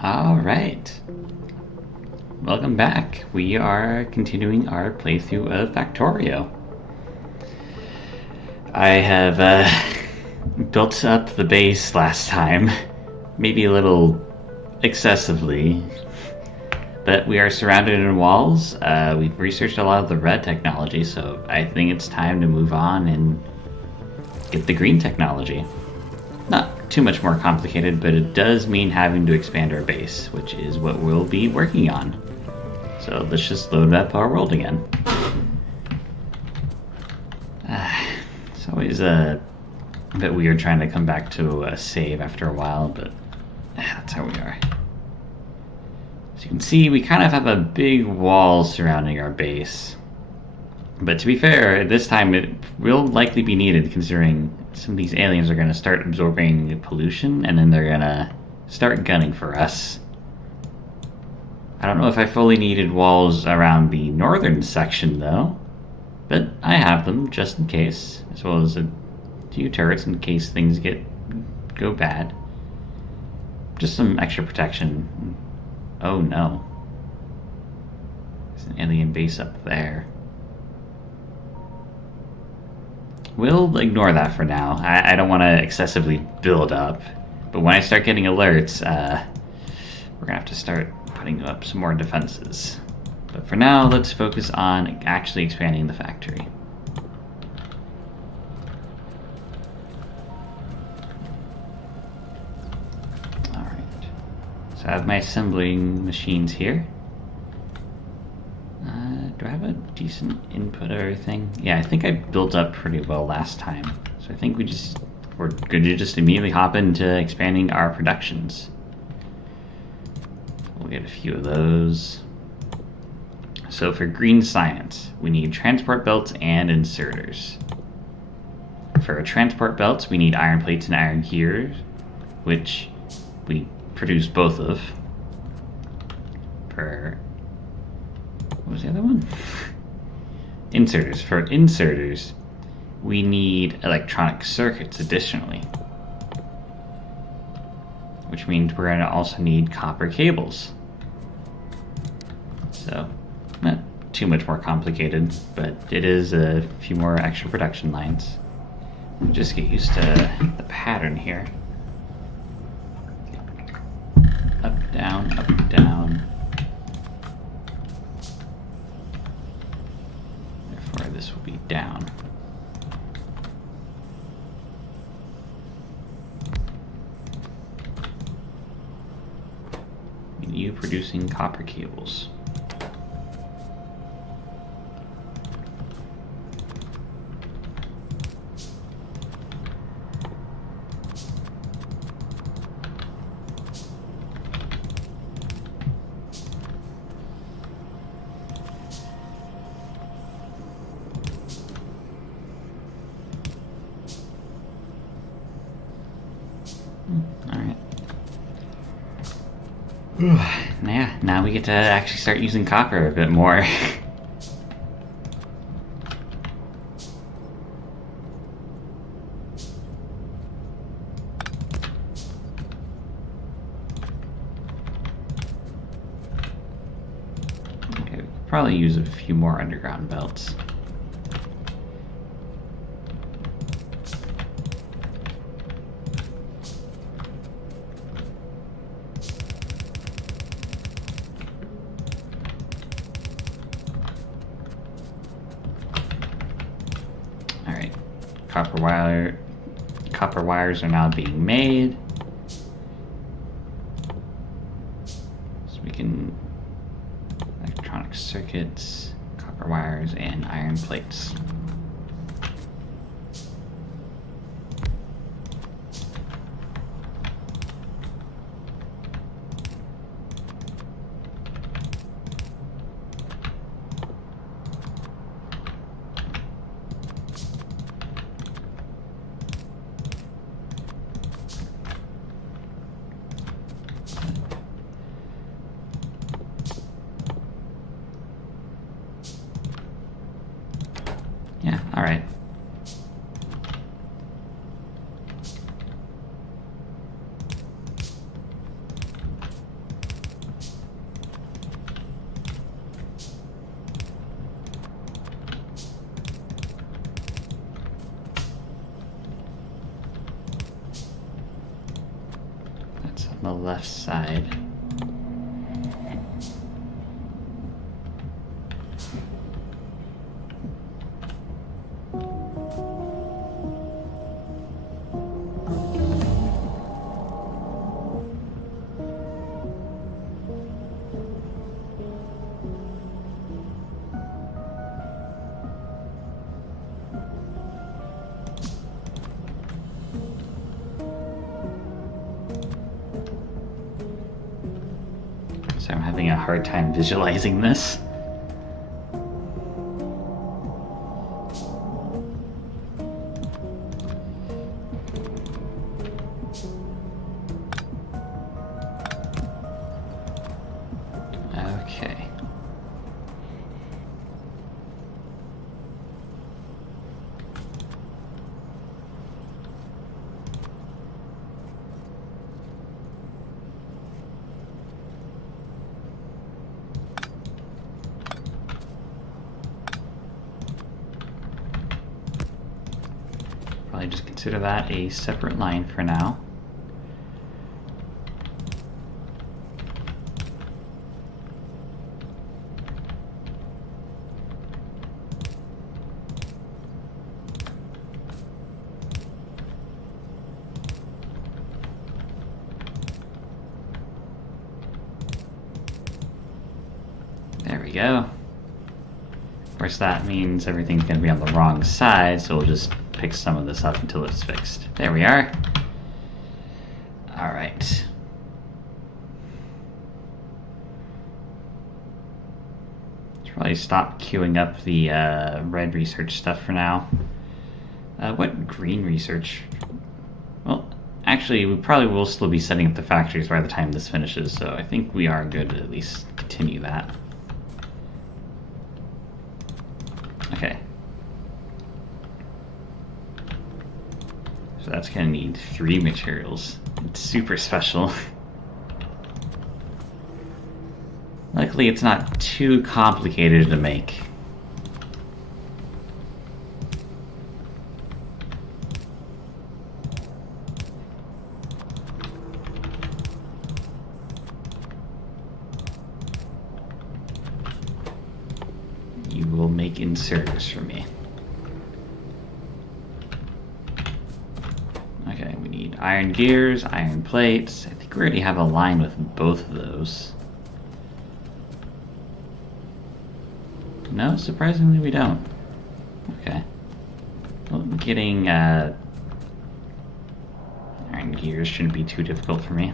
All right. Welcome back. We are continuing our playthrough of Factorio. I have built up the base last time, maybe a little excessively, but we are surrounded in walls. We've researched a lot of the red technology, so I think it's time to move on and get the green technology. Not too much more complicated, but it does mean having to expand our base, which is what we'll be working on. So let's just load up our world again. It's always a bit weird trying to come back to a save after a while, but that's how we are. As you can see, we kind of have a big wall surrounding our base. But to be fair, this time it will likely be needed, considering some of these aliens are going to start absorbing pollution, and then they're going to start gunning for us. I don't know if I fully needed walls around the northern section, though. But I have them, just in case, as well as a few turrets in case things go bad. Just some extra protection. Oh no. There's an alien base up there. We'll ignore that for now. I don't want to excessively build up. But when I start getting alerts, we're going to have to start putting up some more defenses. But for now, let's focus on actually expanding the factory. Alright. So I have my assembling machines here. Do I have a decent input of everything? Yeah, I think I built up pretty well last time. So I think we're good to just immediately hop into expanding our productions. We'll get a few of those. So for green science, we need transport belts and inserters. For transport belts, we need iron plates and iron gears, which we produce both of. What was the other one? Inserters. For inserters, we need electronic circuits additionally. Which means we're going to also need copper cables. So, not too much more complicated, but it is a few more extra production lines. Just get used to the pattern here. Up, down, up, down. Therefore, this will be down. And you producing copper cables. Alright. Yeah, now we get to actually start using copper a bit more. Okay, we could probably use a few more underground belts. Copper wires are now being made. So we can electronic circuits, copper wires, and iron plates. on the left side. So I'm having a hard time visualizing this. Okay. Probably just consider that a separate line for now. There we go. Of course, that means everything's going to be on the wrong side, so we'll just pick some of this up until it's fixed. There we are. All right. Should probably stop queuing up the red research stuff for now. What green research? Well, actually, we probably will still be setting up the factories by the time this finishes, so I think we are good to at least continue that. Okay. So that's going to need 3 materials. It's super special. Luckily, it's not too complicated to make. You will make inserters for me. Okay, we need iron gears, iron plates. I think we already have a line with both of those. No, surprisingly we don't. Okay. Well, getting iron gears shouldn't be too difficult for me.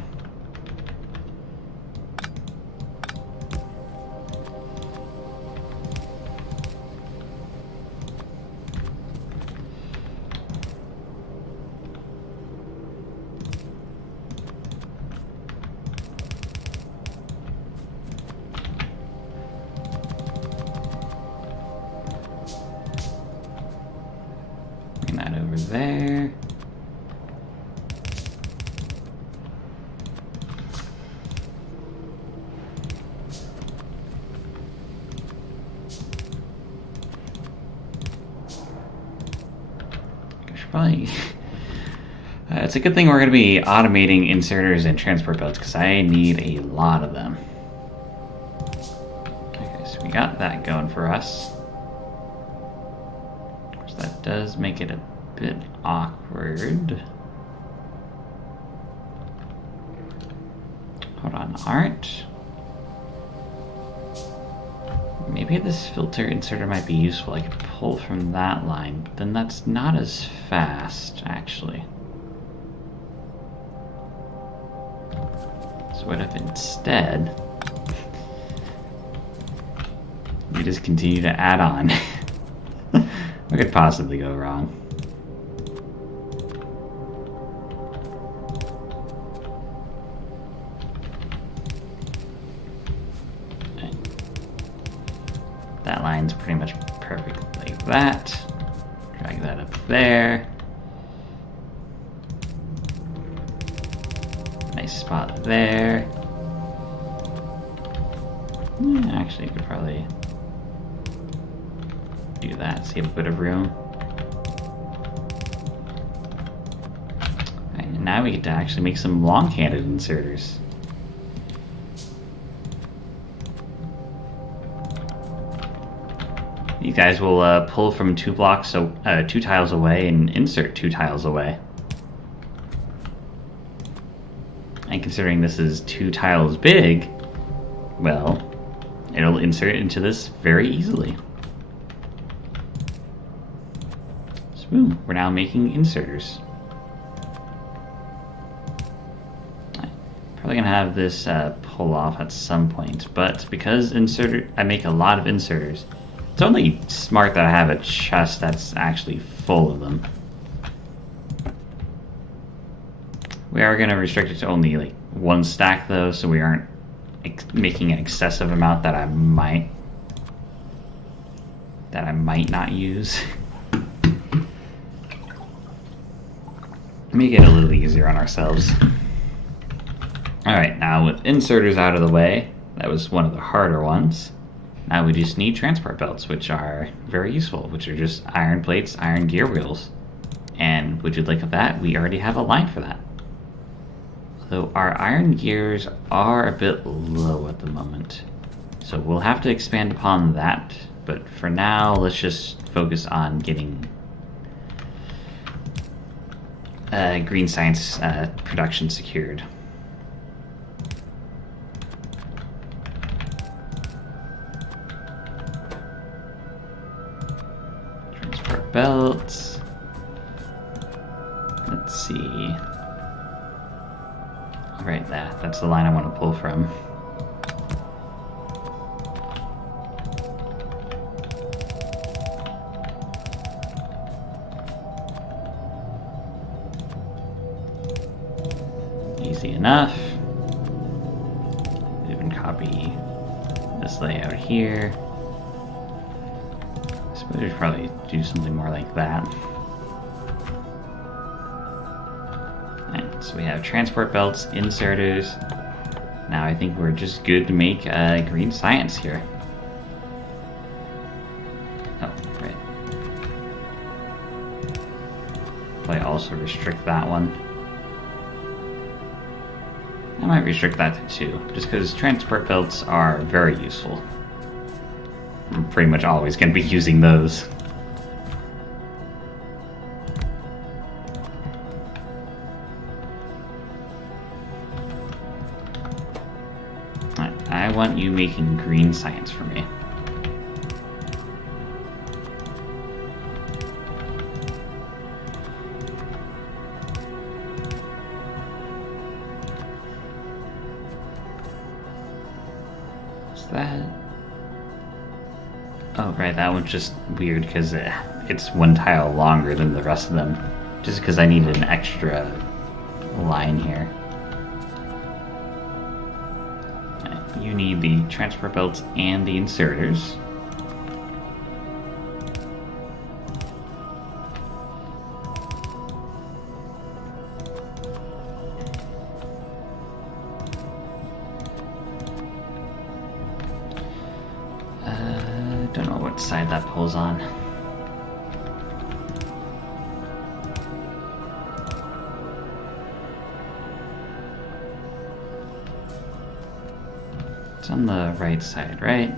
Bring that over there. I should probably... it's a good thing we're going to be automating inserters and transport belts because I need a lot of them. Okay, so we got that going for us. That does make it a bit awkward. Hold on, art. Maybe this filter inserter might be useful. I could pull from that line, but then that's not as fast, actually. So what if instead we just continue to add on? What could possibly go wrong? Okay. That line's pretty much perfect like that. Drag that up there. Nice spot there. Actually, I could probably do that, save a bit of room. Right, and now we get to actually make some long-handed inserters. These guys will pull from 2 blocks, so 2 tiles away, and insert 2 tiles away. And considering this is 2 tiles big, well, it'll insert into this very easily. So boom, we're now making inserters. Probably gonna have this pull off at some point, but because I make a lot of inserters, it's only smart that I have a chest that's actually full of them. We are gonna restrict it to only like 1 stack though, so we aren't making an excessive amount that I might not use. Make it a little easier on ourselves. Alright, now with inserters out of the way, that was one of the harder ones. Now we just need transport belts, which are very useful, which are just iron plates, iron gear wheels. And would you look at that? We already have a line for that. Although our iron gears are a bit low at the moment. So we'll have to expand upon that, but for now, let's just focus on getting green science production secured. Transport belts. Let's see. Right there, that's the line I want to pull from. Easy enough. Even copy this layout here. I suppose we should probably do something more like that. So we have transport belts, inserters. Now I think we're just good to make green science here. Oh, right. Probably also restrict that one. I might restrict that to 2, just because transport belts are very useful. I'm pretty much always going to be using those. I want you making green science for me. Is that... Oh, right, that one's just weird because it's 1 tile longer than the rest of them. Just because I needed an extra line here. You need the transport belts and the inserters. Don't know what side that pulls on. It's on the right side, right?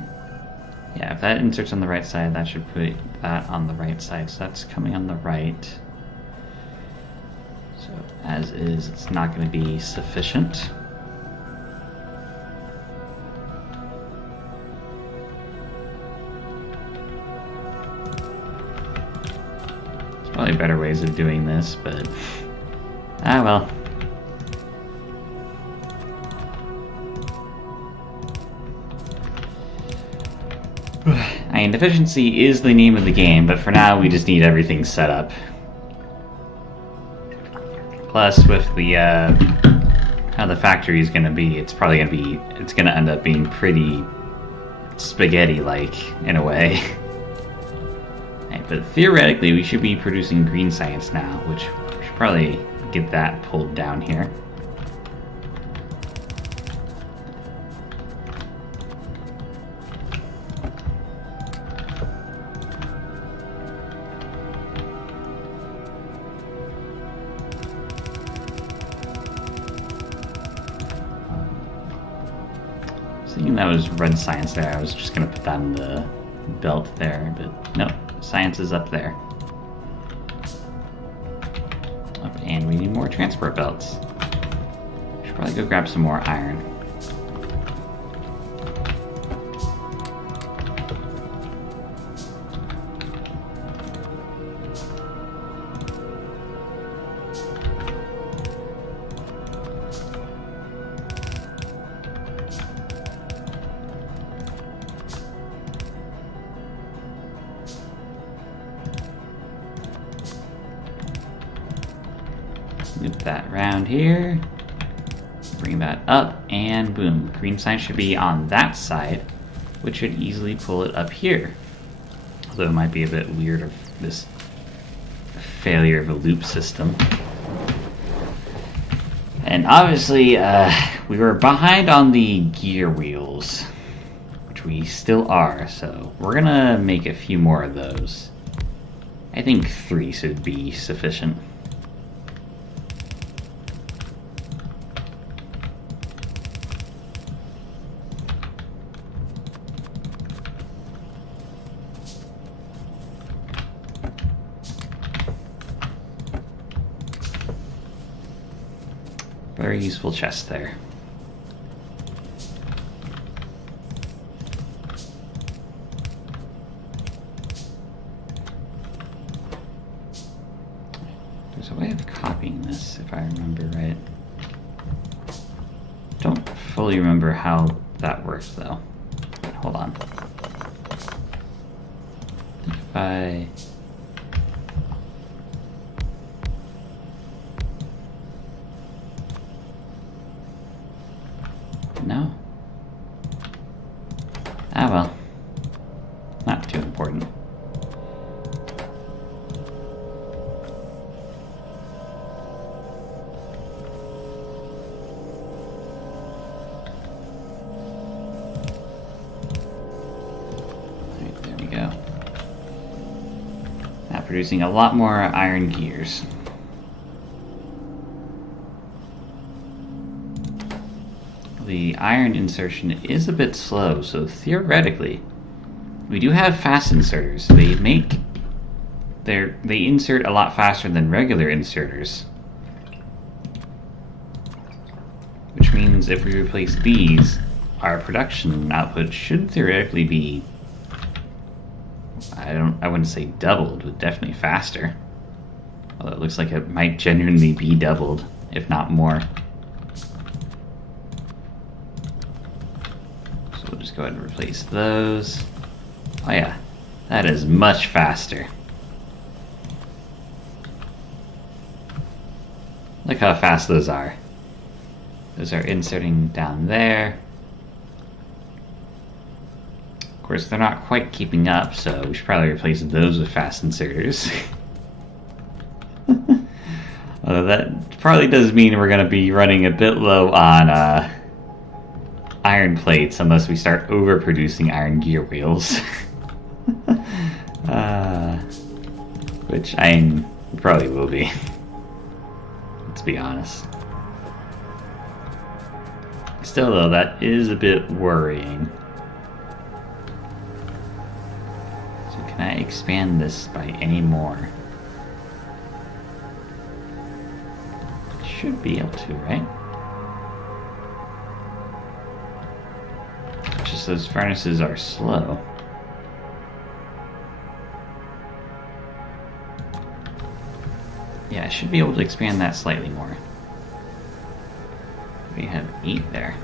Yeah, if that inserts on the right side, that should put that on the right side. So that's coming on the right. So as is, it's not going to be sufficient. There's probably better ways of doing this, but ah well. I mean, efficiency is the name of the game, but for now we just need everything set up. Plus, with the how the factory is going to be, it's probably going to be, it's going to end up being pretty spaghetti-like in a way. Right, but theoretically, we should be producing green science now, which we should probably get that pulled down here. Thinking that was red science there. I was just gonna put that on the belt there, but no, science is up there. And we need more transport belts. Should probably go grab some more iron. Loop that around here. Bring that up, and boom. Green sign should be on that side, which should easily pull it up here. Although it might be a bit weird of this failure of a loop system. And obviously, we were behind on the gear wheels, which we still are, so we're gonna make a few more of those. I think 3 should be sufficient. Very useful chest there. There's a way of copying this, if I remember right. Don't fully remember how that works, though. Hold on. If I... No? Ah, well. Not too important. Alright, there we go. Now producing a lot more iron gears. The iron insertion is a bit slow, so theoretically, we do have fast inserters. They insert a lot faster than regular inserters, which means if we replace these, our production output should theoretically be, I wouldn't say doubled, but definitely faster. Although it looks like it might genuinely be doubled, if not more. We'll just go ahead and replace those. Oh yeah, that is much faster. Look how fast those are. Those are inserting down there. Of course, they're not quite keeping up, so we should probably replace those with fast inserters. Although that probably does mean we're going to be running a bit low on iron plates unless we start overproducing iron gear wheels. Which I probably will be. Let's be honest. Still though, that is a bit worrying. So can I expand this by any more? Should be able to, right? Just those furnaces are slow. Yeah, I should be able to expand that slightly more. We have 8 there.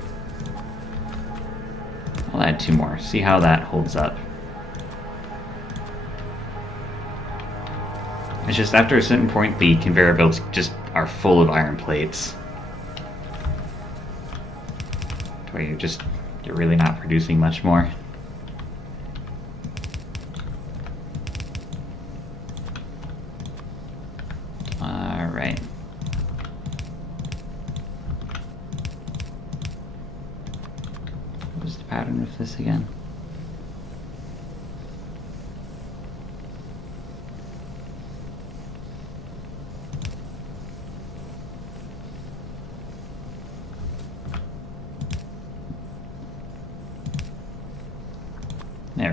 I'll add 2 more. See how that holds up. It's just after a certain point, the conveyor belts just are full of iron plates. Where you're really not producing much more. Alright. What was the pattern of this again?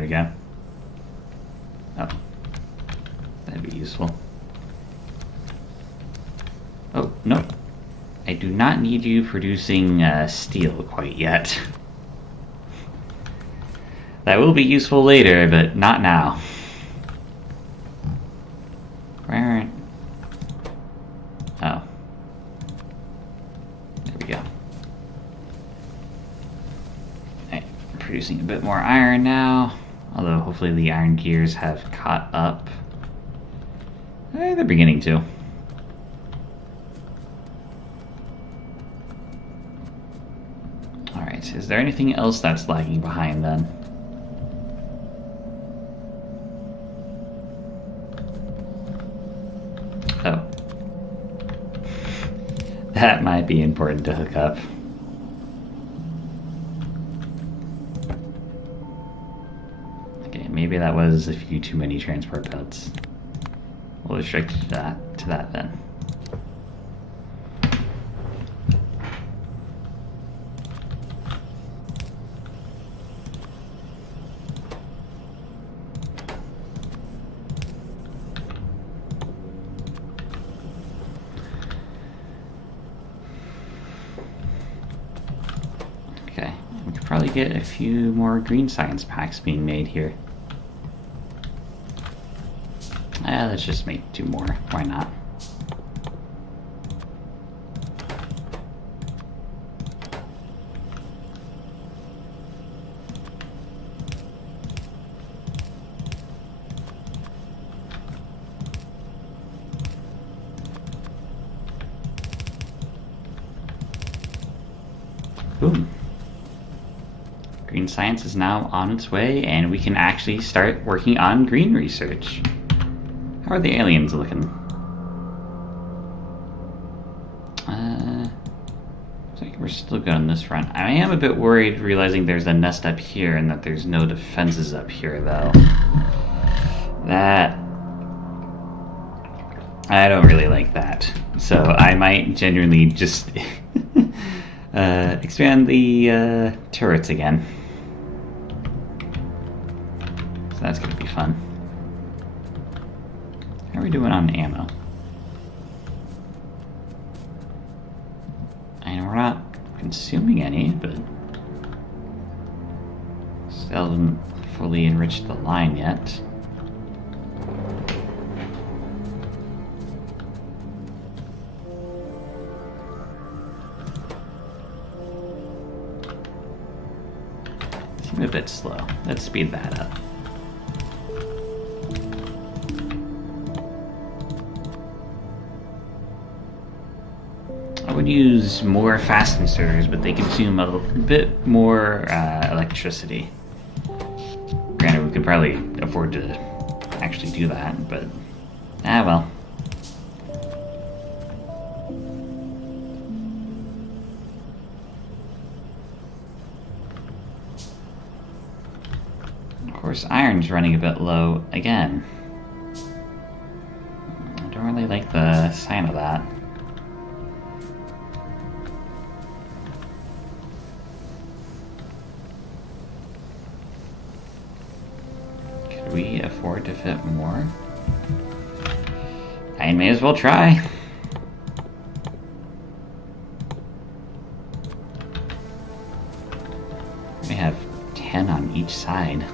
There we go. Oh. That'd be useful. Oh, no. I do not need you producing steel quite yet. That will be useful later, but not now. Where? Oh. There we go. Alright, producing a bit more iron now. Although hopefully the iron gears have caught up. They're beginning to. Alright, is there anything else that's lagging behind then? Oh. That might be important to hook up. Okay, maybe that was a few too many transport belts. We'll restrict to that then. Okay, we could probably get a few more green science packs being made here. Let's just make 2 more. Why not? Boom. Green science is now on its way, and we can actually start working on green research. How are the aliens looking? Looks like we're still good on this front. I am a bit worried realizing there's a nest up here and that there's no defenses up here, though. That... I don't really like that. So I might genuinely just expand the turrets again. So that's going to be fun. How are we doing on ammo? I know we're not consuming any, but still haven't fully enriched the line yet. Seem a bit slow. Let's speed that up. I would use more fast inserters, but they consume a bit more electricity. Granted, we could probably afford to actually do that, but well. Of course, iron's running a bit low again. I don't really like the sign of that. We afford to fit more? I may as well try. We have 10 on each side.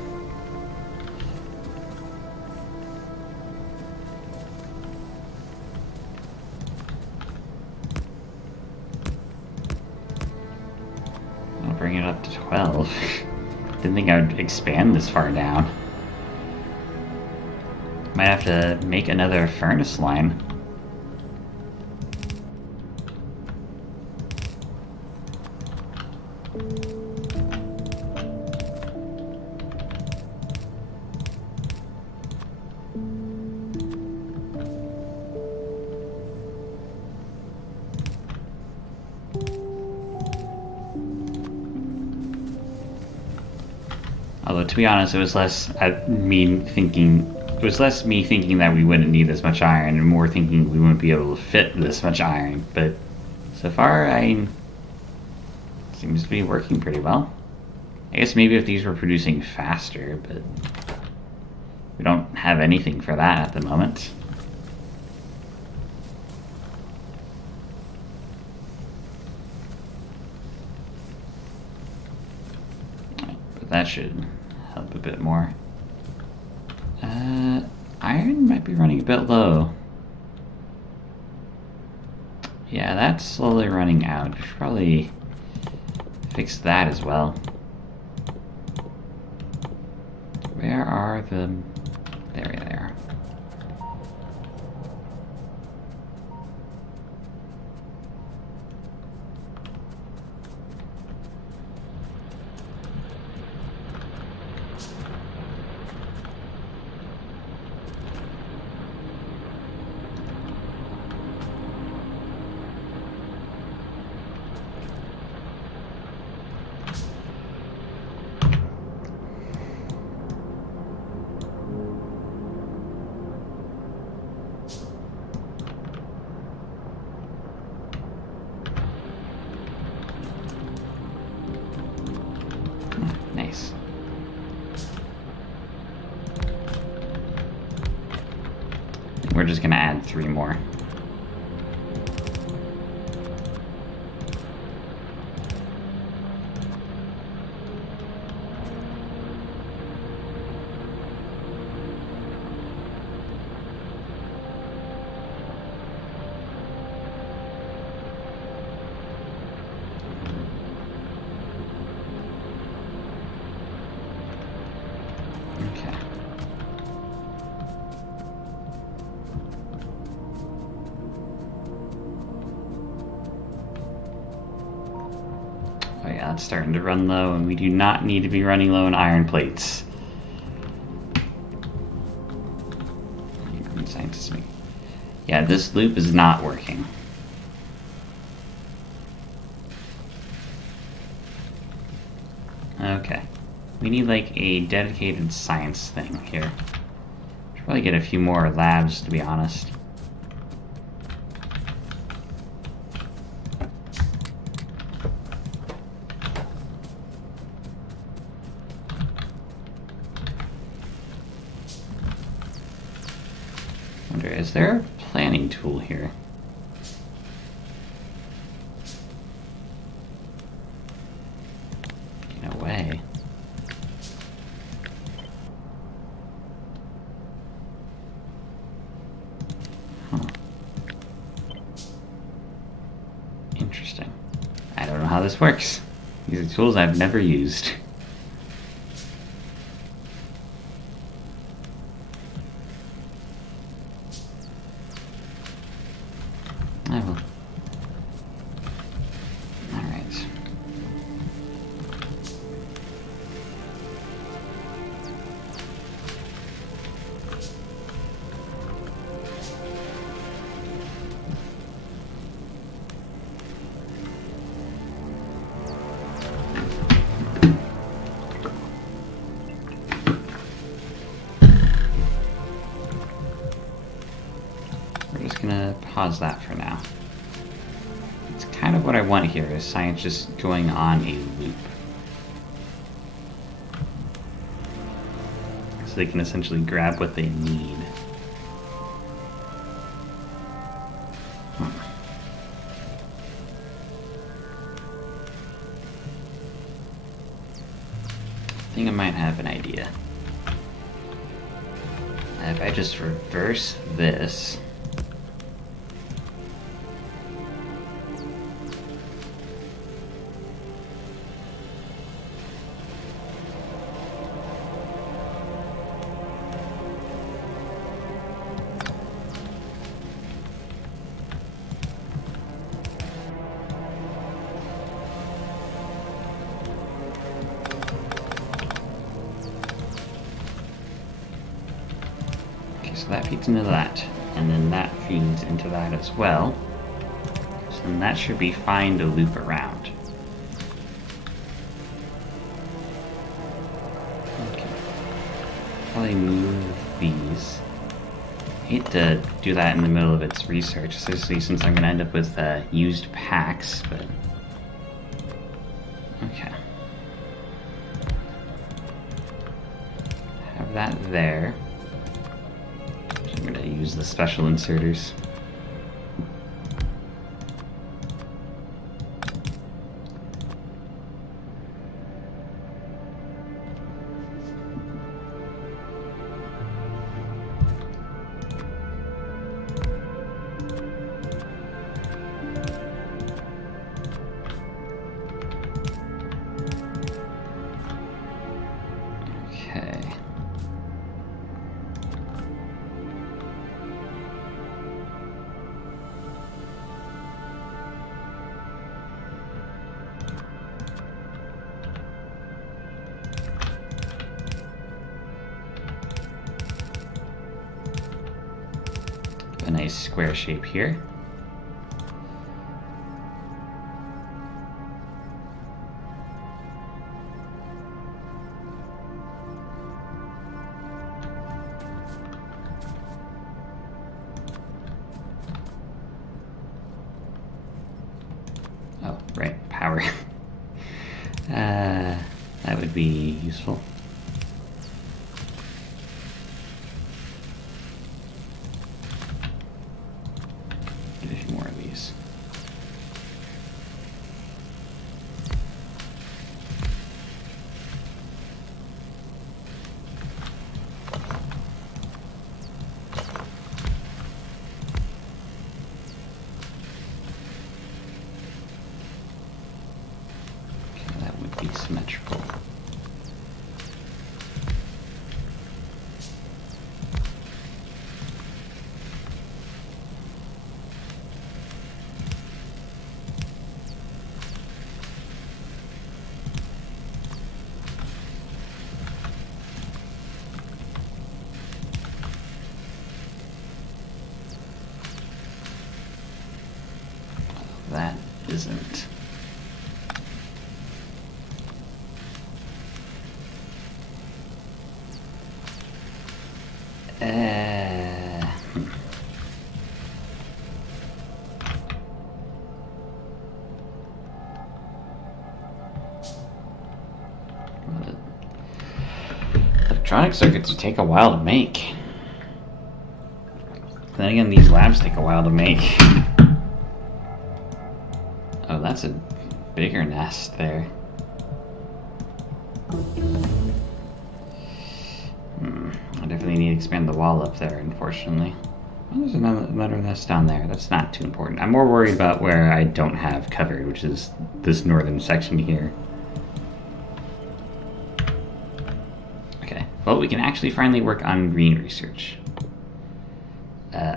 I'll bring it up to 12. Didn't think I would expand this far down. Might have to make another furnace line. Although, to be honest, it was less me thinking that we wouldn't need this much iron, and more thinking we wouldn't be able to fit this much iron. But so far, seems to be working pretty well. I guess maybe if these were producing faster, but we don't have anything for that at the moment. But that should help a bit more. Iron might be running a bit low. Yeah, that's slowly running out. We should probably fix that as well. Where are the... There they are. Nice. We're just gonna add 3 more. Okay. Oh yeah, it's starting to run low, and we do not need to be running low on iron plates. Scientists make... Yeah, this loop is not working. Okay. We need like a dedicated science thing here. Should probably get a few more labs, to be honest. Wonder, is there a planning tool here? No way. Huh. Interesting. I don't know how this works. These are tools I've never used. I will. Alright. We're just gonna pause that for now. It's kind of what I want here, is science just going on a loop. So they can essentially grab what they need. I think I might have an idea. If I just reverse this... So that feeds into that, and then that feeds into that as well. So then that should be fine to loop around. Okay. Probably move these. I hate to do that in the middle of its research, especially since I'm going to end up with used packs, but... Okay. that there. I'm going to use the special inserters. A nice square shape here. Oh, right, power. That would be useful. Get a few more of these. Okay, that would be symmetrical. That isn't. Electronic circuits take a while to make. Then again, these labs take a while to make. Oh, that's a bigger nest there. I definitely need to expand the wall up there, unfortunately. Oh, there's another nest down there. That's not too important. I'm more worried about where I don't have covered, which is this northern section here. Okay, well, we can actually finally work on green research.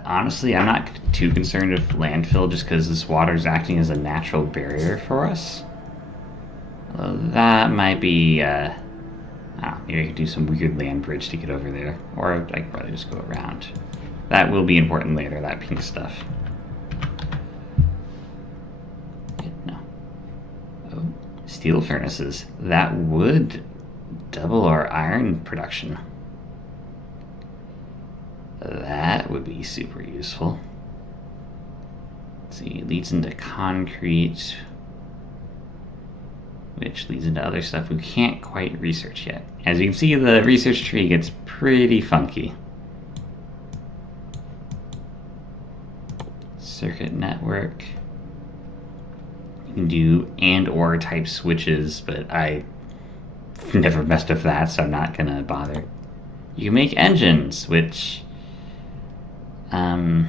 Honestly, I'm not too concerned with landfill just because this water is acting as a natural barrier for us. That might be, maybe I could do some weird land bridge to get over there. Or I could probably just go around. That will be important later, that pink stuff. No. Oh, steel furnaces. That would double our iron production. That would be super useful. Let's see, it leads into concrete, which leads into other stuff we can't quite research yet. As you can see, the research tree gets pretty funky. Circuit network. You can do and/or type switches, but I never messed with that, so I'm not gonna bother. You can make engines, which and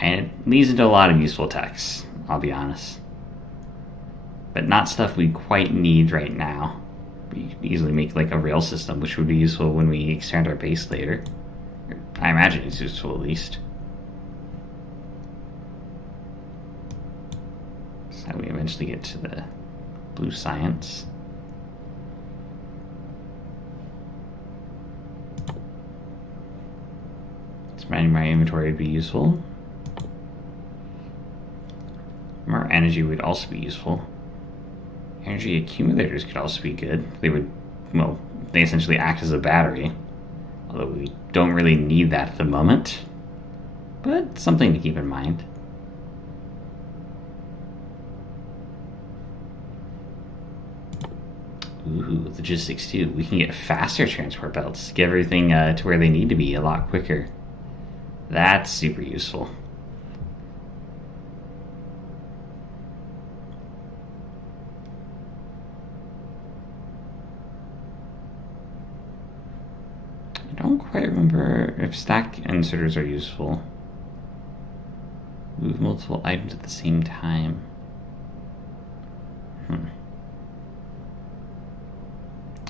it leads into a lot of useful techs, I'll be honest. But not stuff we quite need right now. We could easily make like a rail system, which would be useful when we extend our base later. I imagine it's useful at least. So we eventually get to the blue science. Expanding my inventory would be useful. More energy would also be useful. Energy accumulators could also be good. They essentially act as a battery. Although we don't really need that at the moment. But something to keep in mind. Ooh, logistics too. We can get faster transport belts, get everything to where they need to be a lot quicker. That's super useful. I don't quite remember if stack inserters are useful. Move multiple items at the same time.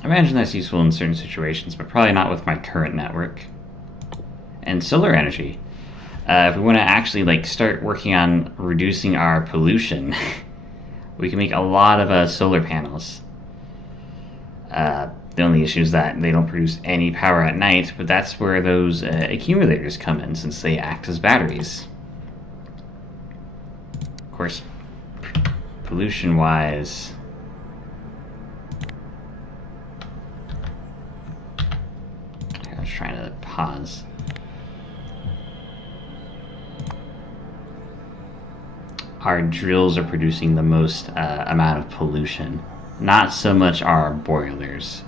I imagine that's useful in certain situations, but probably not with my current network. And solar energy. If we want to actually start working on reducing our pollution, we can make a lot of solar panels. The only issue is that they don't produce any power at night, but that's where those accumulators come in, since they act as batteries. Of course, pollution-wise, I was trying to pause. Our drills are producing the most amount of pollution, not so much our boilers.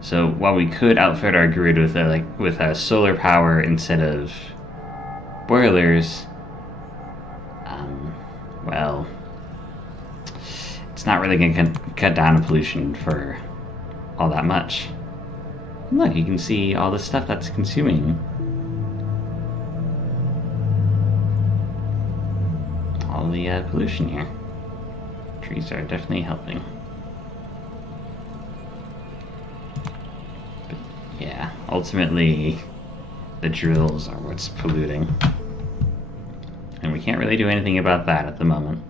So while we could outfit our grid with solar power instead of boilers, well, it's not really going to cut down on pollution for all that much. And look, you can see all the stuff that's consuming all the pollution here. Trees are definitely helping. But yeah, ultimately, the drills are what's polluting. And we can't really do anything about that at the moment.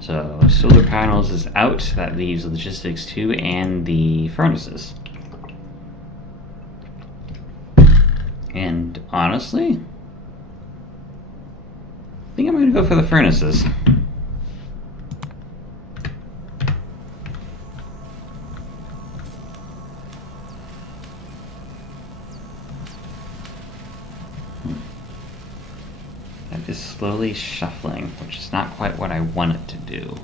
So solar panels is out. That leaves logistics 2 and the furnaces. And honestly, I think I'm going to go for the furnaces. That is slowly shuffling, which is not quite what I want it to do.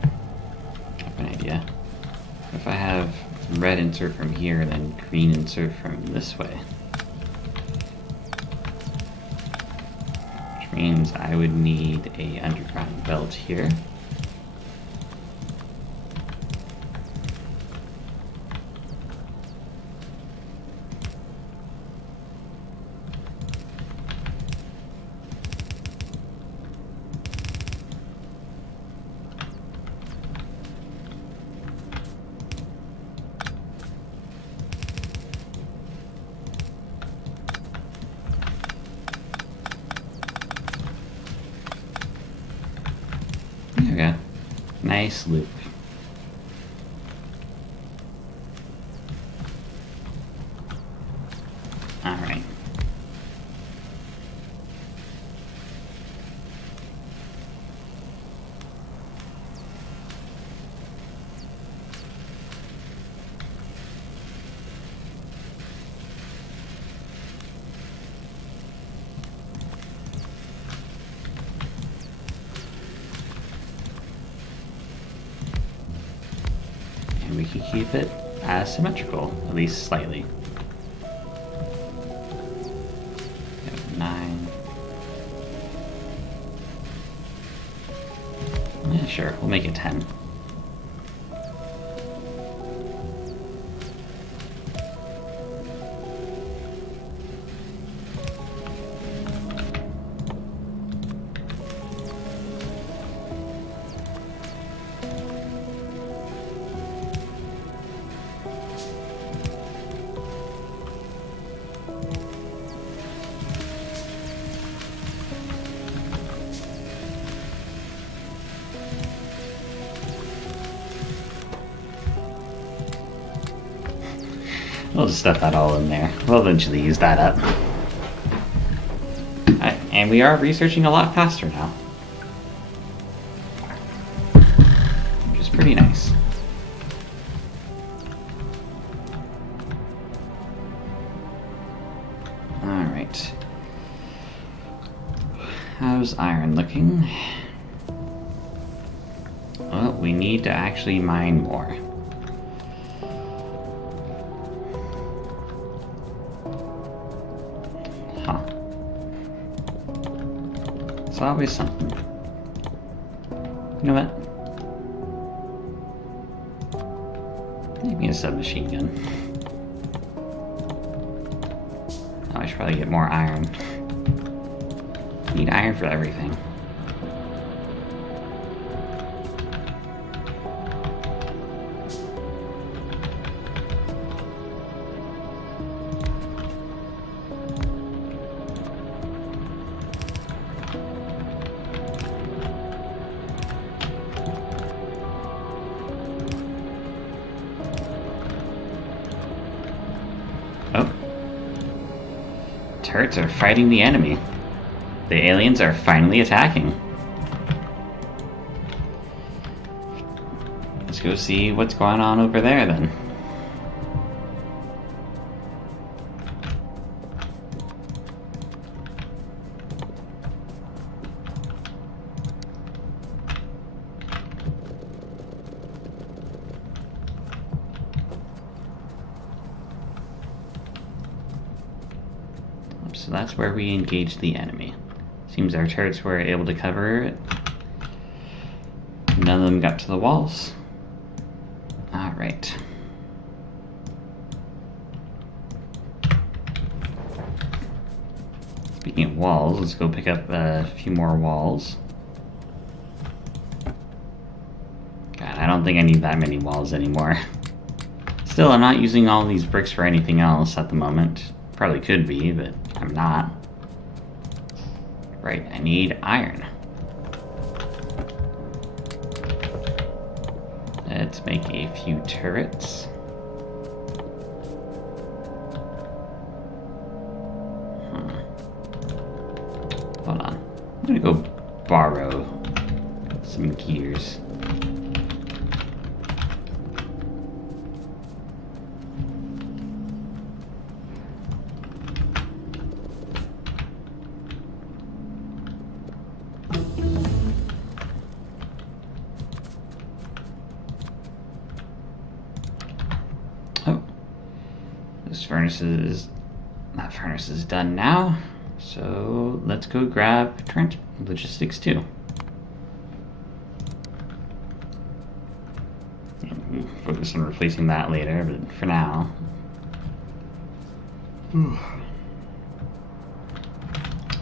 I have an idea. If I have red insert from here, then green insert from this way. Means I would need a underground belt here. Okay, nice loop. All right. We can keep it symmetrical, at least slightly. 9. Yeah, sure, we'll make it 10. We'll just stuff that all in there. We'll eventually use that up. And we are researching a lot faster now, which is pretty nice. those iron looking? Well, we need to actually mine more. Huh. It's always something. You know what? Maybe a submachine gun. Oh, I should probably get more iron. Need iron for everything. Oh. Turrets are fighting the enemy. The aliens are finally attacking. Let's go see what's going on over there then. So that's where we engaged the enemy. Seems our turrets were able to cover it. None of them got to the walls. Alright. Speaking of walls, let's go pick up a few more walls. God, I don't think I need that many walls anymore. Still, I'm not using all these bricks for anything else at the moment. Probably could be, but I'm not. Right, I need iron. Let's make a few turrets. Hold on. I'm gonna go borrow some gears. That furnace is done now, so let's go grab logistics too. Focus on replacing that later, but for now.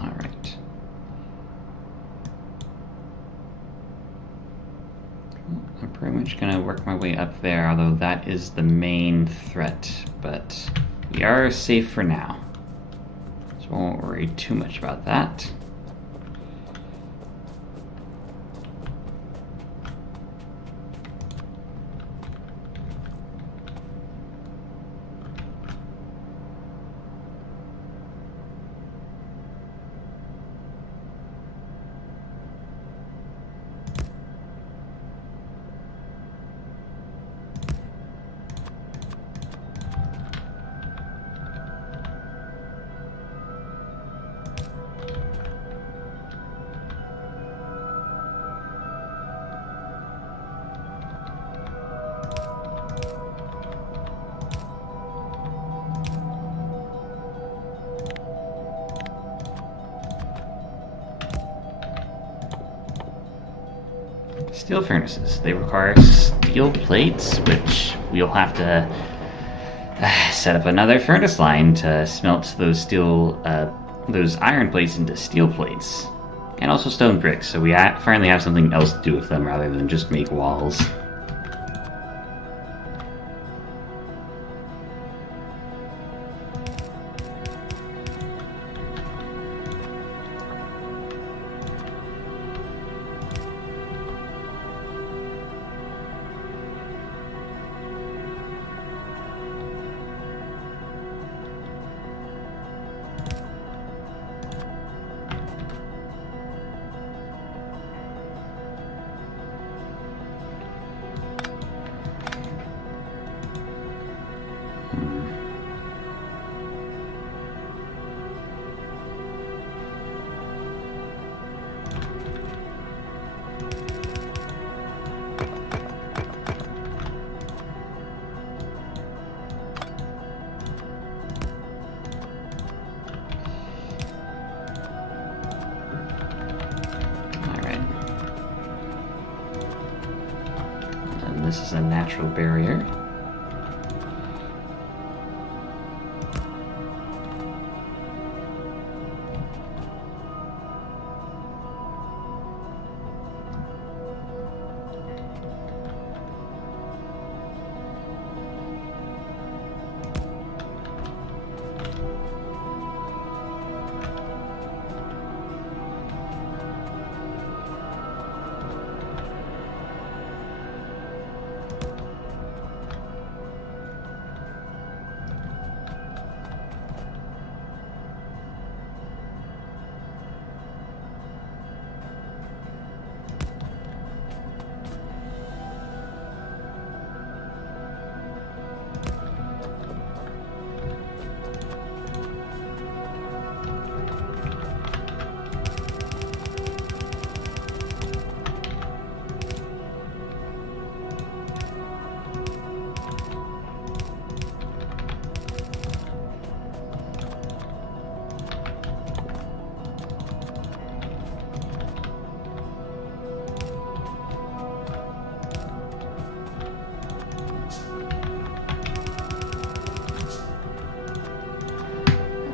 Alright. I'm pretty much gonna work my way up there, although that is the main threat, but we are safe for now. So I won't worry too much about that. Steel furnaces. They require steel plates, which we'll have to set up another furnace line to smelt those those iron plates into steel plates, and also stone bricks. So we finally have something else to do with them rather than just make walls. this is a natural barrier.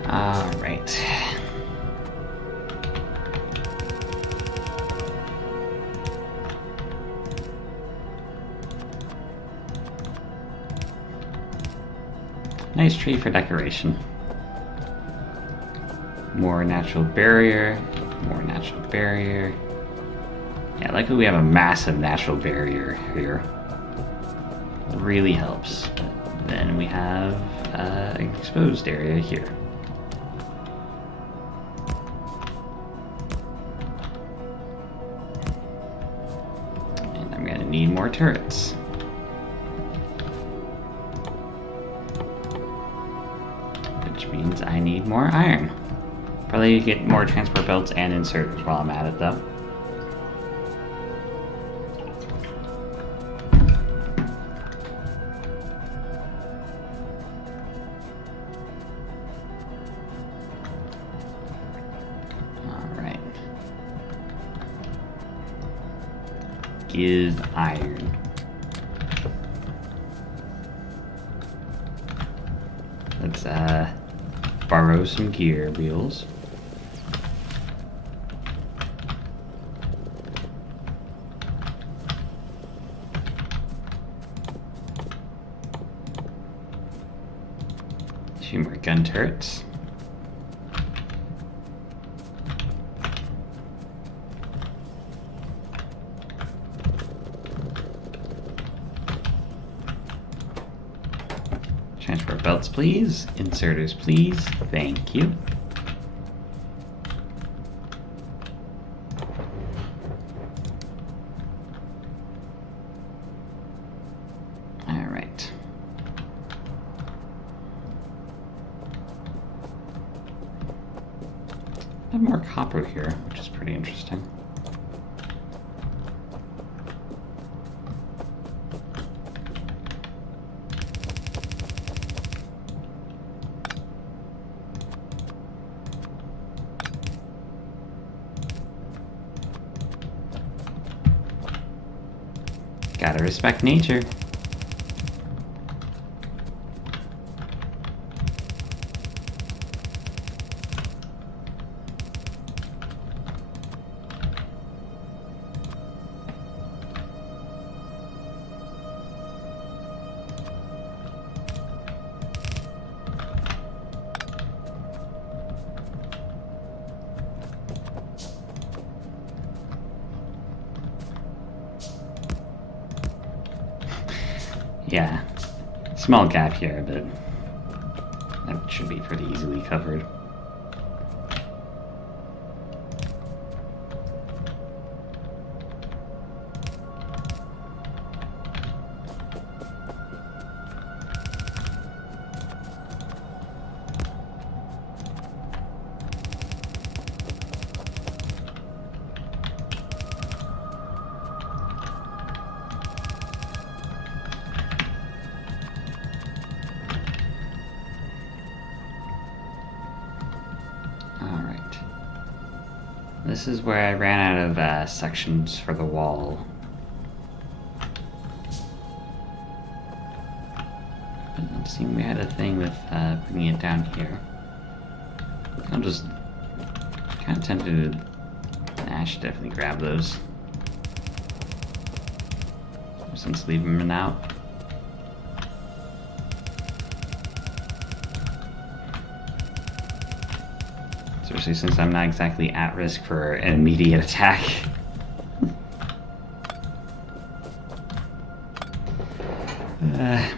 All right. Nice tree for decoration. More natural barrier, more natural barrier. Yeah, luckily we have a massive natural barrier here. Really helps. Then we have an exposed area here. And I'm gonna need more turrets. Which means I need more iron. Probably get more transport belts and inserters while I'm at it though. Alright. Give iron. Let's borrow some gear wheels. Two more gun turrets. Transport belts, please. Inserters, please. Thank you. All right. I have more copper here, which is pretty interesting. Gotta respect nature. Yeah, small gap here, but that should be pretty easily covered. This is where I ran out of sections for the wall. It seemed we had a thing with bringing it down here. I'm just kind of tempted to... I should definitely grab those. Since leaving them out. Especially since I'm not exactly at risk for an immediate attack.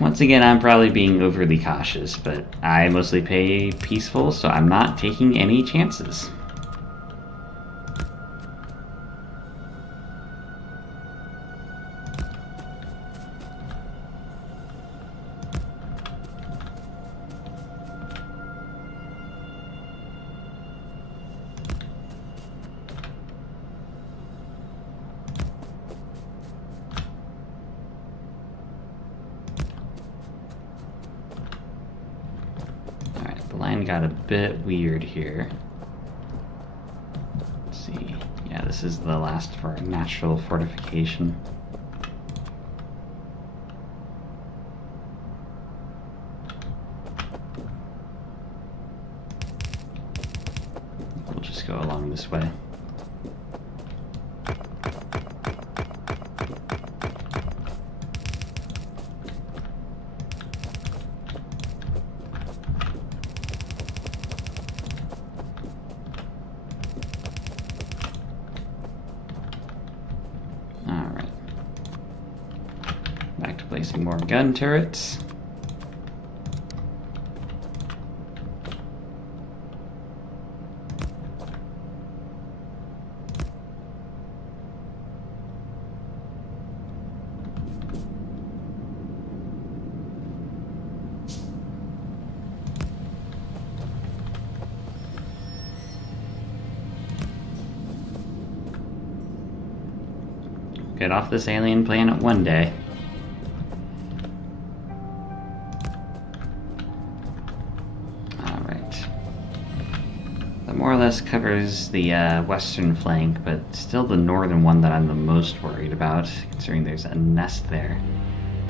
Once again, I'm probably being overly cautious, but I mostly play peaceful, so I'm not taking any chances. Line got a bit weird here. Let's see. Yeah, this is the last of our natural fortification. We'll just go along this way. Placing more gun turrets. Get off this alien planet one day. More or less covers the western flank, but still the northern one that I'm the most worried about, considering there's a nest there.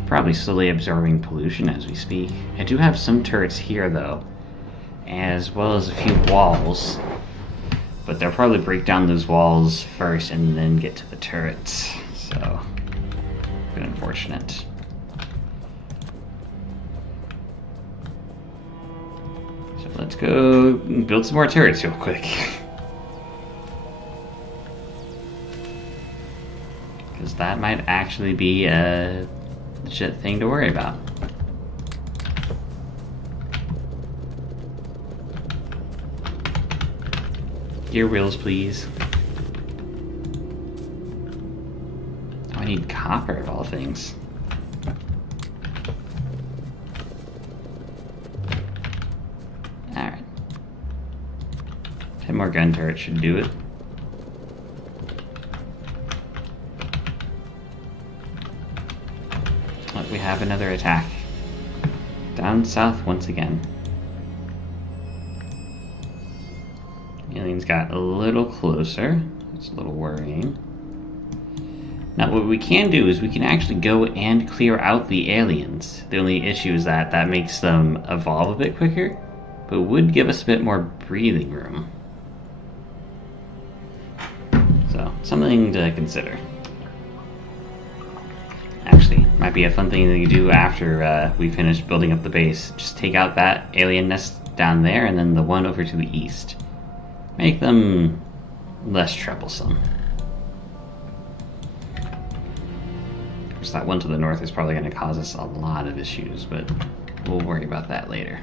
Probably slowly absorbing pollution as we speak. I do have some turrets here, though, as well as a few walls, but they'll probably break down those walls first and then get to the turrets, so a bit unfortunate. Let's go build some more turrets real quick. Because that might actually be a legit thing to worry about. Gear wheels, please. Oh, I need copper of all things. Alright. 10 more gun turrets should do it. Look, we have another attack. Down south once again. Aliens got a little closer. It's a little worrying. Now what we can do is we can actually go and clear out the aliens. The only issue is that that makes them evolve a bit quicker, but would give us a bit more breathing room. So, something to consider. Actually, might be a fun thing to do after we finish building up the base. Just take out that alien nest down there and then the one over to the east. Make them less troublesome. Of course, that one to the north is probably going to cause us a lot of issues, but we'll worry about that later.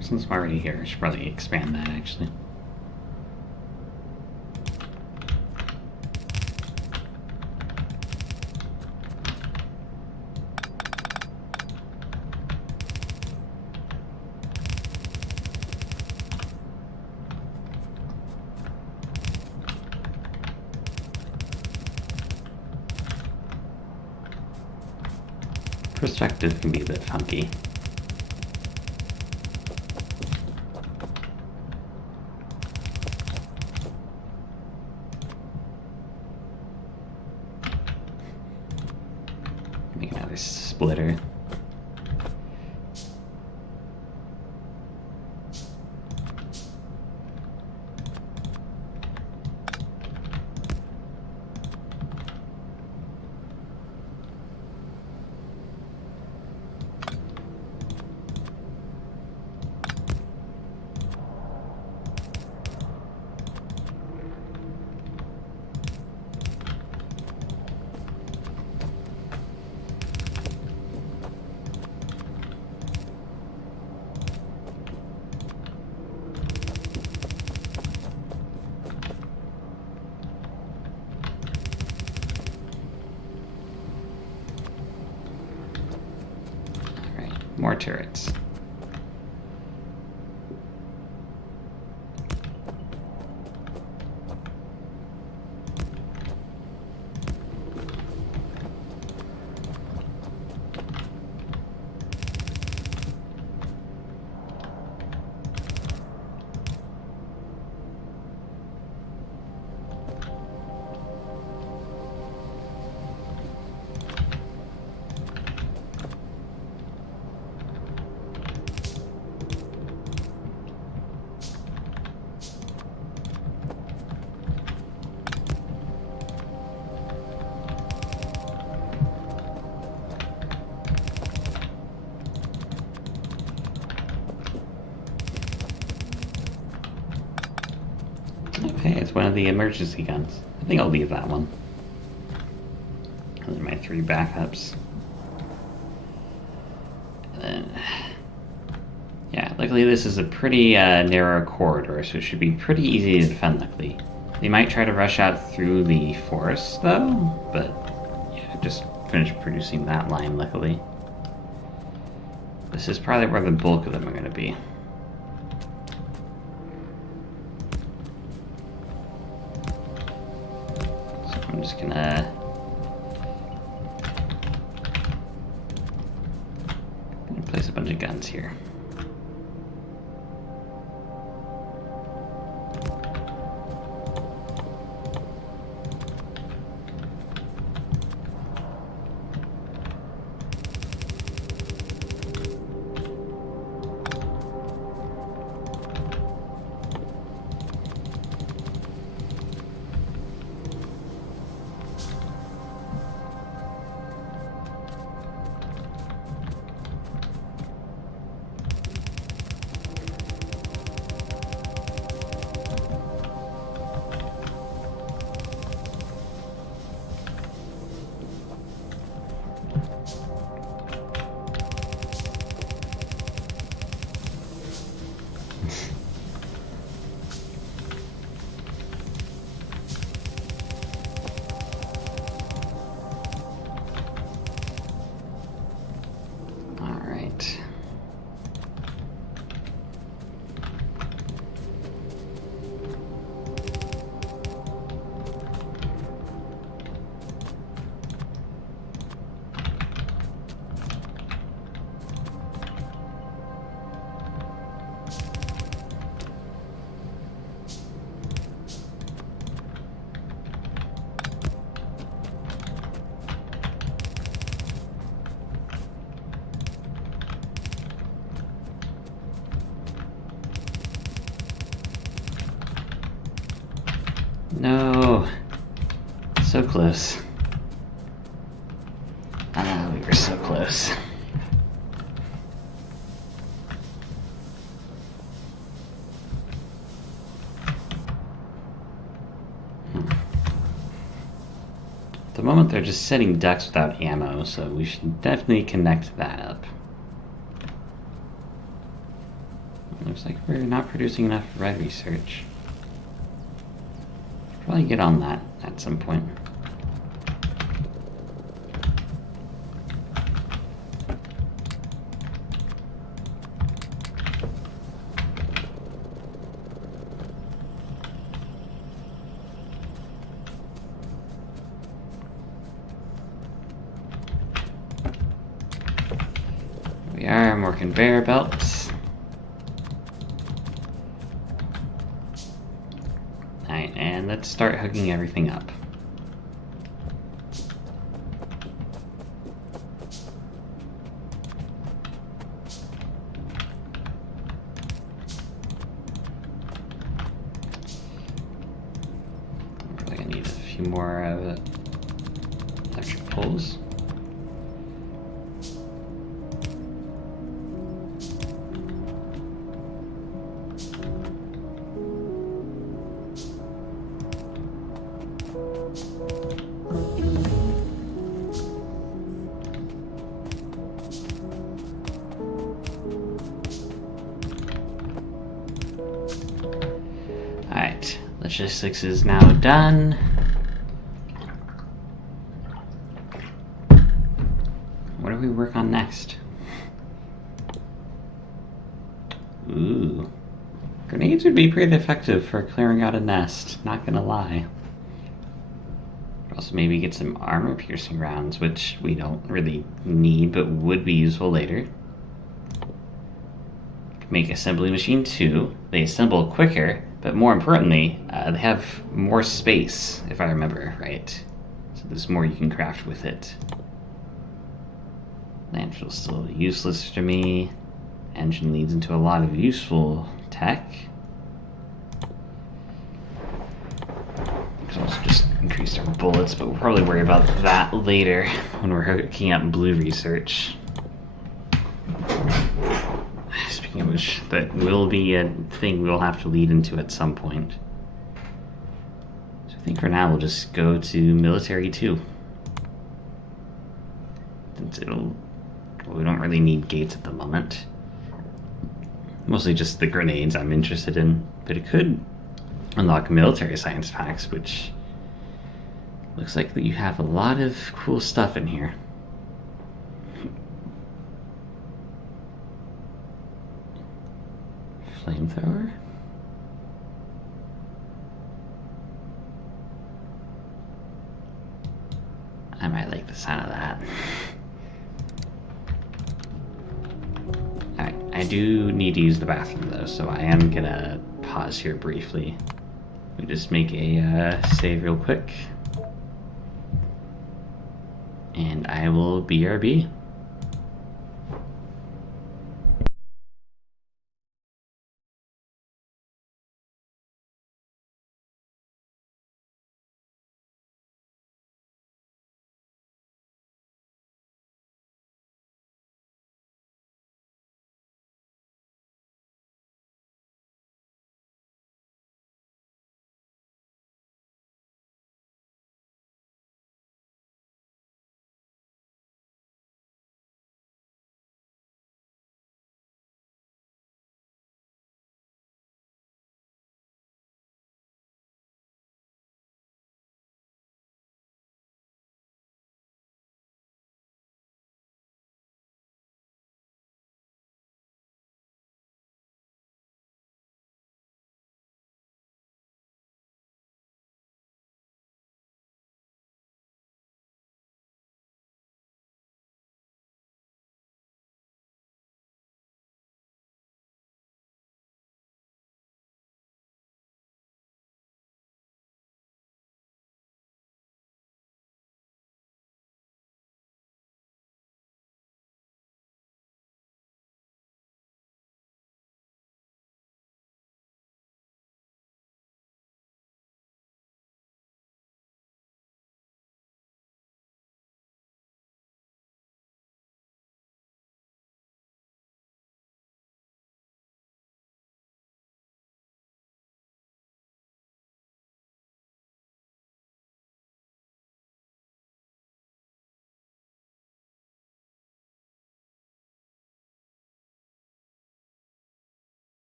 Since I'm already here, I should probably expand that actually. perspective can be a bit funky. Make another splitter. More turrets. Okay, it's one of the emergency guns. I think I'll leave that one. Those are my 3 backups. And then, yeah, luckily this is a pretty narrow corridor, so it should be pretty easy to defend, luckily. They might try to rush out through the forest, though, but yeah, just finished producing that line, luckily. This is probably where the bulk of them are going to be. I'm just gonna place a bunch of guns here. No. So close. Ah, we were so close. At the moment they're just setting ducks without ammo, so we should definitely connect that up. Looks like we're not producing enough red research. Probably get on that at some point. we are, more conveyor belts. Alright, and let's start hooking everything up. Probably gonna need a few more electric poles. Alright, logistics is now done. What do we work on next? Ooh. Grenades would be pretty effective for clearing out a nest, not gonna lie. Also maybe get some armor-piercing rounds, which we don't really need, but would be useful later. Make assembly machine 2. They assemble quicker, but more importantly, they have more space, if I remember right. So there's more you can craft with it. Landfill's still useless to me. Engine leads into a lot of useful tech. We can also just increase our bullets, but we'll probably worry about that later when we're hooking up blue research. Speaking of which, that will be a thing we'll have to lead into at some point. So I think for now we'll just go to military 2. Since we don't really need gates at the moment. Mostly just the grenades I'm interested in, but it could unlock military science packs, which looks like that you have a lot of cool stuff in here. Flamethrower? I might like the sound of that. Alright, I do need to use the bathroom though, so I am gonna pause here briefly. We just make a save real quick. And I will BRB.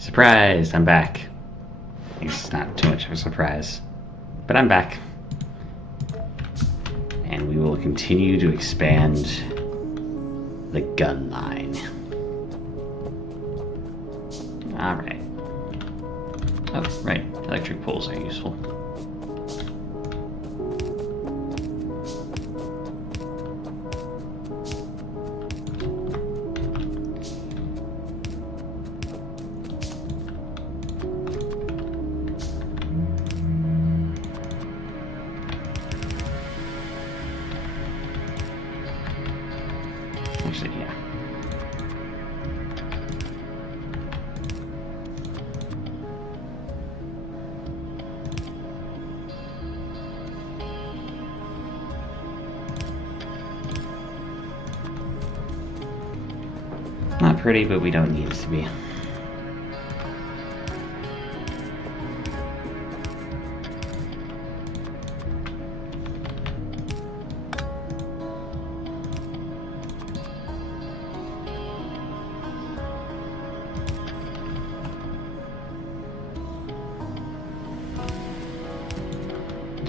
Surprise! I'm back. It's not too much of a surprise, but I'm back. And we will continue to expand the gun line. Alright. Oh, right. Electric poles are useful. Actually, yeah. Not pretty, but we don't need it to be.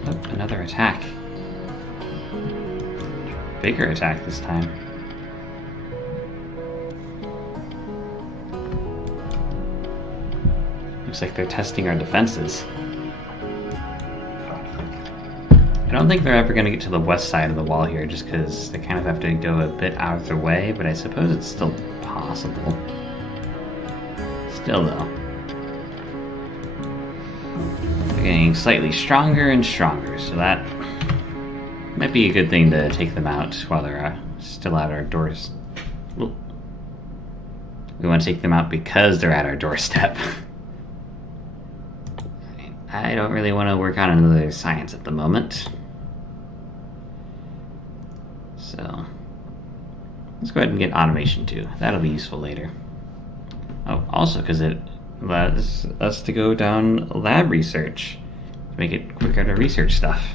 Oh, another attack. Bigger attack this time. Looks like they're testing our defenses. I don't think they're ever going to get to the west side of the wall here, just because they kind of have to go a bit out of their way, but I suppose it's still possible. Still, though. They're getting slightly stronger and stronger, so that might be a good thing to take them out while they're still at our doors. We want to take them out because they're at our doorstep. I don't really want to work on another science at the moment. So, let's go ahead and get automation too. That'll be useful later. Oh, also because it allows us to go down lab research to make it quicker to research stuff.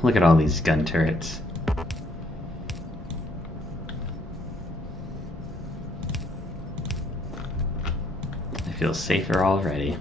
Look at all these gun turrets. I feel safer already.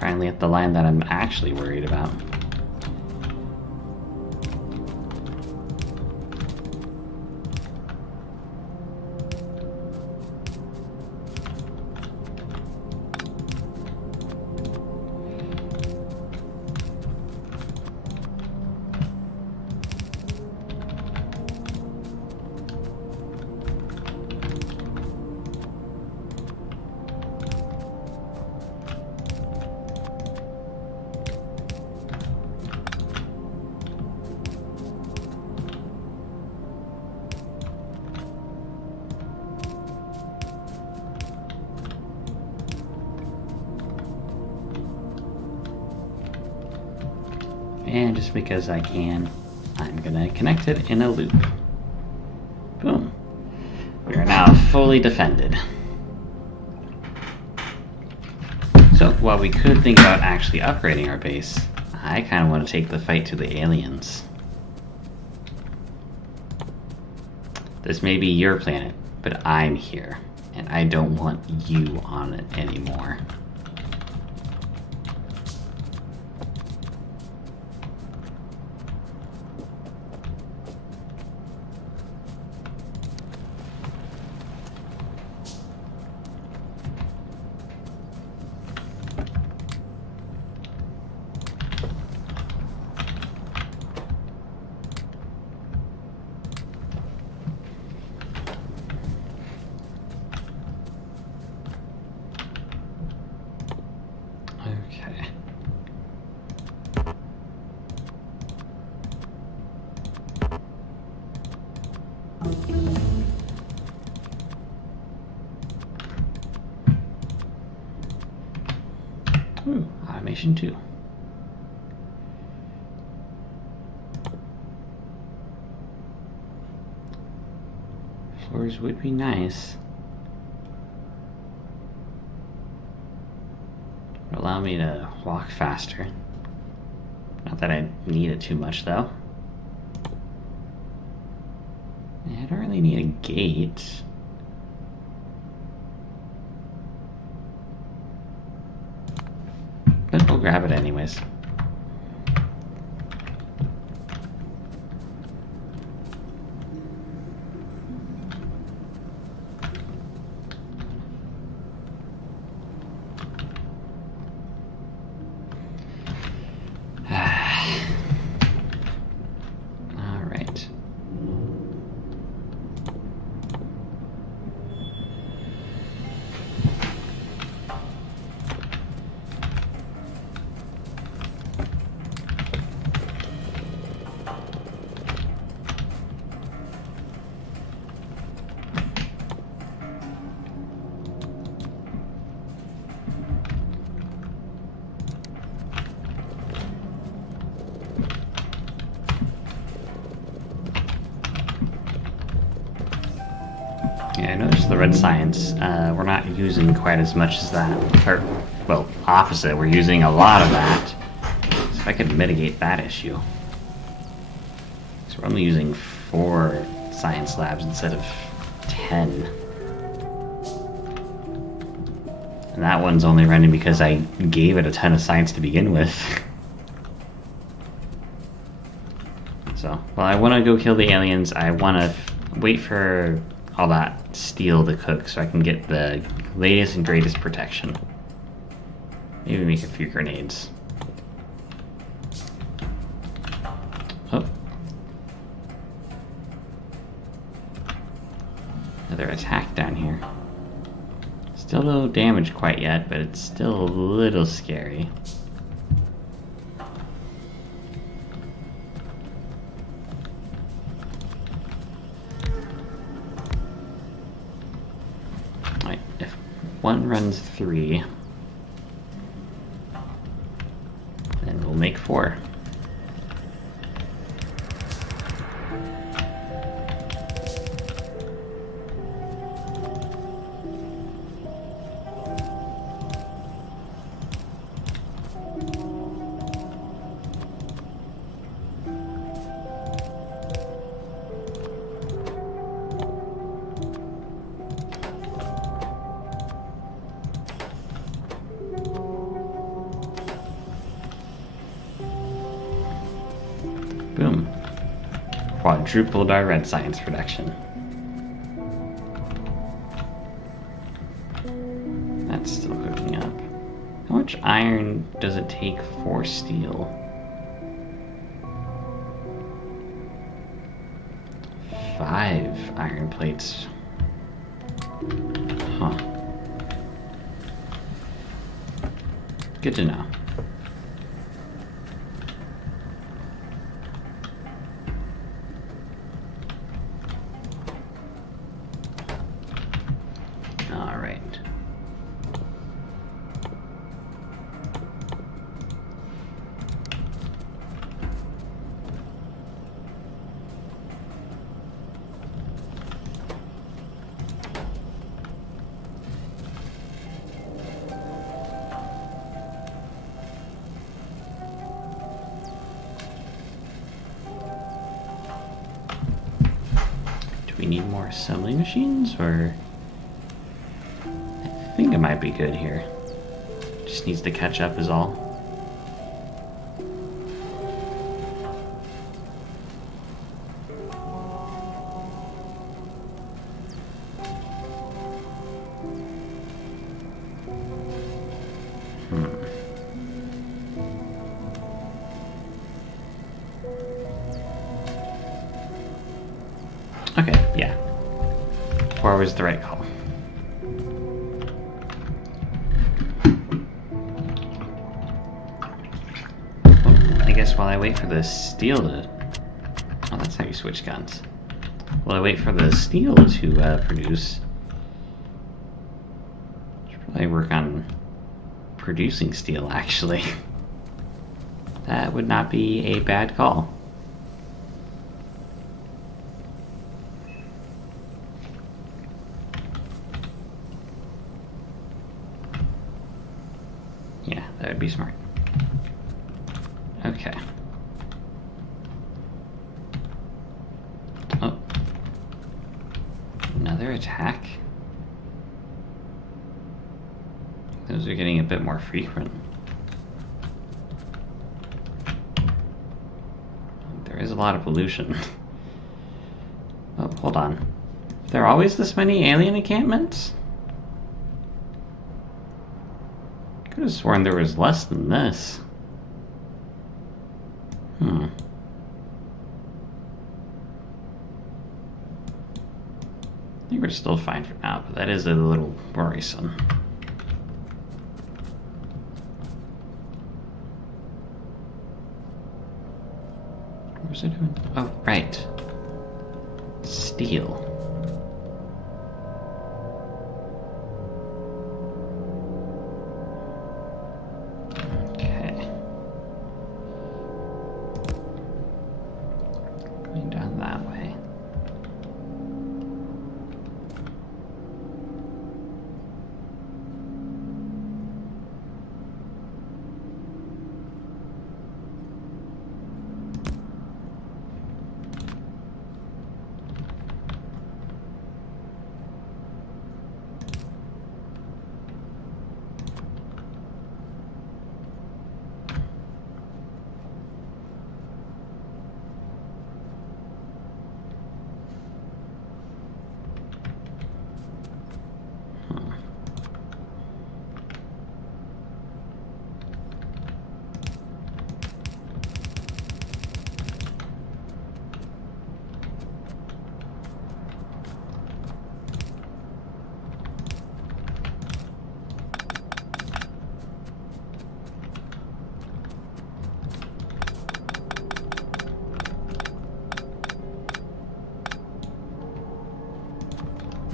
Finally at the line that I'm actually worried about. And just because I can, I'm gonna connect it in a loop. Boom. We are now fully defended. So while we could think about actually upgrading our base, I kind of want to take the fight to the aliens. This may be your planet, but I'm here, and I don't want you on it anymore. Okay. Ooh, automation 2. Floors would be nice. Would allow me to walk faster. Not that I need it too much though. I don't really need a gate. But we'll grab it anyways. Alright. Yeah, I noticed the red science, we're not using quite as much as that. Or, well, opposite, we're using a lot of that. So if I could mitigate that issue. So we're only using 4 science labs instead of 10. And that one's only running because I gave it a ton of science to begin with. So, well, I want to go kill the aliens. I want to wait for all that steel to cook so I can get the latest and greatest protection. Maybe make a few grenades. Oh. Another attack down here. Still no damage quite yet, but it's still a little scary. If 1 runs 3, then we'll make 4. Boom. Quadrupled our red science production. That's still cooking up. How much iron does it take for steel? 5 iron plates. Huh. Good to know. we need more assembly machines, or... I think it might be good here. Just needs to catch up is all. Okay, yeah. 4 was the right call. I guess while I wait for the steel to... Oh, that's how you switch guns. While I wait for the steel to produce... I should probably work on producing steel, actually. That would not be a bad call. Yeah, that would be smart. Okay. Oh. Another attack? Those are getting a bit more frequent. There is a lot of pollution. Oh, hold on. Are there always this many alien encampments? Could have sworn there was less than this. I think we're still fine for now, but that is a little worrisome. What was it doing? Oh, right. Steel. Okay. Going down that way.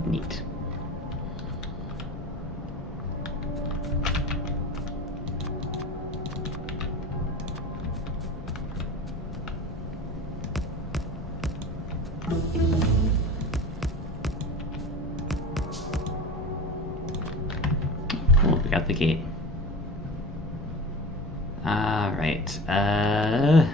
Neat. Cool, we got the gate. Alright, guess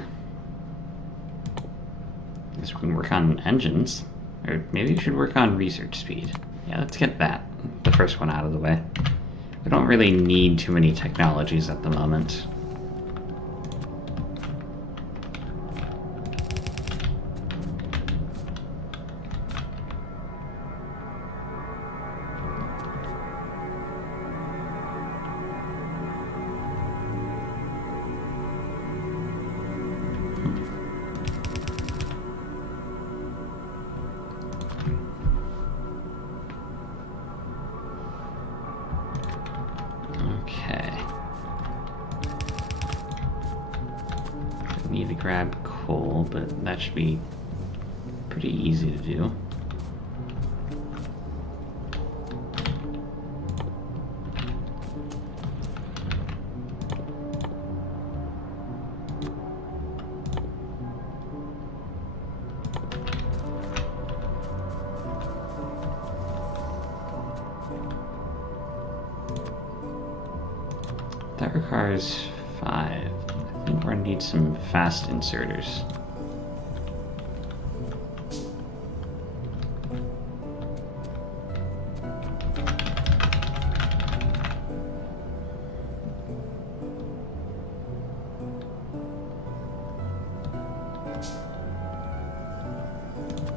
we can work on engines. Or maybe we should work on research speed. Yeah, let's get that, the first one, out of the way. We don't really need too many technologies at the moment. Okay. Need to grab coal, but that should be pretty easy to do. That requires 5. I think we're gonna need some fast inserters.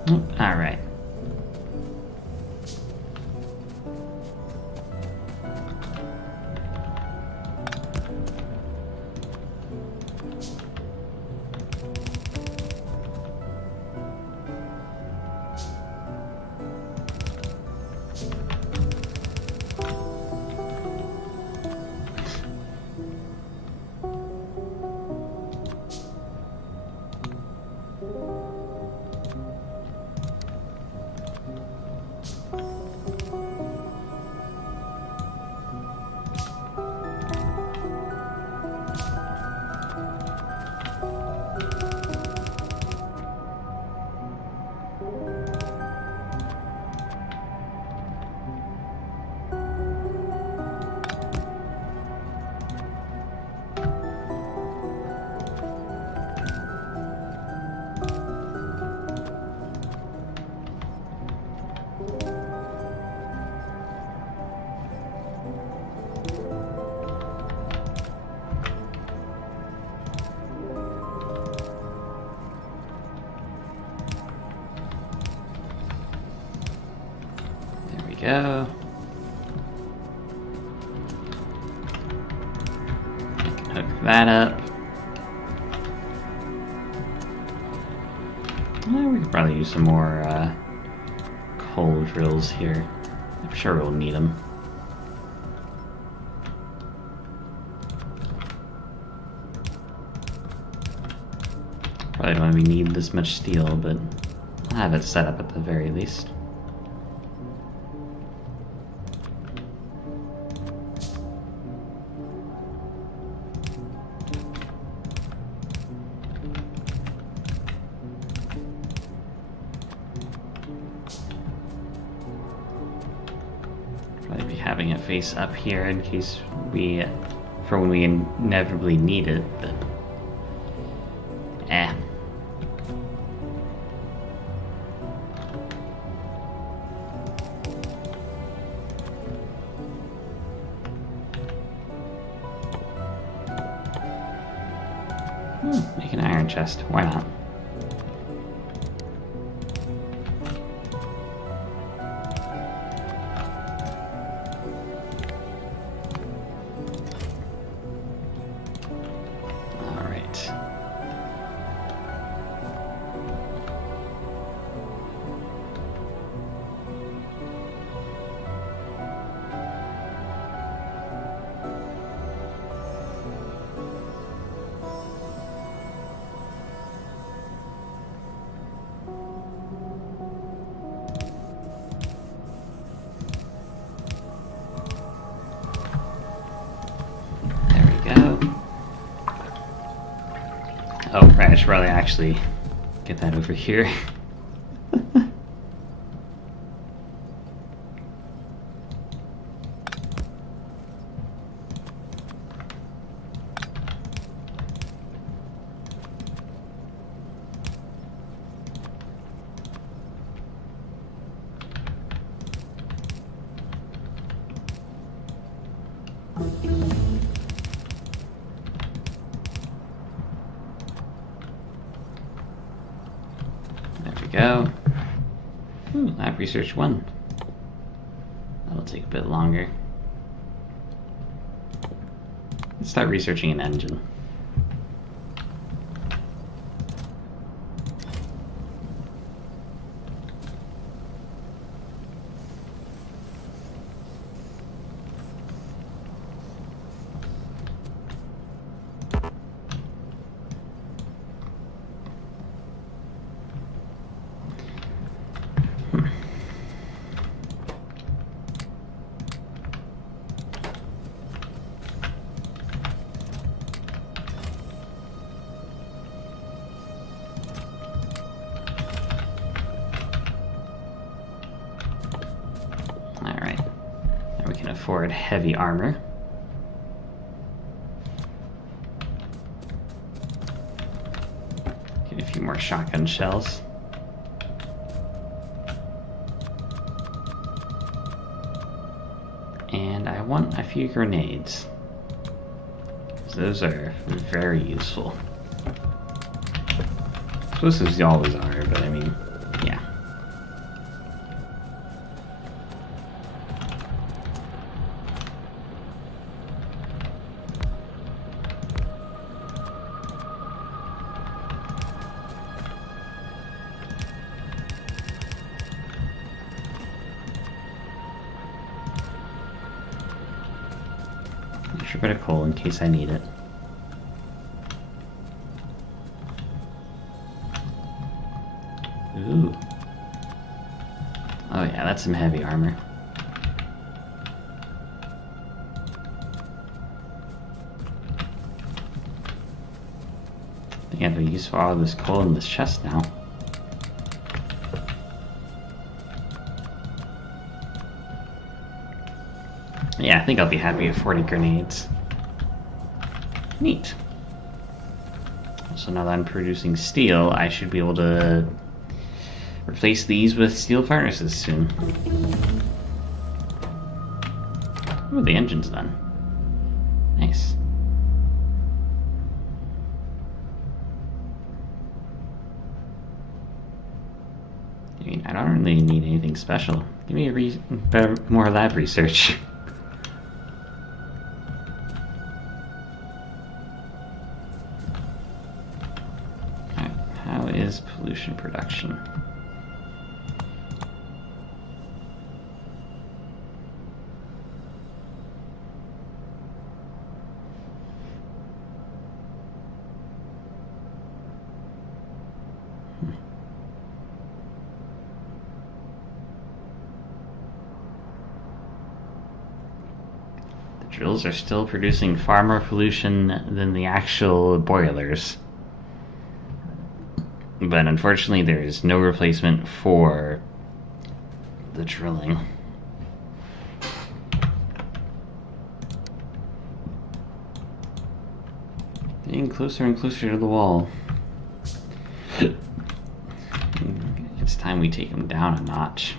Alright. Go. Hook that up. We could probably use some more coal drills here. I'm sure we'll need them. Probably don't even need this much steel, but I'll have it set up at the very least. Having it face up here in case for when we inevitably need it, but make an iron chest, why not? Oh, right, I should probably actually get that over here. Go. Lab research 1. That'll take a bit longer. Let's start researching an engine. Afford heavy armor. Get a few more shotgun shells. And I want a few grenades. Those are very useful. Explosives always are, but I mean, yeah. bit of coal in case I need it. Ooh. Oh yeah, that's some heavy armor. I think I have a use for all of this coal in this chest now. Yeah, I think I'll be happy with 40 grenades. Neat. So now that I'm producing steel, I should be able to replace these with steel furnaces soon. Ooh, the engine's done. Nice. I mean, I don't really need anything special. Give me a more lab research. How is pollution production? Drills are still producing far more pollution than the actual boilers. But unfortunately, there is no replacement for the drilling. Getting closer and closer to the wall. It's time we take them down a notch.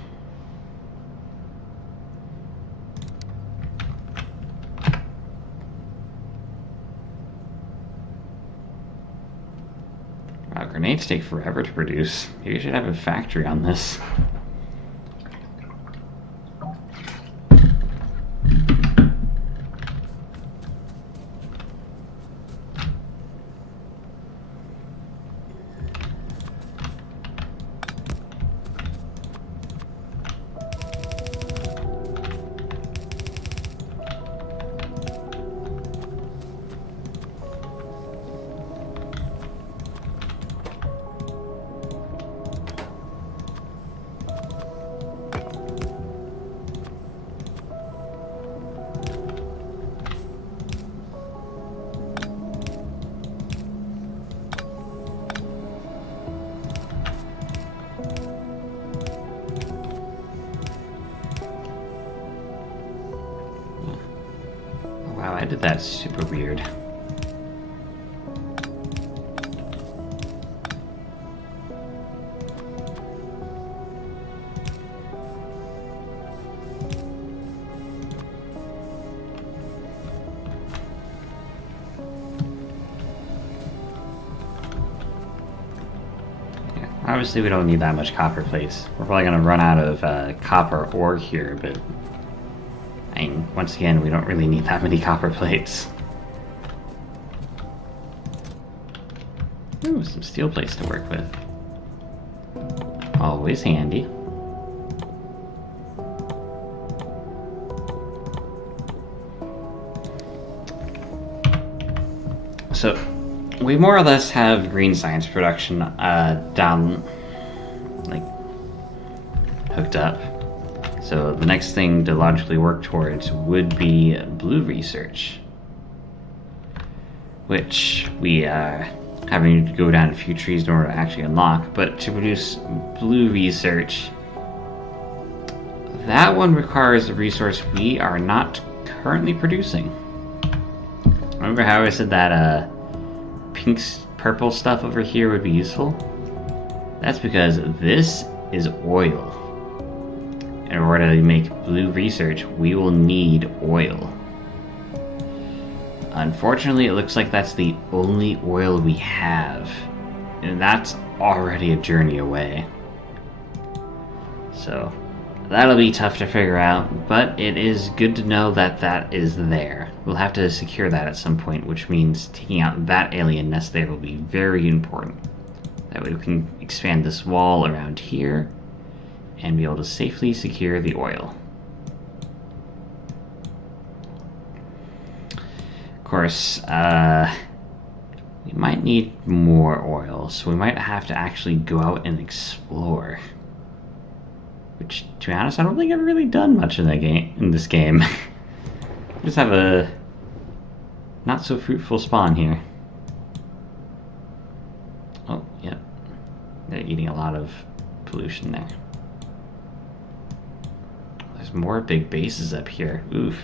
Wow, grenades take forever to produce. Maybe you should have a factory on this. Wow, I did that super weird. Yeah, obviously we don't need that much copper plates. We're probably going to run out of copper ore here, but I mean, once again, we don't really need that many copper plates. Ooh, some steel plates to work with. Always handy. So, we more or less have green science production down, like, hooked up. So the next thing to logically work towards would be blue research, which we having to go down a few trees in order to actually unlock. But to produce blue research, that one requires a resource we are not currently producing. Remember how I said that purple stuff over here would be useful? That's because this is oil. In order to make blue research, we will need oil. Unfortunately, it looks like that's the only oil we have, and that's already a journey away. So, that'll be tough to figure out, but it is good to know that that is there. We'll have to secure that at some point, which means taking out that alien nest there will be very important. That way we can expand this wall around here and be able to safely secure the oil. course, we might need more oil, so we might have to actually go out and explore. Which, to be honest, I don't think I've really done much in this game. Just have a not so fruitful spawn here. Oh, yep. They're eating a lot of pollution there. There's more big bases up here. Oof.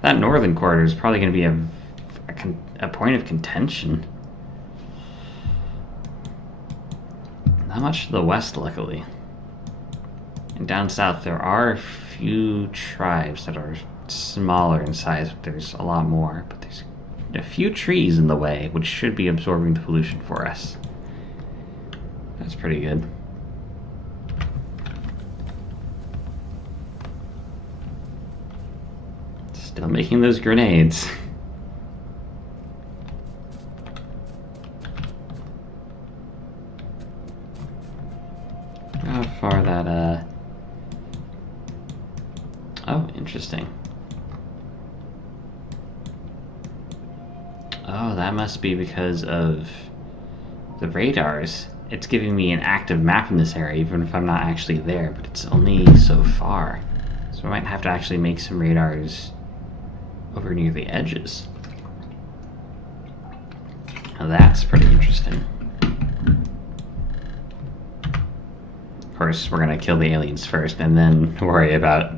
That northern corridor is probably going to be a point of contention. Not much to the west, luckily. And down south, there are a few tribes that are smaller in size, but there's a lot more. But there's a few trees in the way, which should be absorbing the pollution for us. That's pretty good. Still making those grenades. How far that, oh, interesting. Oh, that must be because of the radars. It's giving me an active map in this area, even if I'm not actually there, but it's only so far. So I might have to actually make some radars over near the edges. Now that's pretty interesting. Of course, we're gonna kill the aliens first and then worry about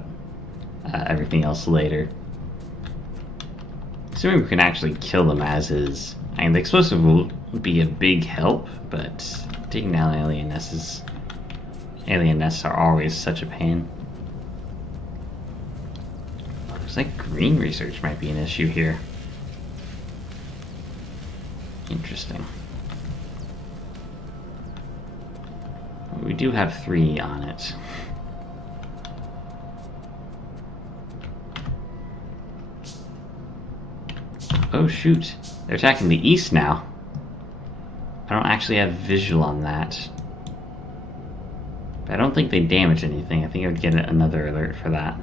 everything else later. Assuming we can actually kill them as is. I mean, the explosive will be a big help, but taking down alien nests are always such a pain. Looks like green research might be an issue here. Interesting. We do have 3 on it. Oh shoot, they're attacking the east now. I don't actually have visual on that. But I don't think they damaged anything. I think I would get another alert for that.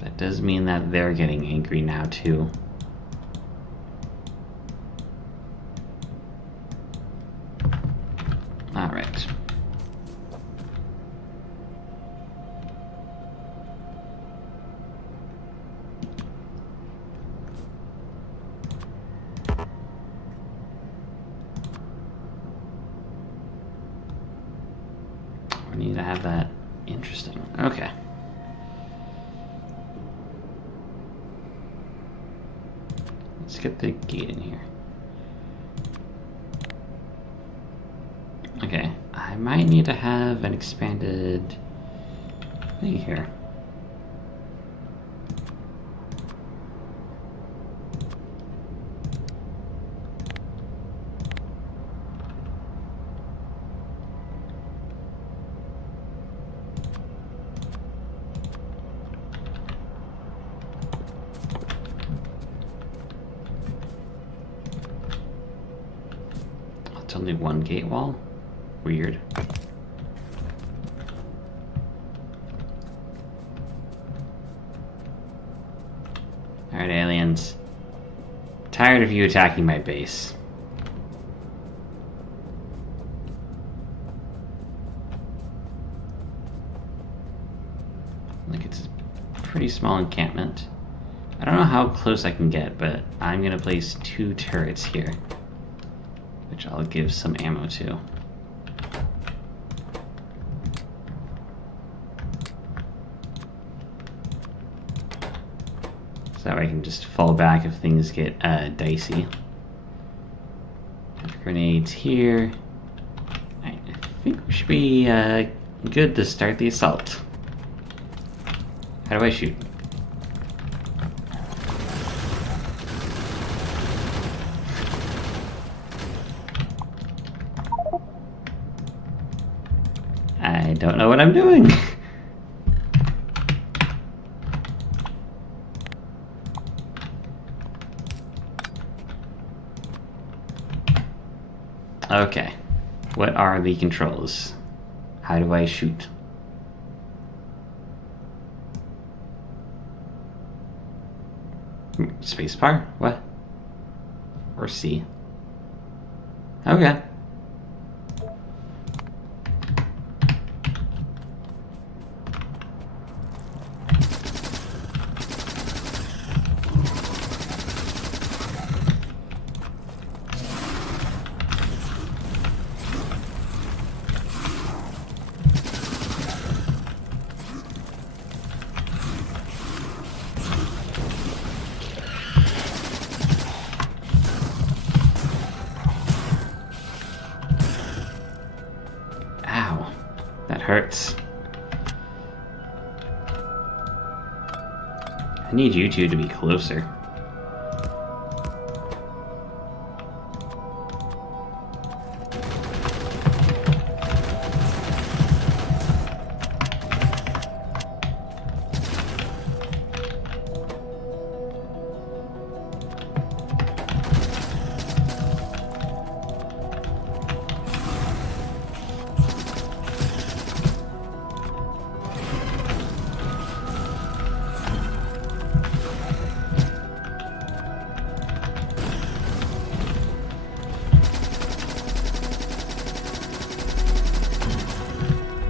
That does mean that they're getting angry now too. Alright. We need to have that. Interesting. Okay. Let's get the gate in here. Okay, I might need to have an expanded thing here. It's only one gate wall? Weird. Alright, aliens. Tired of you attacking my base. Like, it's a pretty small encampment. I don't know how close I can get, but I'm gonna place 2 turrets here, which I'll give some ammo to. So that way I can just fall back if things get dicey. Grenades here. I think we should be good to start the assault. How do I shoot? I don't know what I'm doing. Okay, what are the controls? How do I shoot? Spacebar? What? Or C? Okay. Ow. That hurts. I need you two to be closer.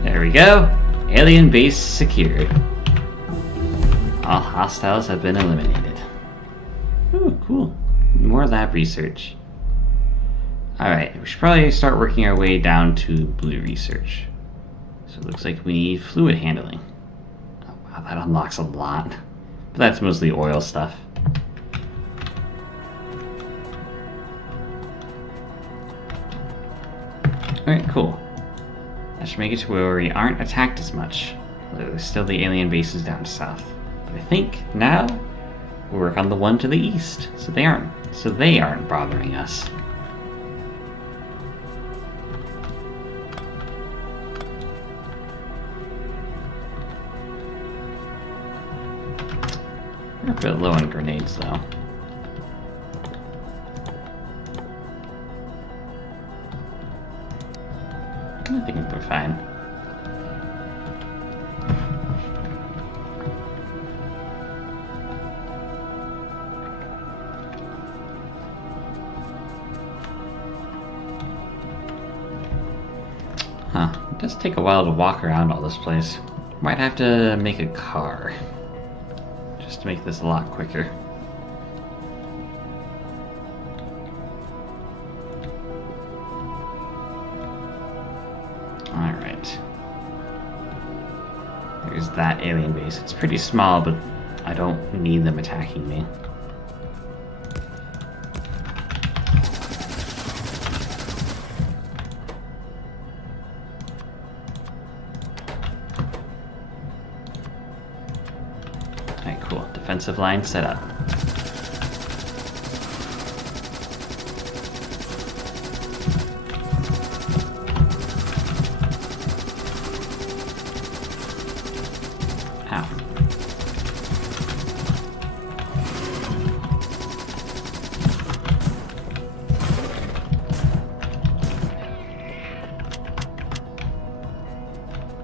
There we go. Alien base secured. All hostiles have been eliminated. Ooh, cool. More lab research. Alright, we should probably start working our way down to blue research. So it looks like we need fluid handling. Oh wow, that unlocks a lot. But that's mostly oil stuff. Alright, cool. That should make it to where we aren't attacked as much. There's still the alien bases down south. But I think now we'll work on the one to the east, so they aren't bothering us. We're a bit low on grenades though. I think we're fine. Huh. It does take a while to walk around all this place. Might have to make a car. Just to make this a lot quicker. Alright. There's that alien base. It's pretty small, but I don't need them attacking me. Alright, cool. Defensive line set up.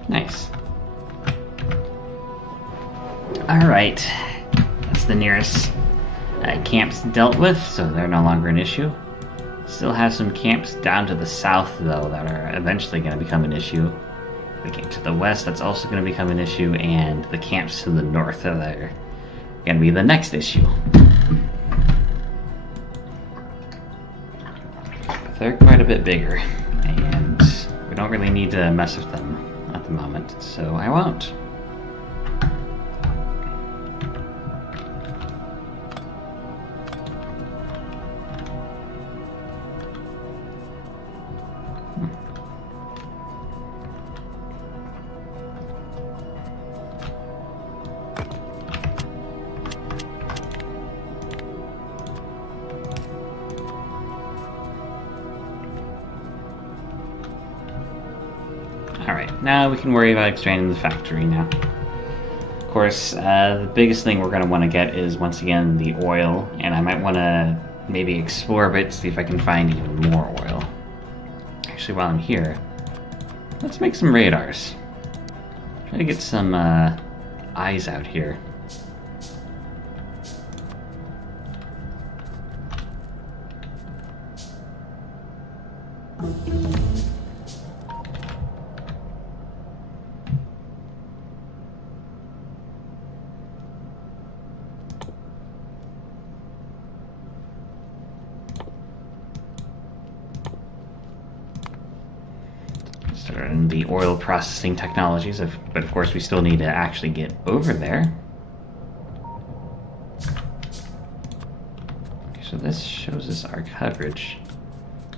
Nice. Alright. That's the nearest camps dealt with, so they're no longer an issue. Still have some camps down to the south, though, that are eventually going to become an issue. The camp to the west, that's also going to become an issue, and the camps to the north that are going to be the next issue. But they're quite a bit bigger, and we don't really need to mess with them at the moment, so I won't. Alright, now we can worry about expanding the factory now. Of course, the biggest thing we're going to want to get is, once again, the oil, and I might want to maybe explore a bit, see if I can find even more oil. Actually, while I'm here, let's make some radars. Try to get some eyes out here. And the oil processing technologies, but of course we still need to actually get over there. Okay, so this shows us our coverage.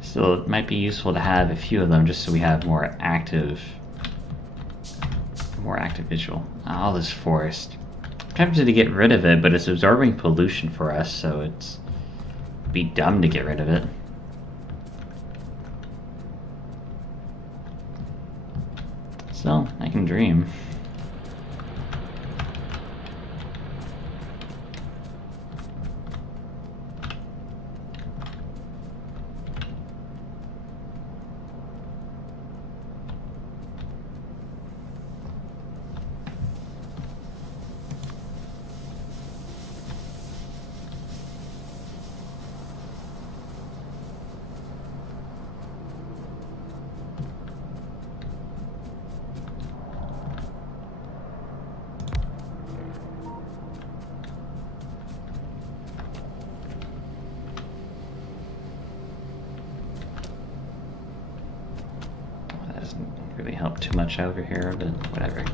Still, it might be useful to have a few of them just so we have more active visual. All this forest. I'm tempted to get rid of it, but it's absorbing pollution for us, so it'd be dumb to get rid of it. Still, I can dream. Really help too much over here, but whatever.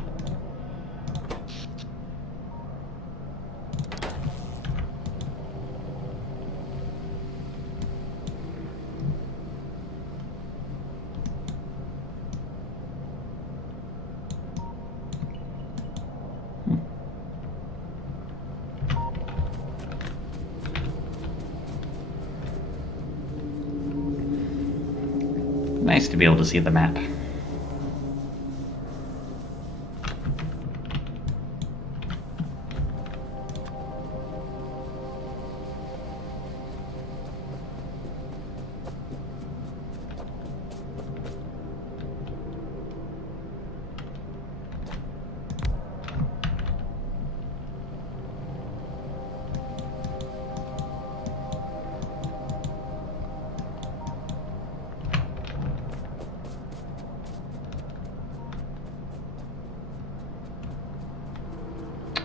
Nice to be able to see the map.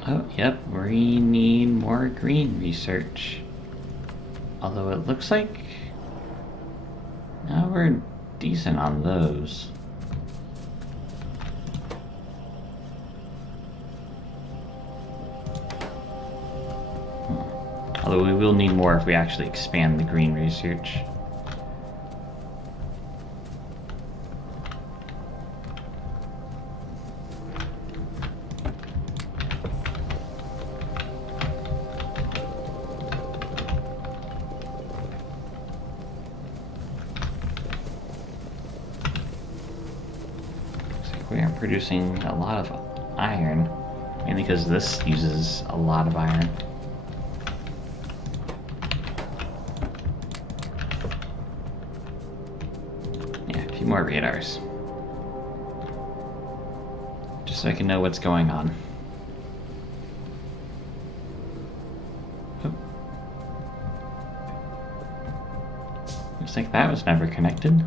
Oh, yep, we need more green research. Although it looks like now we're decent on those. Although we will need more if we actually expand the green research. We aren't producing a lot of iron, mainly because this uses a lot of iron. Yeah, a few more radars. Just so I can know what's going on. Oh. Looks like that was never connected.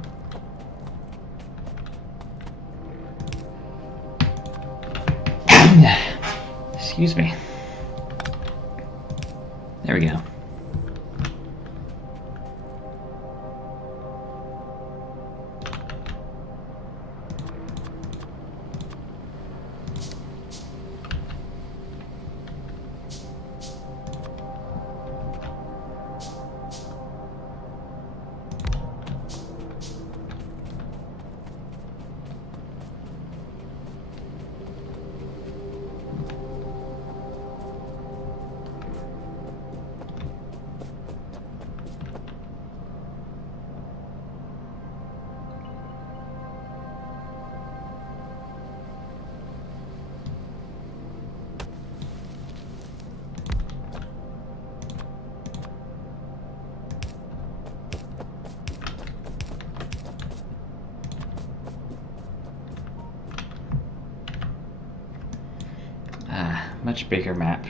Excuse me. There we go. Much bigger map.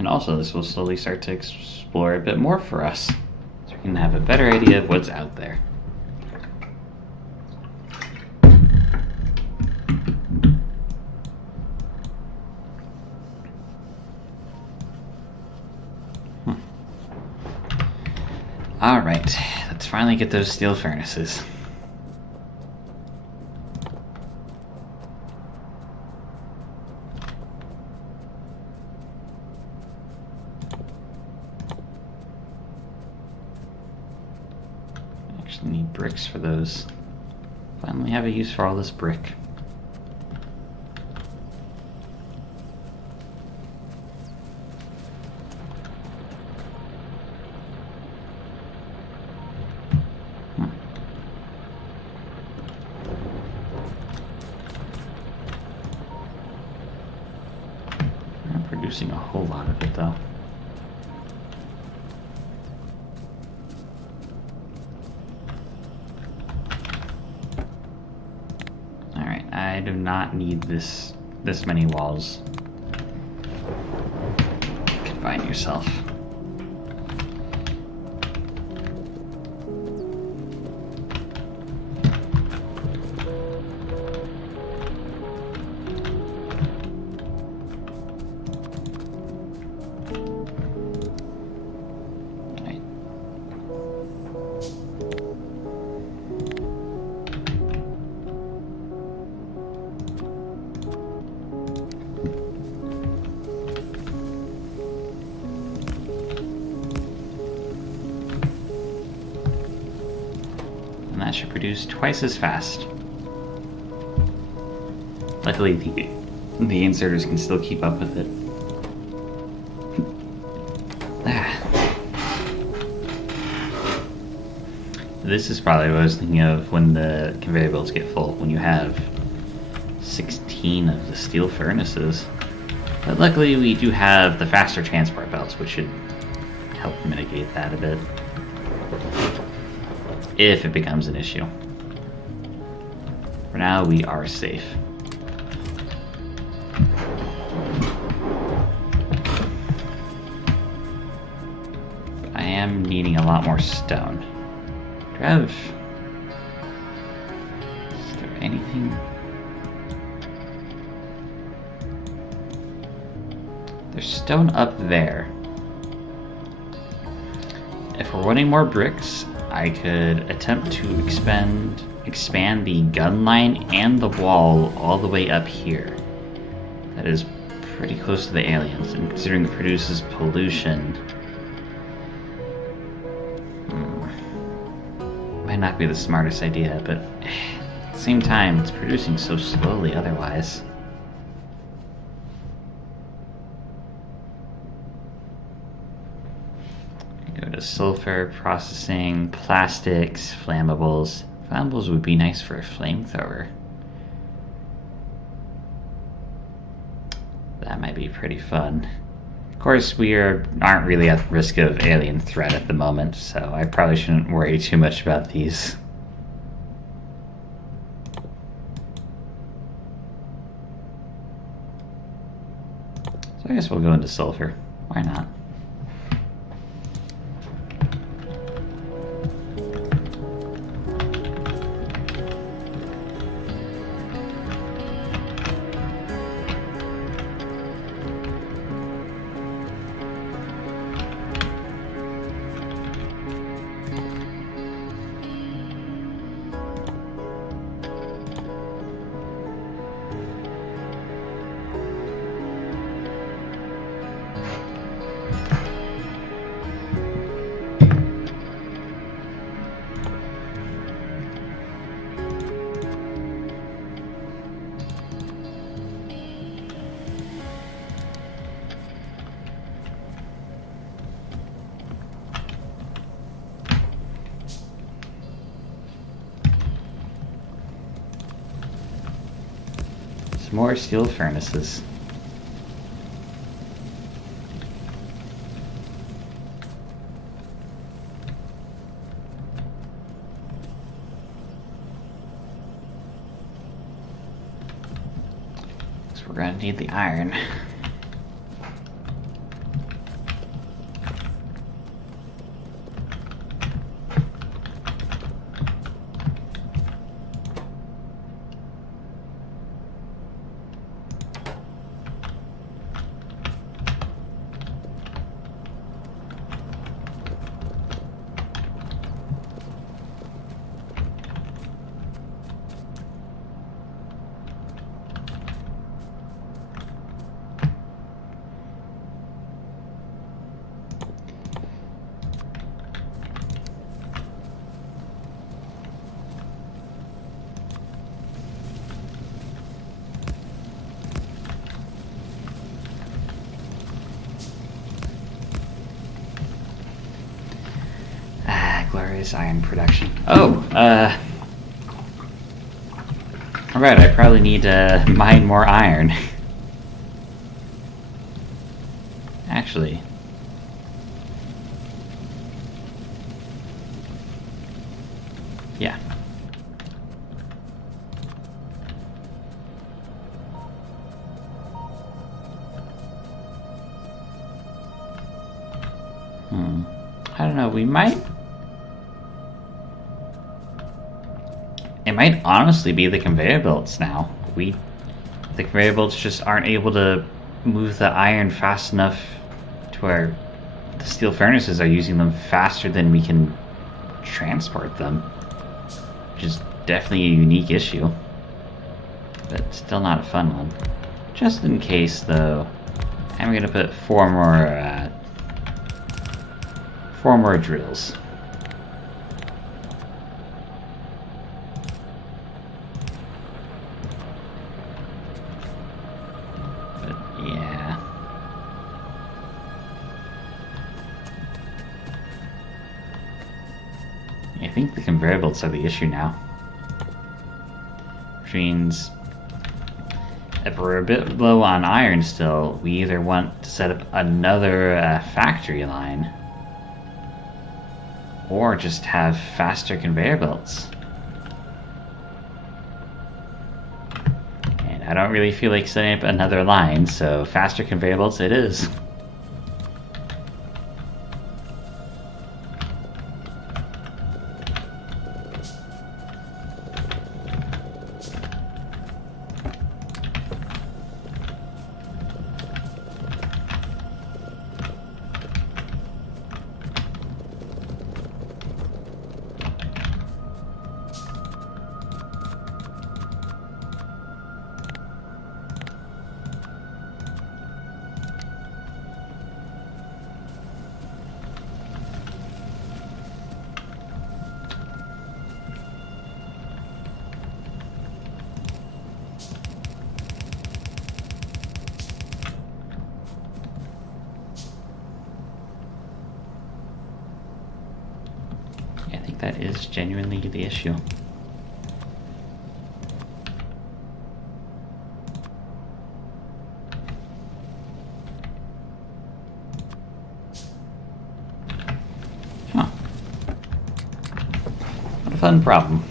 And also, this will slowly start to explore a bit more for us, so we can have a better idea of what's out there. Alright, let's finally get those steel furnaces. Actually need bricks for those. Finally have a use for all this brick. Producing a whole lot of it though. Alright, I do not need this many walls. Confine yourself. That should produce twice as fast. Luckily, the inserters can still keep up with it. This is probably what I was thinking of when the conveyor belts get full, when you have 16 of the steel furnaces. But luckily, we do have the faster transport belts, which should help mitigate that a bit. If it becomes an issue. For now, we are safe. But I am needing a lot more stone. Do I have... Is there anything? There's stone up there. If we're wanting more bricks, I could attempt to expand the gun line and the wall all the way up here. That is pretty close to the aliens, and considering it produces pollution, might not be the smartest idea, but at the same time, it's producing so slowly otherwise. Go to sulfur, processing, plastics, flammables. Flammables would be nice for a flamethrower. That might be pretty fun. Of course, we aren't really at risk of alien threat at the moment, so I probably shouldn't worry too much about these. So I guess we'll go into sulfur. Why not? More steel furnaces. So we're gonna need the iron. is iron production? Oh, alright, I probably need to mine more iron. Actually. Yeah. I don't know, we might... It might honestly be the conveyor belts now. The conveyor belts just aren't able to move the iron fast enough to where the steel furnaces are using them faster than we can transport them. Which is definitely a unique issue. But still not a fun one. Just in case, though, I'm gonna put four more drills. But yeah. I think the conveyor belts are the issue now. Which means if we're a bit low on iron still, we either want to set up another factory line or just have faster conveyor belts. And I don't really feel like setting up another line, so faster conveyor belts it is. I think that is genuinely the issue. Huh. What a fun problem.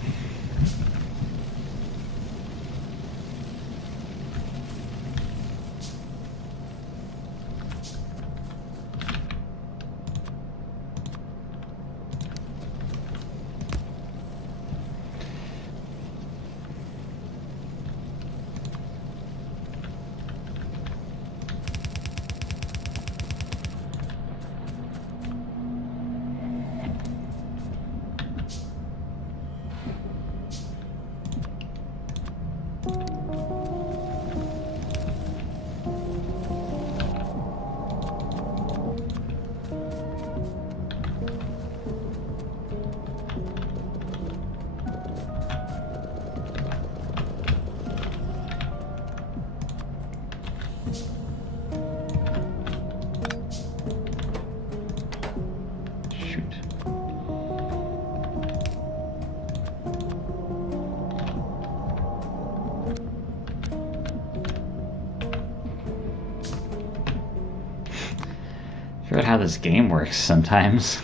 I forgot how this game works sometimes.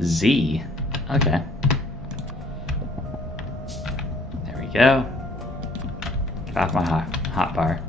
Z. Okay. There we go. Get off my hot bar.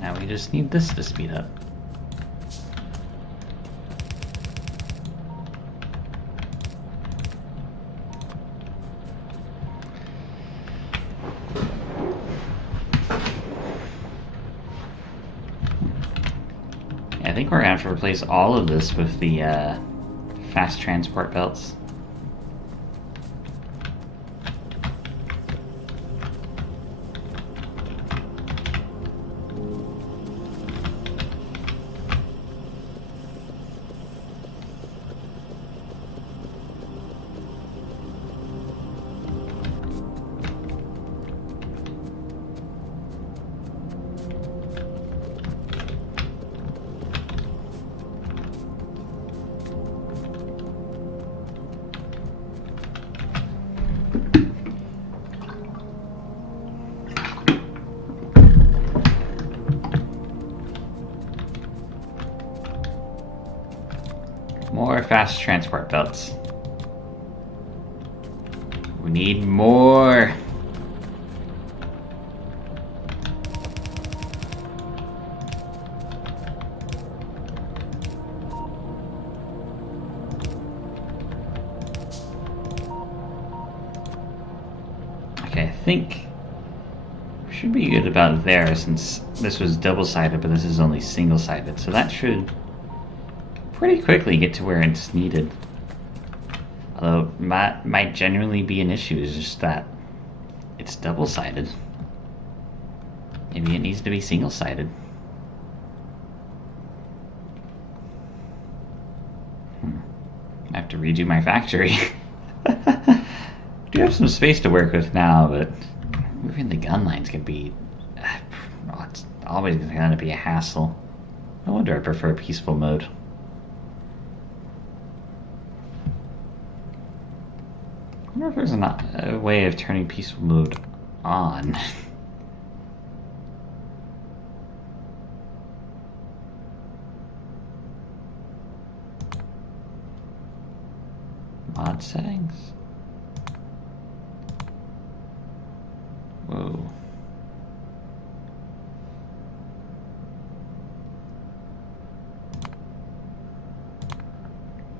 Now we just need this to speed up. think we're going to have to replace all of this with the fast transport belts. More fast transport belts. We need more. Okay, I think we should be good about there since this was double-sided, but this is only single-sided. So that should pretty quickly get to where it's needed. Although might genuinely be an issue, is just that it's double-sided. Maybe it needs to be single-sided. I have to redo my factory. Do have some space to work with now, but moving the gun lines can be... it's always going to be a hassle. No wonder I prefer peaceful mode. I wonder if there's a way of turning peaceful mode on. Mod settings? Whoa.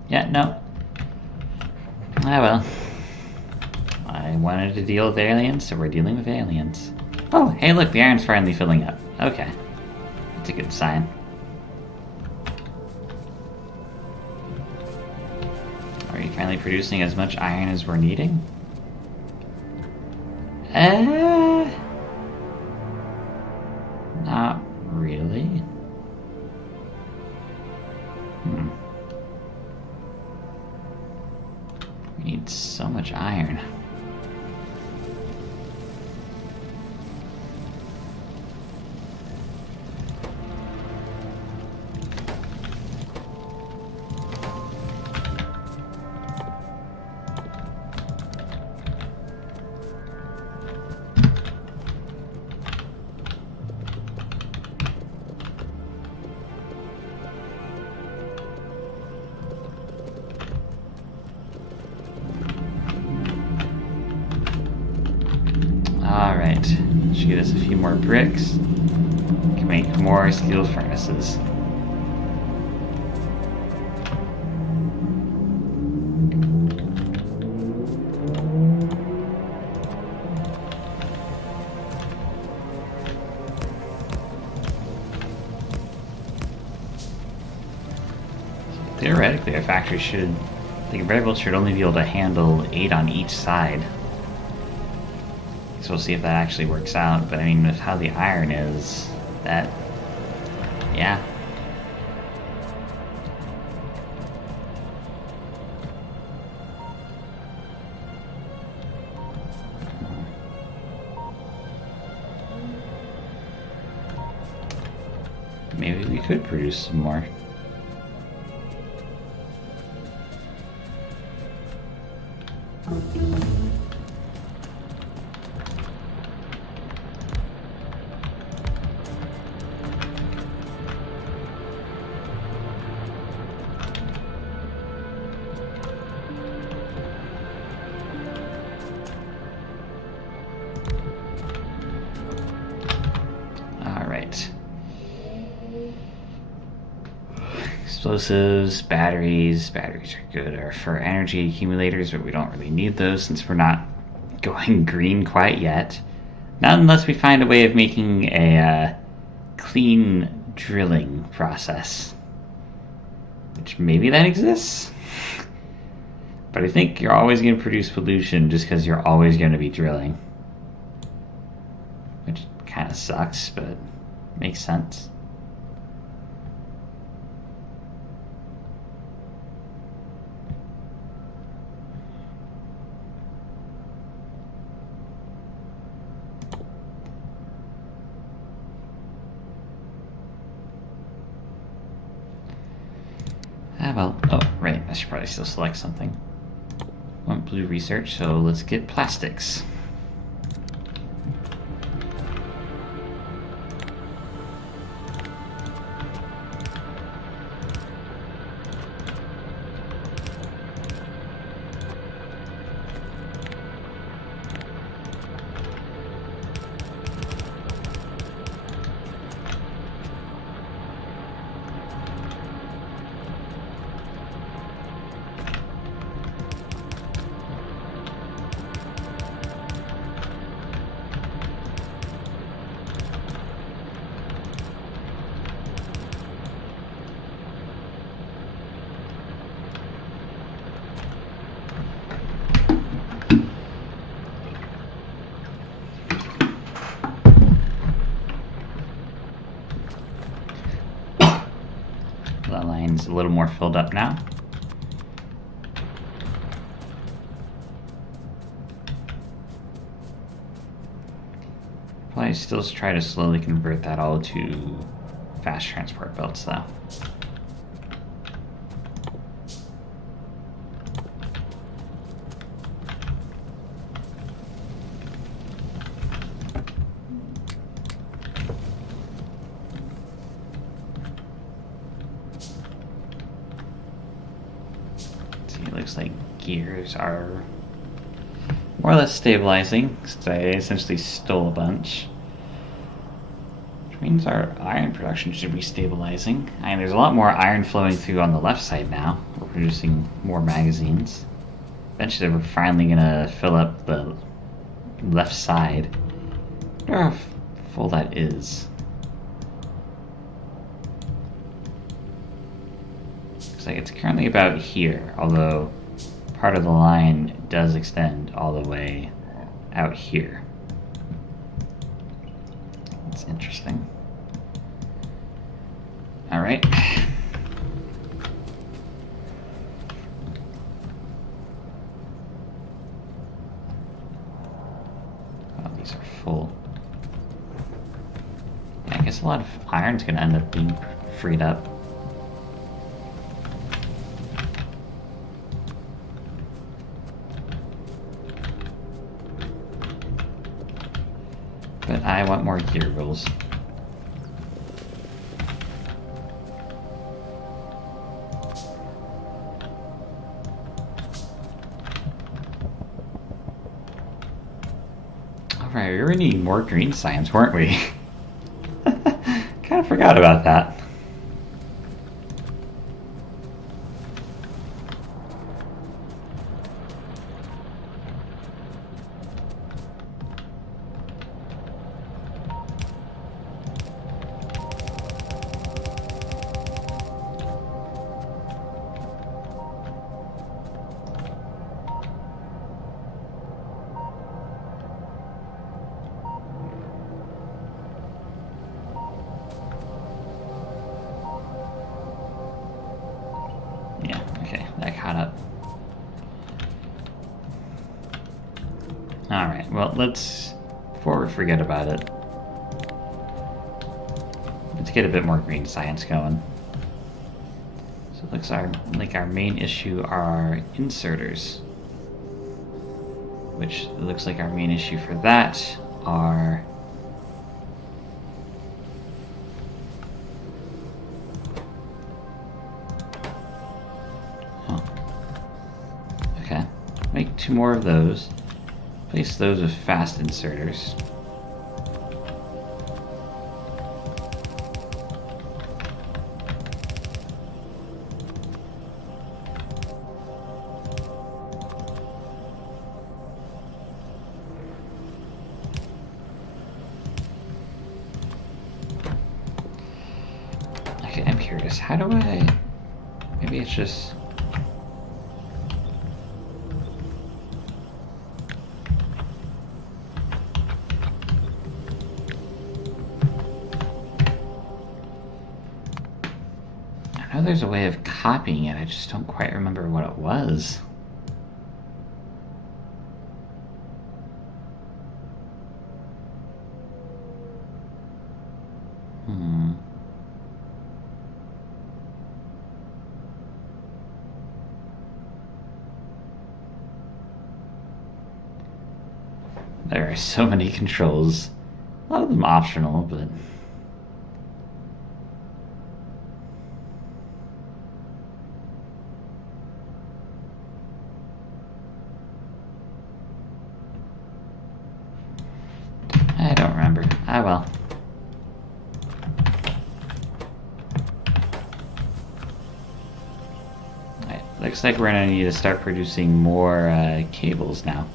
Yeah, no. Ah, well. I wanted to deal with aliens, so we're dealing with aliens. Oh, hey look, the iron's finally filling up. Okay. That's a good sign. Are you finally producing as much iron as we're needing? Not really. We need so much iron. Alright, should get us a few more bricks. Can make more steel furnaces. Theoretically, our factory should, the conveyor should only be able to handle 8 on each side. So we'll see if that actually works out, but I mean, with how the iron is, that, yeah. Maybe we could produce some more. Explosives, batteries. Batteries are good or for energy accumulators, but we don't really need those since we're not going green quite yet. Not unless we find a way of making a clean drilling process. which maybe that exists. But I think you're always going to produce pollution just because you're always going to be drilling. Which kind of sucks, but makes sense. Well, oh, right, I should probably still select something. Want blue research, so let's get plastics. The line's a little more filled up now. Probably still try to slowly convert that all to fast transport belts though. Looks like gears are more or less stabilizing, because I essentially stole a bunch. Which means our iron production should be stabilizing. And there's a lot more iron flowing through on the left side now. We're producing more magazines. Eventually we're finally going to fill up the left side. I wonder how full that is. Looks like it's currently about here, although part of the line does extend all the way out here. That's interesting. All right. Oh, these are full. Yeah, I guess a lot of iron's going to end up being freed up. But I want more gear wheels. Alright, we were needing more green science, weren't we? Kind of forgot about that. That caught up. Alright, well, before we forget about it, let's get a bit more green science going. So it looks like our main issue are inserters, which looks like our main issue for that are make 2 more of those. Place those with fast inserters. Okay, I'm curious. How do I... Maybe Maybe it's just... I know there's a way of copying it, I just don't quite remember what it was. There are so many controls. A lot of them optional, but... I don't remember. Ah, well. Alright, looks like we're gonna need to start producing more cables now.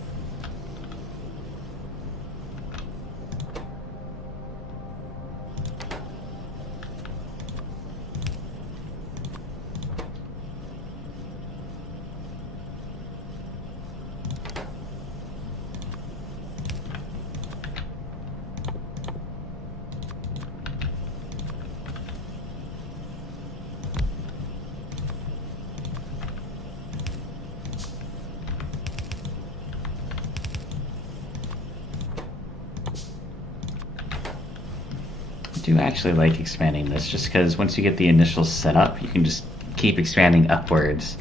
I do actually like expanding this just because once you get the initial setup, you can just keep expanding upwards.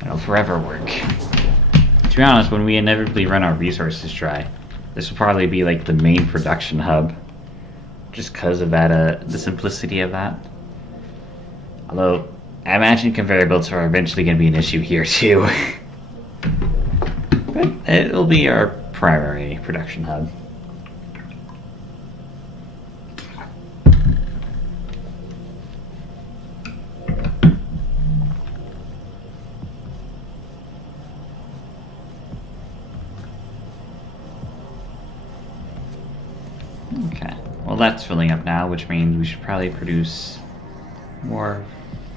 It'll forever work. To be honest, when we inevitably run our resources dry, this will probably be like the main production hub just because of that, the simplicity of that. Although, I imagine conveyor belts are eventually going to be an issue here too. But it'll be our primary production hub. Okay, well that's filling up now, which means we should probably produce more.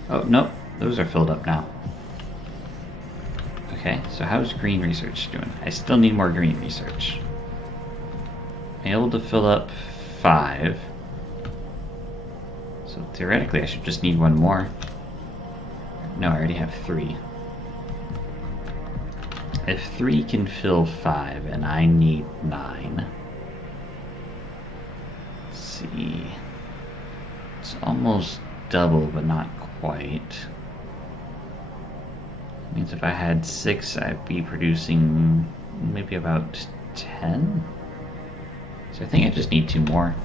Oh, nope, those are filled up now. Okay, so how's green research doing? I still need more green research. I'm able to fill up 5. So theoretically I should just need 1 more. No, I already have 3. If 3 can fill 5 and I need 9. See, it's almost double but not quite. Means if I had 6 I'd be producing maybe about 10. So I think I just need 2 more.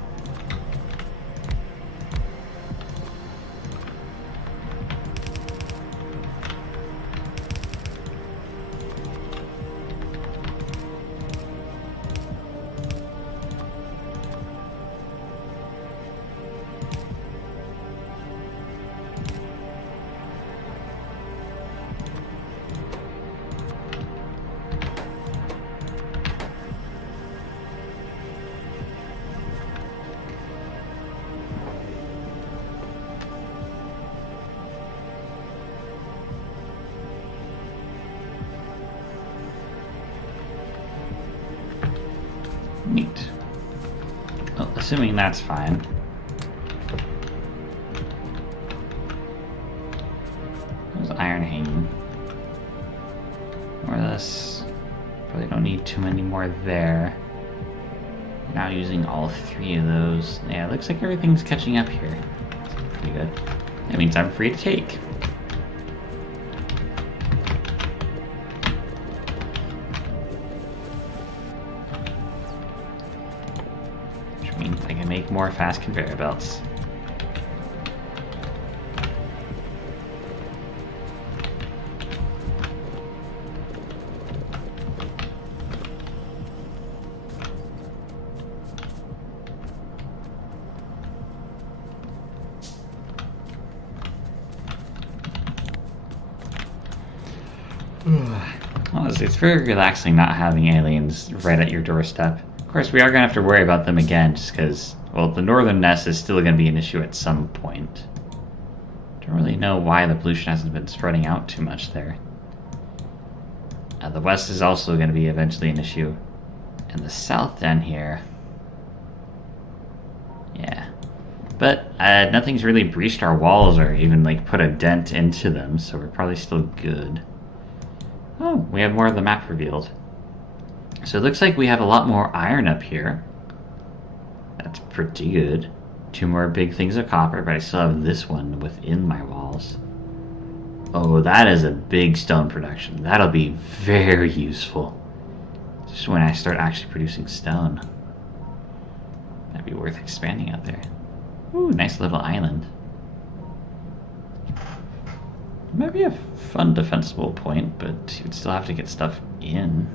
Neat. Well, assuming that's fine. There's iron hanging. More or less. Probably don't need too many more there. Now using all 3 of those. Yeah, it looks like everything's catching up here. That's pretty good. That means I'm free to take. I can make more fast conveyor belts. Honestly, it's very relaxing not having aliens right at your doorstep. Of course, we are going to have to worry about them again, just because, well, the northern nest is still going to be an issue at some point. Don't really know why the pollution hasn't been spreading out too much there. The west is also going to be eventually an issue. And the south down here... yeah. But nothing's really breached our walls or even like put a dent into them, so we're probably still good. Oh, we have more of the map revealed. So it looks like we have a lot more iron up here. That's pretty good. 2 more big things of copper, but I still have this one within my walls. Oh, that is a big stone production. That'll be very useful. Just when I start actually producing stone. That'd be worth expanding out there. Ooh, nice little island. Might be a fun defensible point, but you'd still have to get stuff in.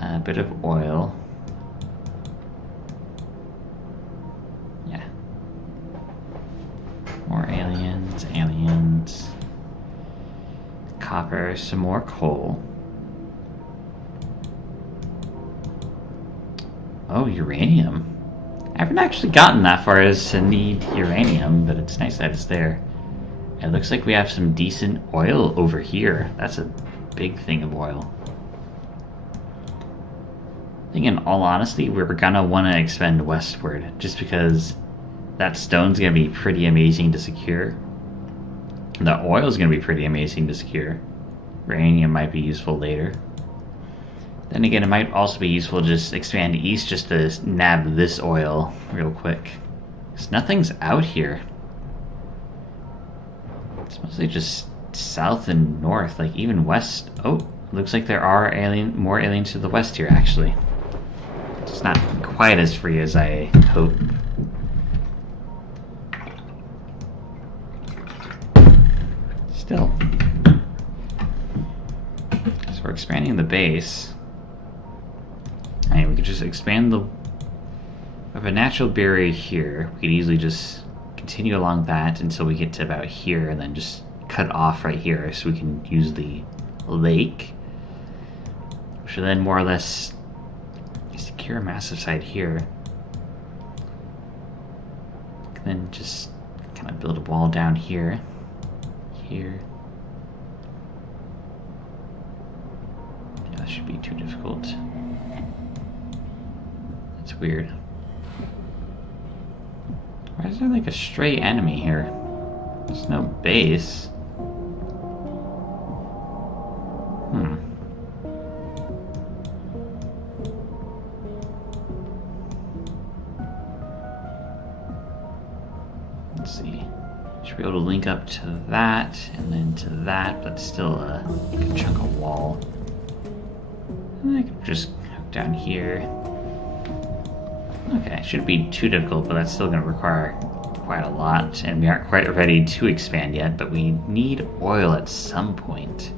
A bit of oil. Yeah. More aliens, aliens. Copper, some more coal. Oh, uranium. I haven't actually gotten that far as to need uranium, but it's nice that it's there. It looks like we have some decent oil over here. That's a big thing of oil. I think in all honesty, we're gonna want to expand westward, just because that stone's gonna be pretty amazing to secure. The oil's gonna be pretty amazing to secure. Uranium might be useful later. Then again, it might also be useful to just expand east just to nab this oil real quick. Because nothing's out here. It's mostly just south and north, like even west. Oh, looks like there are more aliens to the west here, actually. It's not quite as free as I hope. Still. So we're expanding the base. I mean, we could just expand we have a natural barrier here. We could easily just continue along that until we get to about here and then just cut off right here so we can use the lake. Which will then more or less secure a massive site here. And then just kind of build a wall down here. Here. Yeah, that should be too difficult. That's weird. Why is there like a stray enemy here? There's no base. Let's see. Should be able to link up to that and then to that, but still a good chunk of wall. And I can just hook down here. Okay, shouldn't be too difficult, but that's still going to require quite a lot, and we aren't quite ready to expand yet, but we need oil at some point.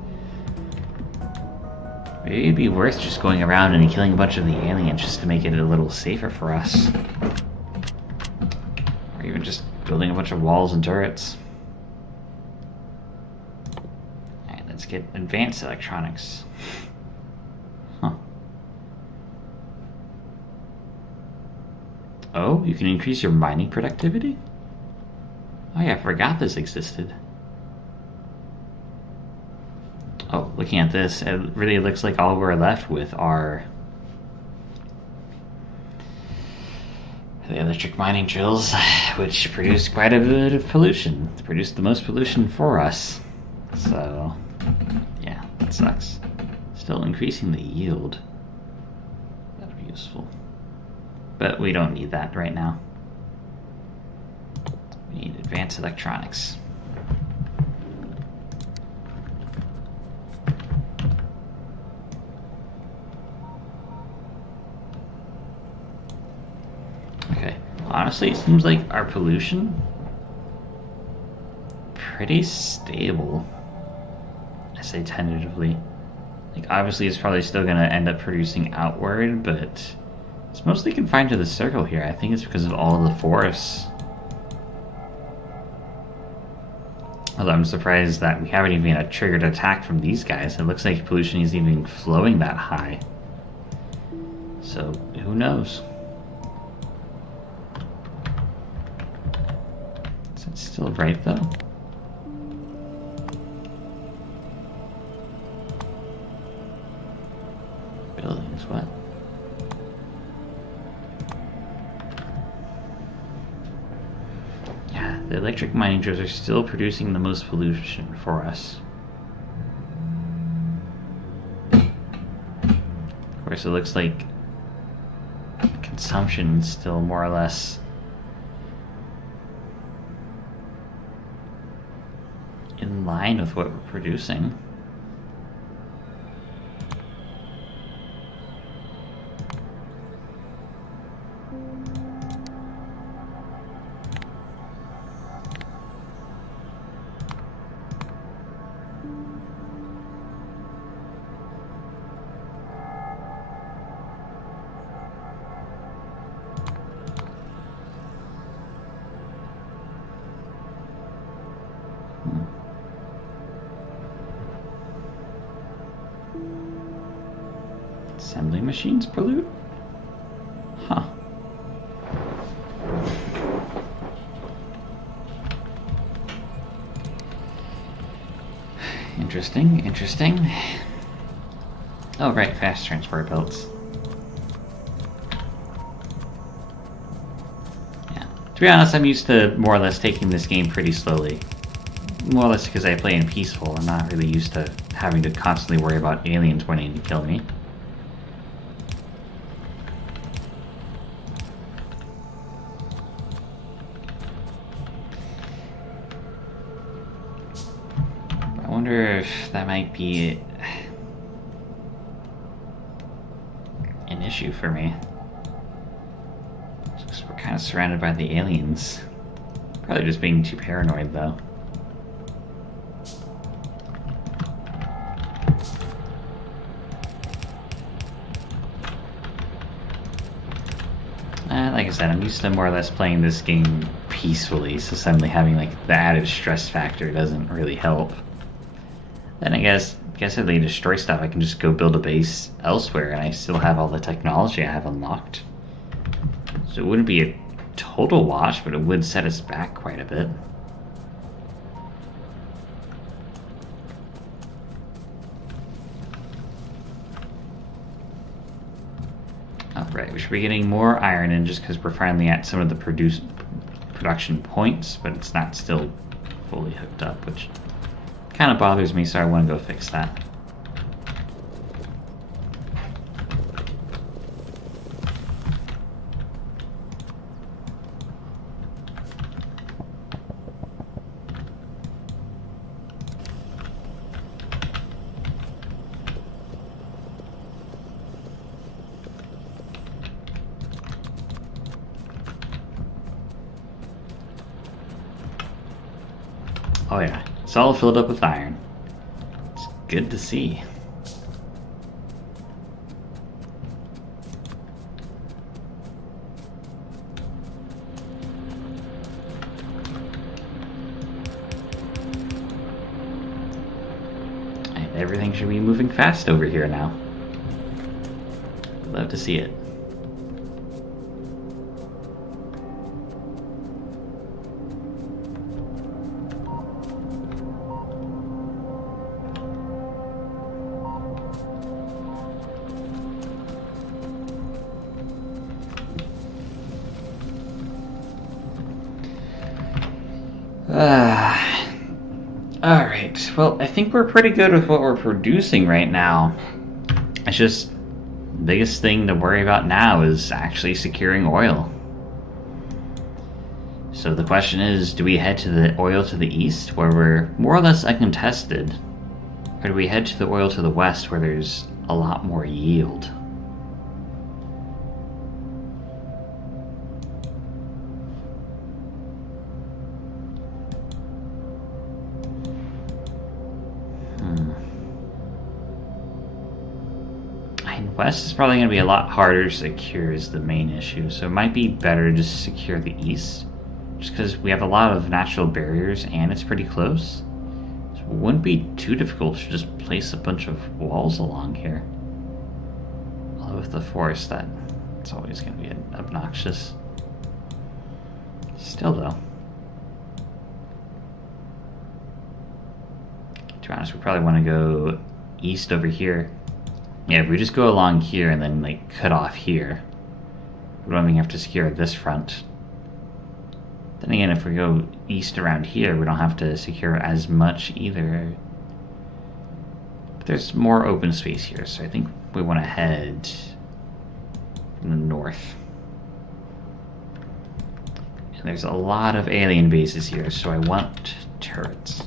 Maybe it'd be worth just going around and killing a bunch of the aliens just to make it a little safer for us. Or even just building a bunch of walls and turrets. Alright, let's get advanced electronics. Oh, you can increase your mining productivity? Oh yeah, I forgot this existed. Oh, looking at this, it really looks like all we're left with are the electric mining drills, which produce quite a bit of pollution. They produce the most pollution for us. So, yeah, that sucks. Still increasing the yield. That'd be useful. But we don't need that right now. We need advanced electronics. Okay, honestly, it seems like our pollution pretty stable. I say tentatively. Like, obviously it's probably still gonna end up producing outward, but it's mostly confined to the circle here. I think it's because of all of the forests. Although I'm surprised that we haven't even had a triggered attack from these guys. It looks like pollution isn't even flowing that high. So, who knows? It's still right though. Buildings, what? Yeah, the electric mining drills are still producing the most pollution for us. Of course, it looks like consumption is still more or less in line with what we're producing. Assembly machines pollute? Huh. Interesting, interesting. Oh, right, fast transport belts. Yeah. To be honest, I'm used to more or less taking this game pretty slowly. More or less because I play in peaceful. I'm not really used to having to constantly worry about aliens wanting to kill me. I wonder if that might be an issue for me. Just we're kind of surrounded by the aliens. Probably just being too paranoid, though. Like I said, I'm used to more or less playing this game peacefully, so suddenly having like the added stress factor doesn't really help. Then I guess if they destroy stuff, I can just go build a base elsewhere, and I still have all the technology I have unlocked. So it wouldn't be a total wash, but it would set us back quite a bit. Alright, we should be getting more iron in just because we're finally at some of the production points, but it's not still fully hooked up, which kind of bothers me, so I want to go fix that. Oh yeah, it's all filled up with iron. It's good to see. And everything should be moving fast over here now. Love to see it. Alright, well, I think we're pretty good with what we're producing right now. It's just, the biggest thing to worry about now is actually securing oil. So the question is, do we head to the oil to the east, where we're more or less uncontested? Or do we head to the oil to the west, where there's a lot more yield? West is probably going to be a lot harder to secure is the main issue, so it might be better to just secure the east, just because we have a lot of natural barriers and it's pretty close. So it wouldn't be too difficult to just place a bunch of walls along here. Although with the forest, it's always going to be obnoxious. Still though. To be honest, we probably want to go east over here. Yeah, if we just go along here and then like cut off here, we don't even have to secure this front. Then again, if we go east around here, we don't have to secure as much either. But there's more open space here, so I think we want to head from the north. And there's a lot of alien bases here, so I want turrets.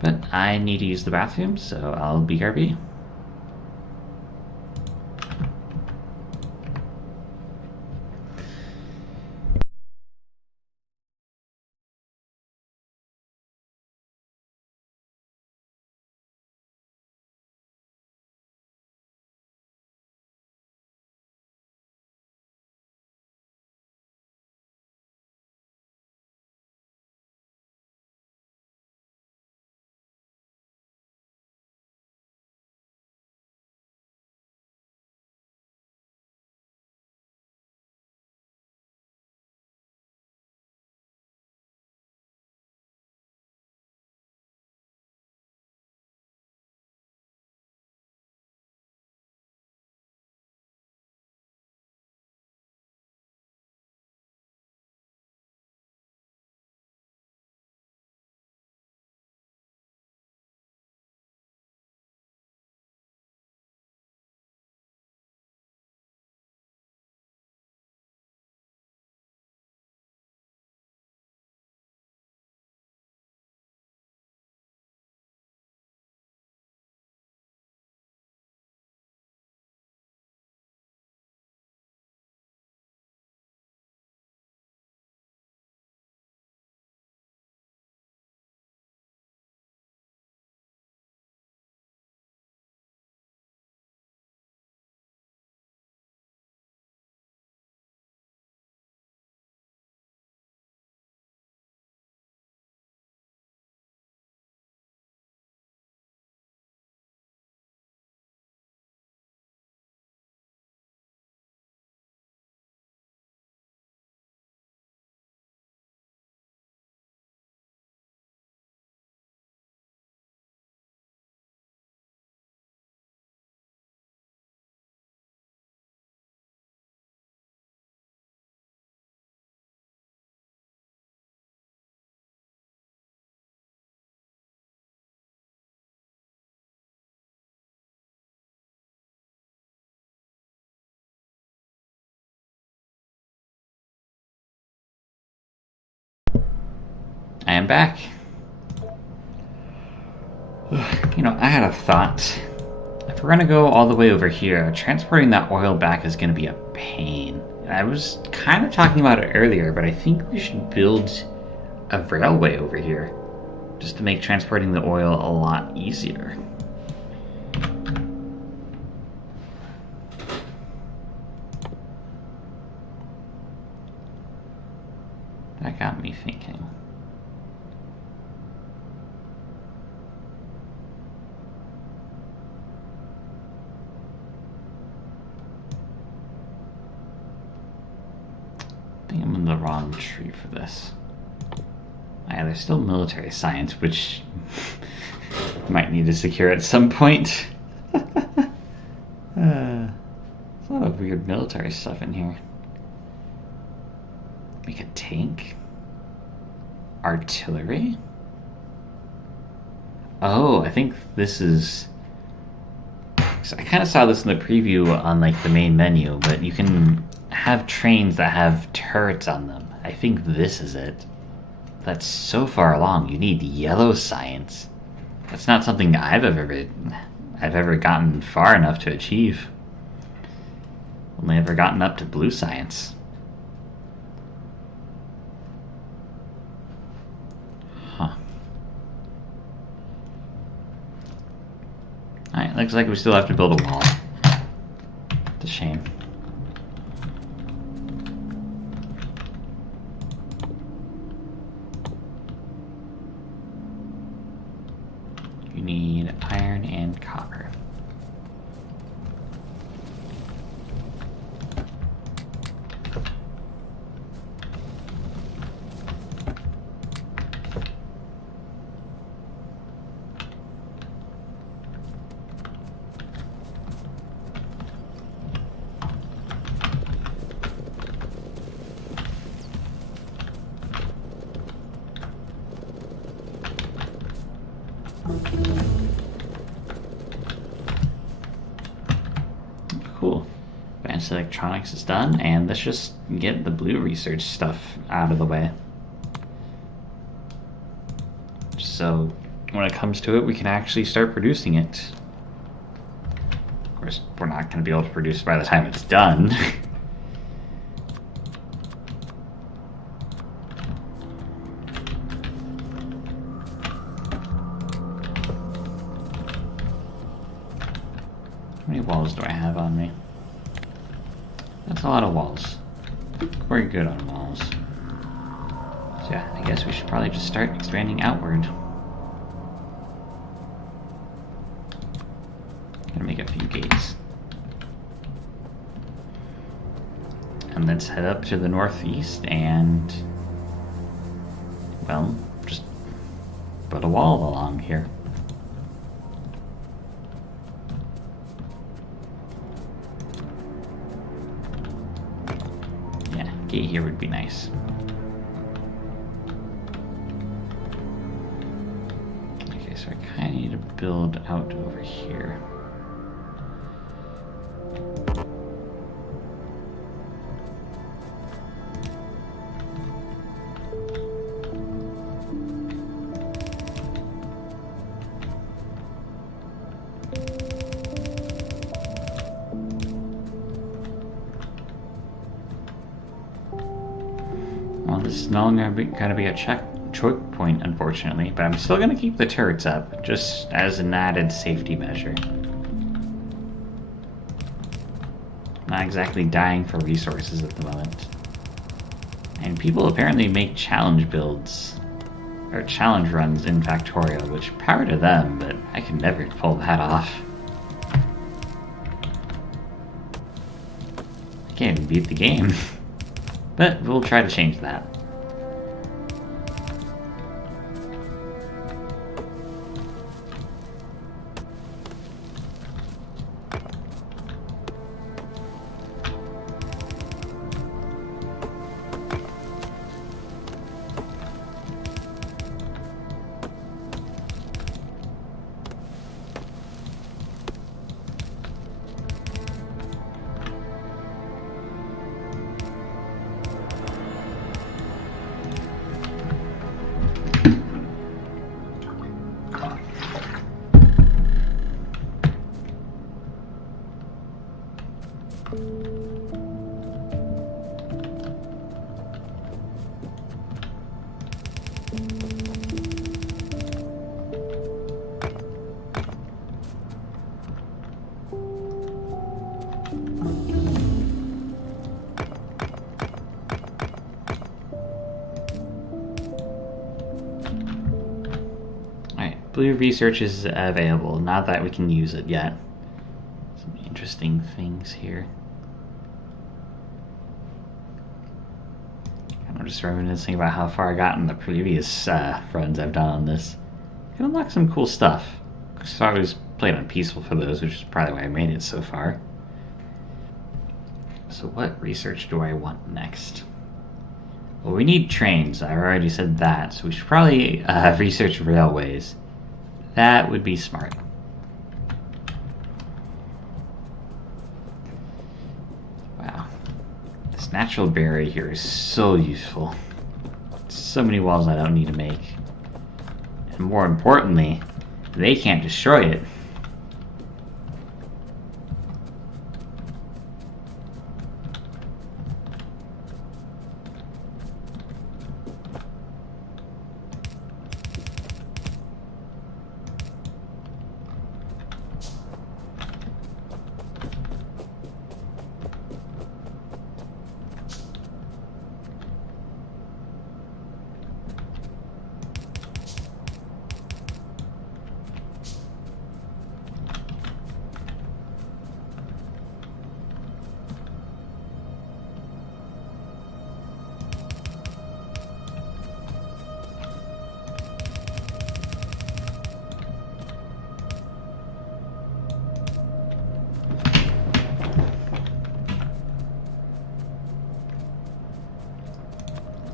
But I need to use the bathroom, so I'll BRB. I am back. You know, I had a thought. If we're gonna go all the way over here, transporting that oil back is gonna be a pain. I was kind of talking about it earlier, but I think we should build a railway over here, just to make transporting the oil a lot easier. That got me thinking. I think I'm in the wrong tree for this. Yeah, there's still military science, which might need to secure at some point. There's a lot of weird military stuff in here. Make a tank? Artillery? Oh, I think this is... I kind of saw this in the preview on like the main menu, but you can have trains that have turrets on them. I think this is it. That's so far along. You need yellow science. That's not something I've ever gotten far enough to achieve. Only ever gotten up to blue science. Huh. Alright, looks like we still have to build a wall. It's a shame. You need iron and copper. Cool. Advanced electronics is done, and let's just get the blue research stuff out of the way. So when it comes to it, we can actually start producing it. Of course, we're not going to be able to produce it by the time it's done. How many walls do I have on me? That's a lot of walls. We're good on walls. So yeah, I guess we should probably just start expanding outward. Gonna make a few gates. And let's head up to the northeast and, well, just put a wall along here. Yeah, gate here would be nice. Okay, so I kind of need to build out over here. Well, this is no longer going to be a choke point, unfortunately, but I'm still going to keep the turrets up, just as an added safety measure. Not exactly dying for resources at the moment. And people apparently make challenge builds, or challenge runs in Factorio, which power to them, but I can never pull that off. I can't even beat the game. But we'll try to change that. Blue research is available, not that we can use it yet. Some interesting things here. I'm just reminiscing about how far I got in the previous runs I've done on this. Can unlock some cool stuff. So I always played on peaceful for those, which is probably why I made it so far. So what research do I want next? Well, we need trains. I already said that, so we should probably research railways. That would be smart. Wow. This natural barrier here is so useful. So many walls I don't need to make. And more importantly, they can't destroy it.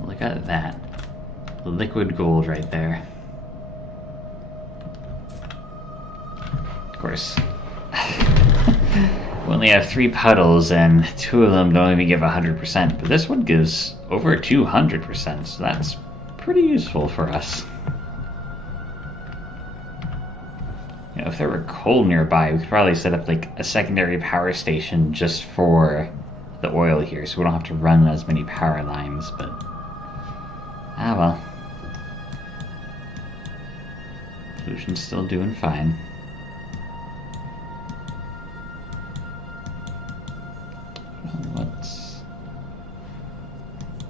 Look at that. The liquid gold right there. course, we only have 3 puddles, and 2 of them don't even give 100%, but this one gives over 200%, so that's pretty useful for us. You know, if there were coal nearby, we could probably set up like a secondary power station just for the oil here, so we don't have to run as many power lines, but well. Pollution's still doing fine.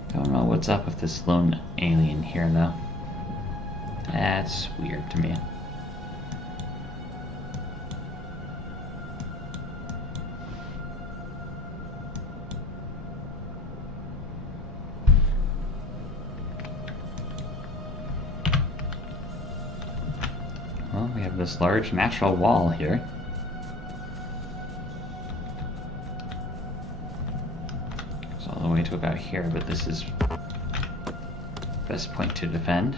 I don't know what's up with this lone alien here, though. That's weird to me. Well, we have this large natural wall here. It's all the way to about here, but this is best point to defend.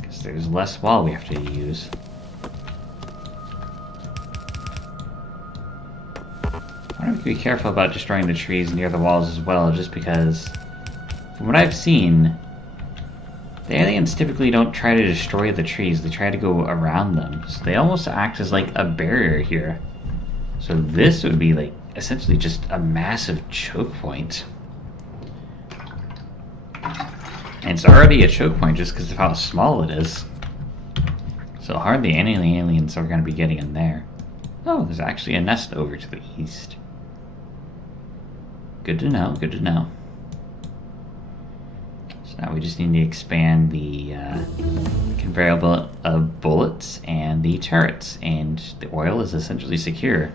Because there's less wall we have to use. I want to be careful about destroying the trees near the walls as well, just because, from what I've seen, the aliens typically don't try to destroy the trees, they try to go around them. So they almost act as like a barrier here. So this would be like essentially just a massive choke point. And it's already a choke point just because of how small it is. So hardly any aliens are going to be getting in there. Oh, there's actually a nest over to the east. Good to know, good to know. So now we just need to expand the conveyor belt of bullets and the turrets, and the oil is essentially secure.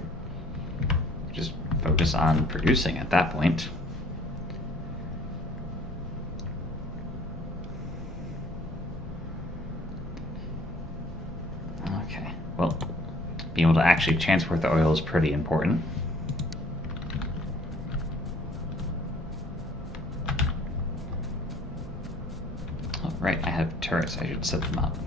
Just focus on producing at that point. Okay, well, being able to actually transport the oil is pretty important. Right, I have turrets, I should set them up.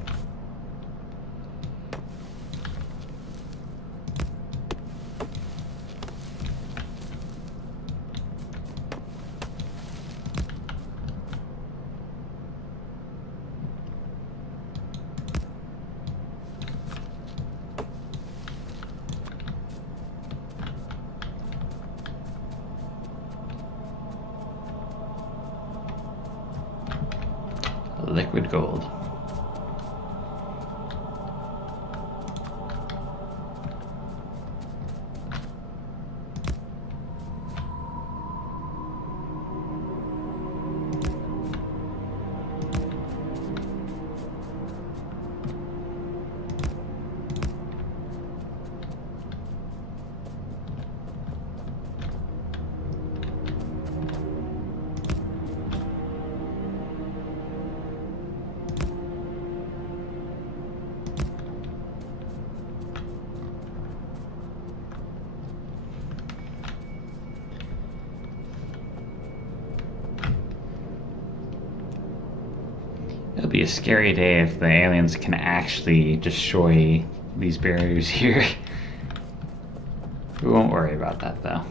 Liquid gold. It'll be a scary day if the aliens can actually destroy these barriers here. We won't worry about that, though.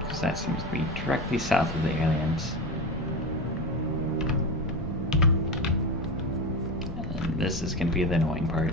Because that seems to be directly south of the aliens. This is going to be the annoying part.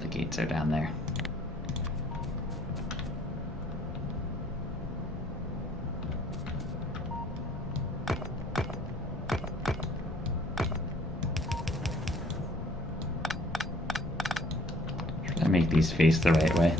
the gates are down there. Try to make these face the right way.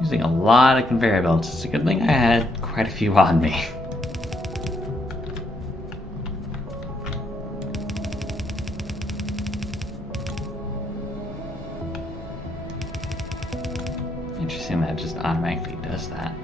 Using a lot of conveyor belts. It's a good thing I had quite a few on me. Interesting that it just automatically does that.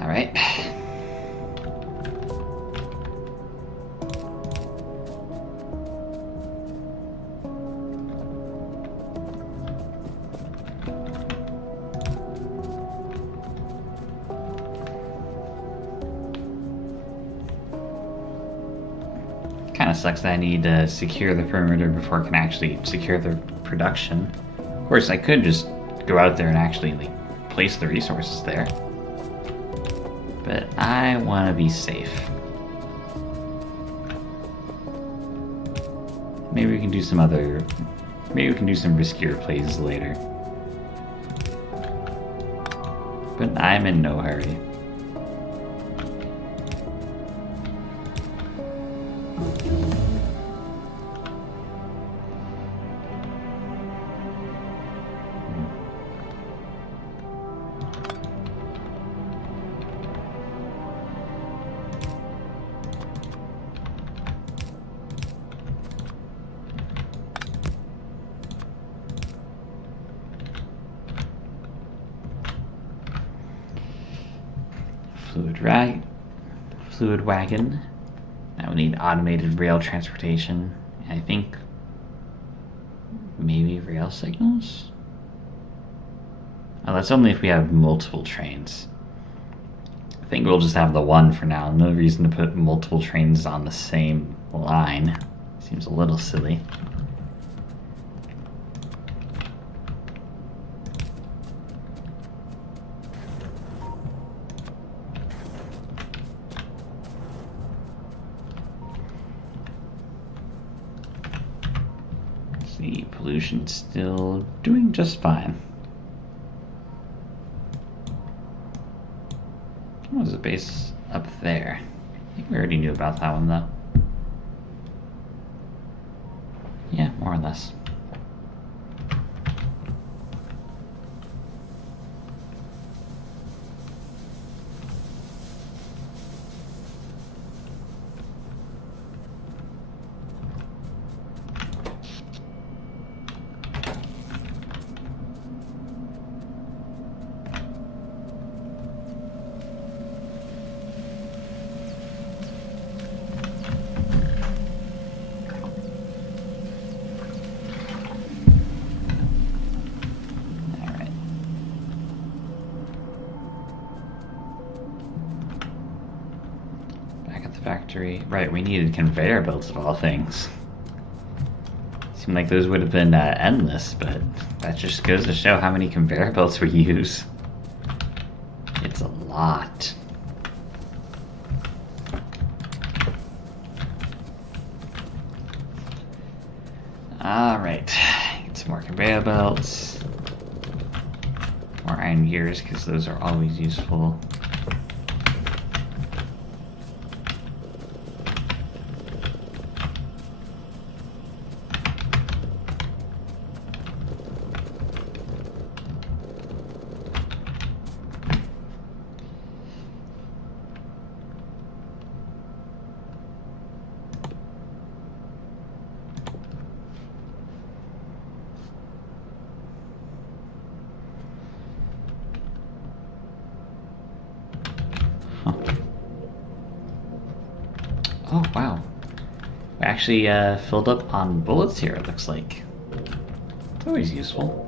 All right. Kind of sucks that I need to secure the perimeter before I can actually secure the production. Of course, I could just go out there and actually place the resources there. But I want to be safe. Maybe we can do some riskier plays later. But I'm in no hurry. fluid wagon. Now we need automated rail transportation. And I think maybe rail signals? Oh, that's only if we have multiple trains. I think we'll just have the one for now. No reason to put multiple trains on the same line. Seems a little silly. The pollution's still doing just fine. What was the base up there? I think we already knew about that one, though. Yeah, more or less. Factory. Right, we needed conveyor belts of all things. Seemed like those would have been endless, but that just goes to show how many conveyor belts we use. It's a lot. Alright, get some more conveyor belts. More iron gears, because those are always useful. Oh, wow. We actually filled up on bullets here, it looks like. It's always useful.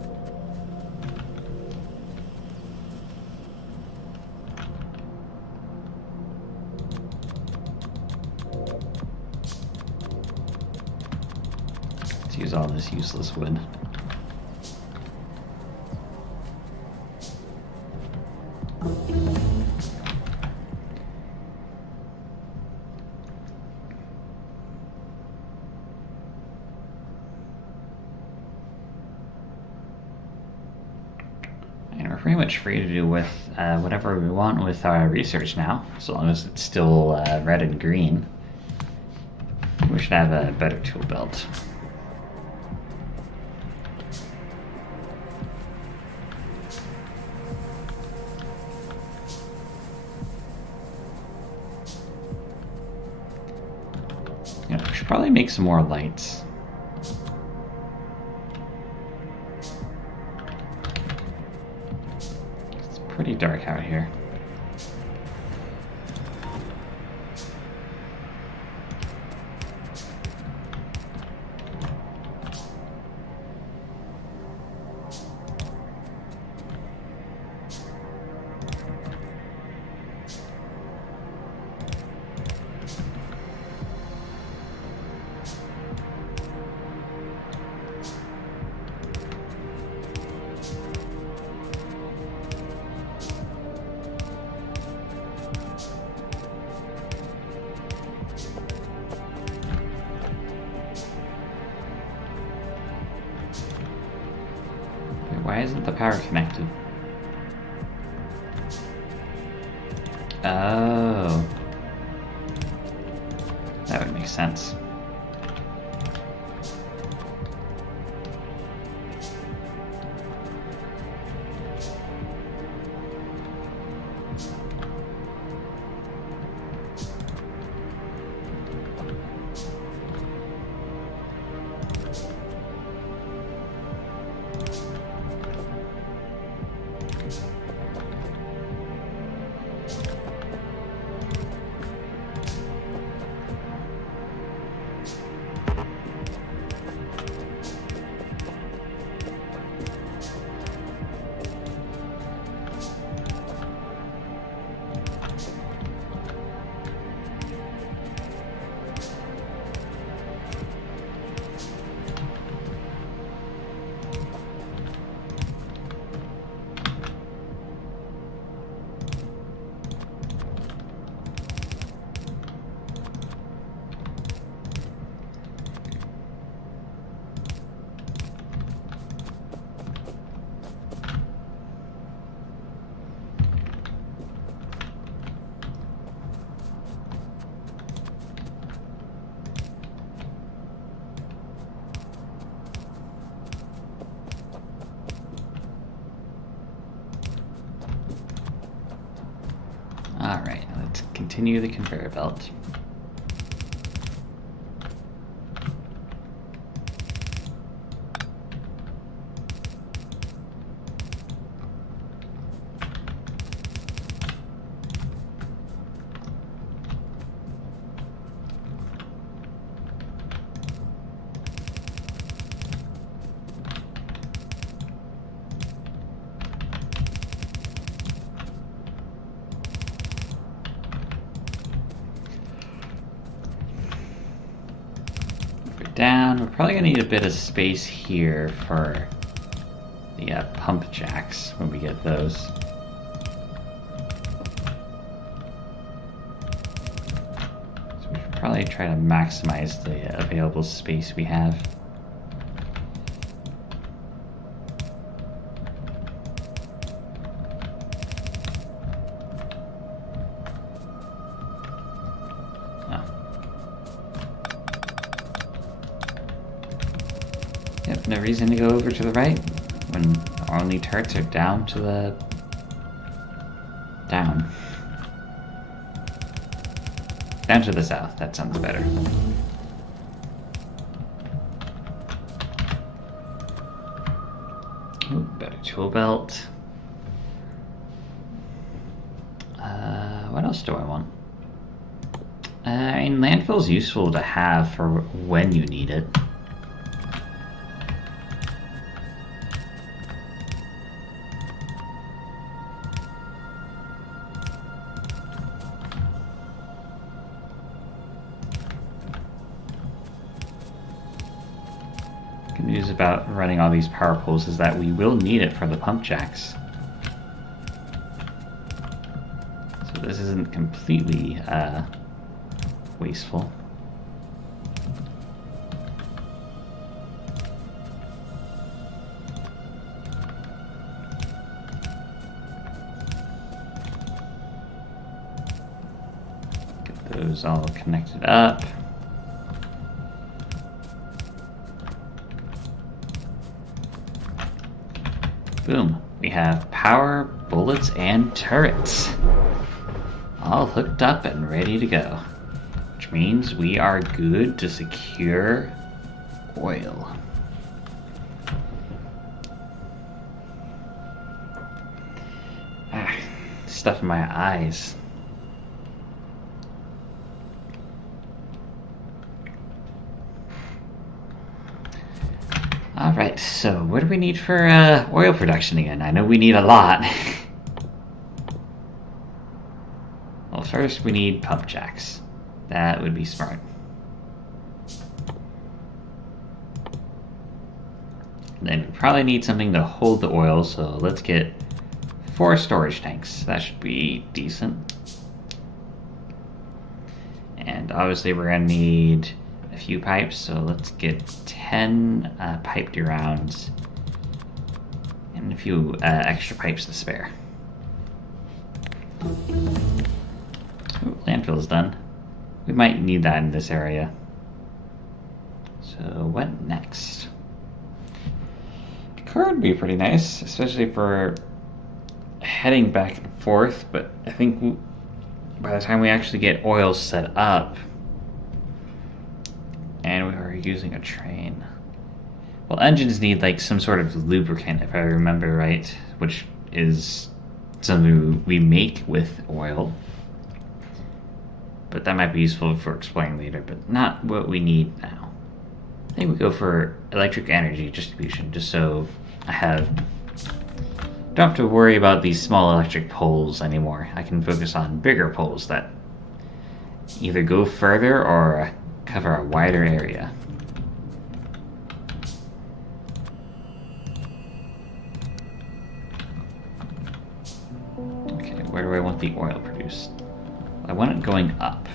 Let's use all this useless wood. Pretty much free to do with whatever we want with our research now, as long as it's still red and green. We should have a better tool belt. Yeah, we should probably make some more lights. Pretty dark out here. Why isn't the power connected? Oh. That would make sense. continue the conveyor belt. Down. We're probably going to need a bit of space here for the pump jacks when we get those. So we should probably try to maximize the available space we have. Yep, no reason to go over to the right when our only turrets are down to the... down. Down to the south, that sounds better. Ooh, better tool belt. What else do I want? I mean, landfill's useful to have for when you need it. Good news about running all these power poles is that we will need it for the pump jacks. So this isn't completely wasteful. Get those all connected up. Boom. We have power, bullets, and turrets. All hooked up and ready to go. Which means we are good to secure oil. Stuff in my eyes. Alright, so what do we need for oil production again? I know we need a lot. Well, first we need pump jacks. That would be smart. Then we probably need something to hold the oil, so let's get 4 storage tanks. That should be decent. And obviously we're going to need a few pipes, so let's get 10 piped rounds and a few extra pipes to spare. Ooh, landfill is done. We might need that in this area. So what next? The car would be pretty nice, especially for heading back and forth, but I think by the time we actually get oil set up, and we are using a train. Well, engines need like some sort of lubricant, if I remember right, which is something we make with oil. But that might be useful for exploring later, but not what we need now. I think we go for electric energy distribution, just so I don't have to worry about these small electric poles anymore. I can focus on bigger poles that either go further or cover a wider area. Okay, where do I want the oil produced? I want it going up.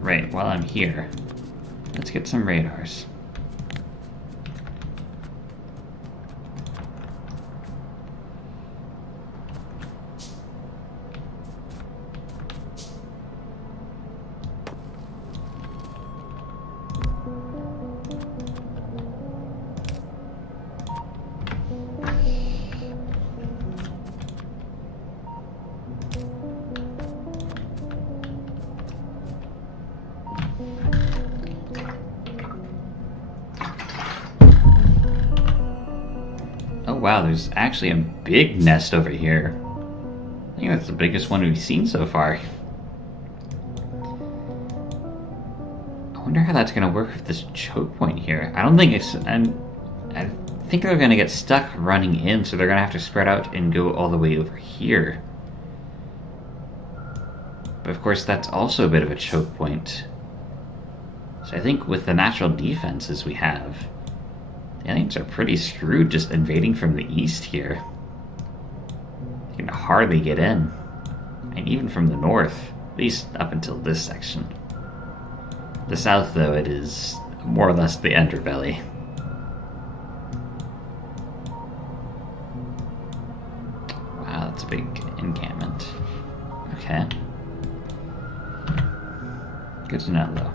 Right, while I'm here, let's get some radars. wow, there's actually a big nest over here. I think that's the biggest one we've seen so far. I wonder how that's going to work with this choke point here. I don't think it's... I think they're going to get stuck running in, so they're going to have to spread out and go all the way over here. But of course, that's also a bit of a choke point. So I think with the natural defenses we have, the aliens are pretty screwed just invading from the east here. You can hardly get in. And even from the north, at least up until this section. The south, though, it is more or less the underbelly. Wow, that's a big encampment. Okay. Good to know, though.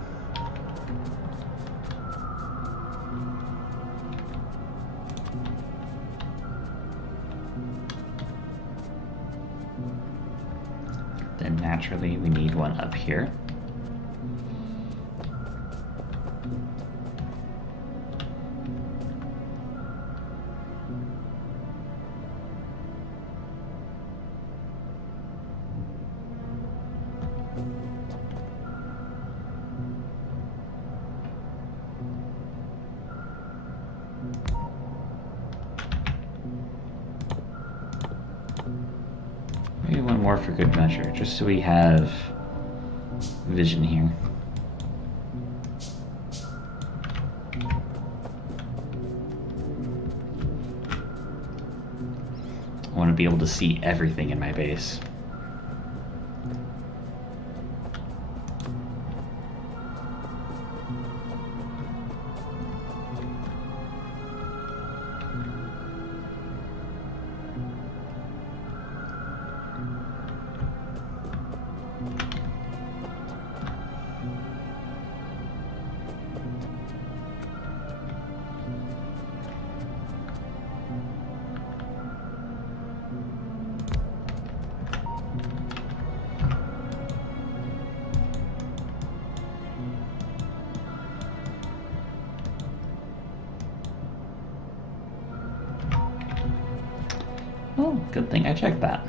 Then naturally we need one up here. Maybe one more for good measure, just so we have vision here. I want to be able to see everything in my base. Oh, good thing I checked that.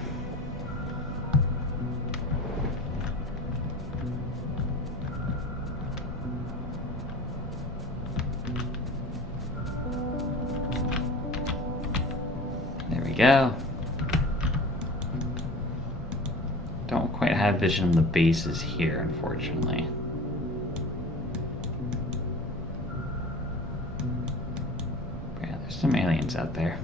There we go. Don't quite have vision on the bases here, unfortunately. Yeah, there's some aliens out there.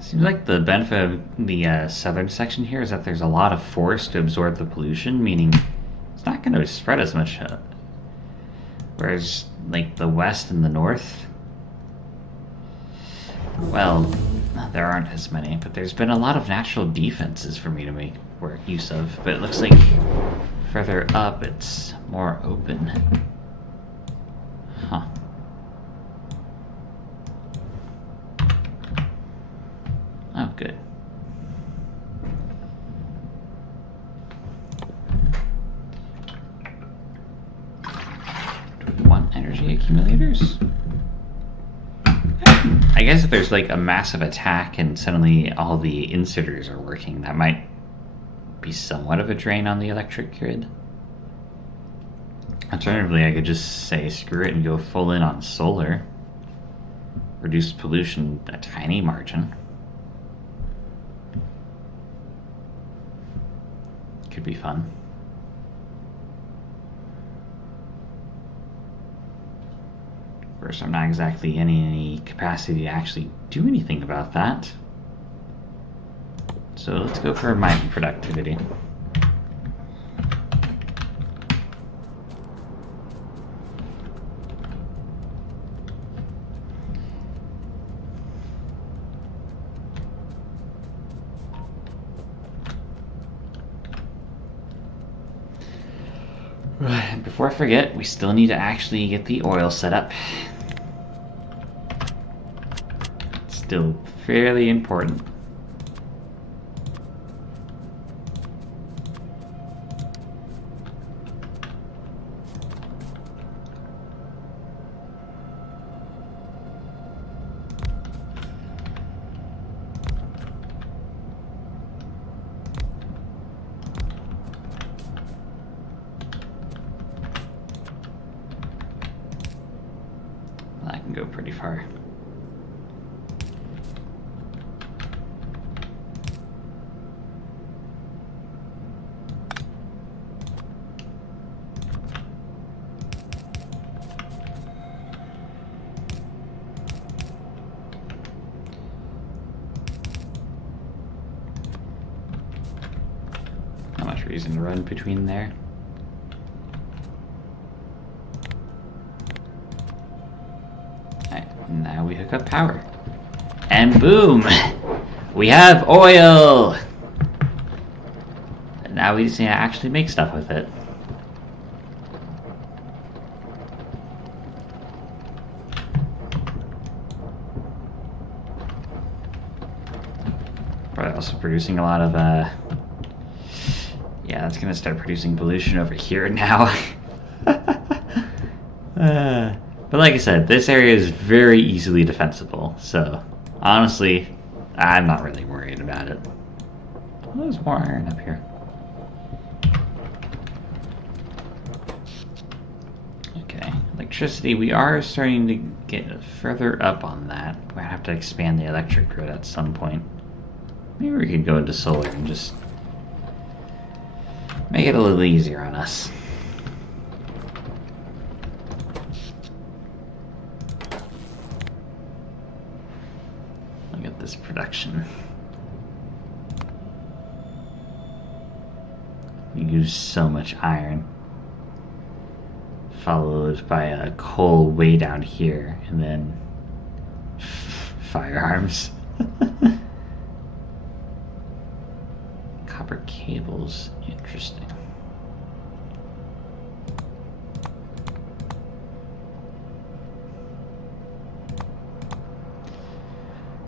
Seems like the benefit of the southern section here is that there's a lot of forest to absorb the pollution, meaning it's not going to spread as much. Whereas, like, the west and the north, well, there aren't as many, but there's been a lot of natural defenses for me to make use of. But it looks like further up, it's more open. Huh. Oh, good. Do we want energy accumulators? I guess if there's like a massive attack and suddenly all the inserters are working, that might be somewhat of a drain on the electric grid. Alternatively, I could just say screw it and go full in on solar. Reduce pollution a tiny margin. Could be fun. Of course, I'm not exactly in any capacity to actually do anything about that. So let's go for my productivity. Right, before I forget, we still need to actually get the oil set up. It's still fairly important. go pretty far. Not much reason to run between there. Now we hook up power. And boom! We have oil! And now we just need to actually make stuff with it. Probably also producing a lot of, yeah, that's gonna start producing pollution over here now. But like I said, this area is very easily defensible, so honestly, I'm not really worried about it. Oh, there's more iron up here. Okay, electricity, we are starting to get further up on that. We're gonna have to expand the electric grid at some point. Maybe we could go into solar and just make it a little easier on us. This production. We use so much iron, followed by a coal way down here, and then firearms. Copper cables, interesting.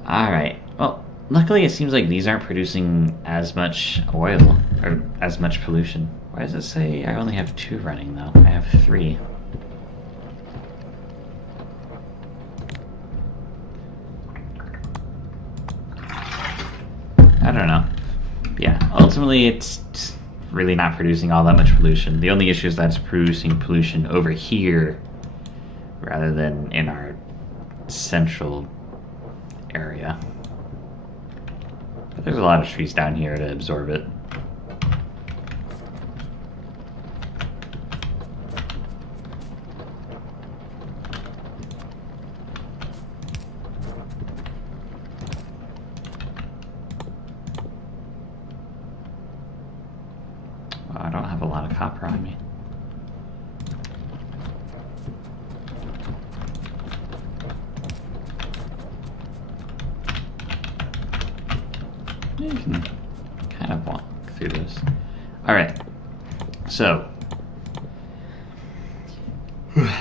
Alright, well, luckily it seems like these aren't producing as much oil, or as much pollution. Why does it say I only have 2 running, though? I have 3. I don't know. Yeah, ultimately it's really not producing all that much pollution. The only issue is that it's producing pollution over here, rather than in our central area. But there's a lot of trees down here to absorb it. Well, I don't have a lot of copper on me. You can kind of walk through this. Alright, so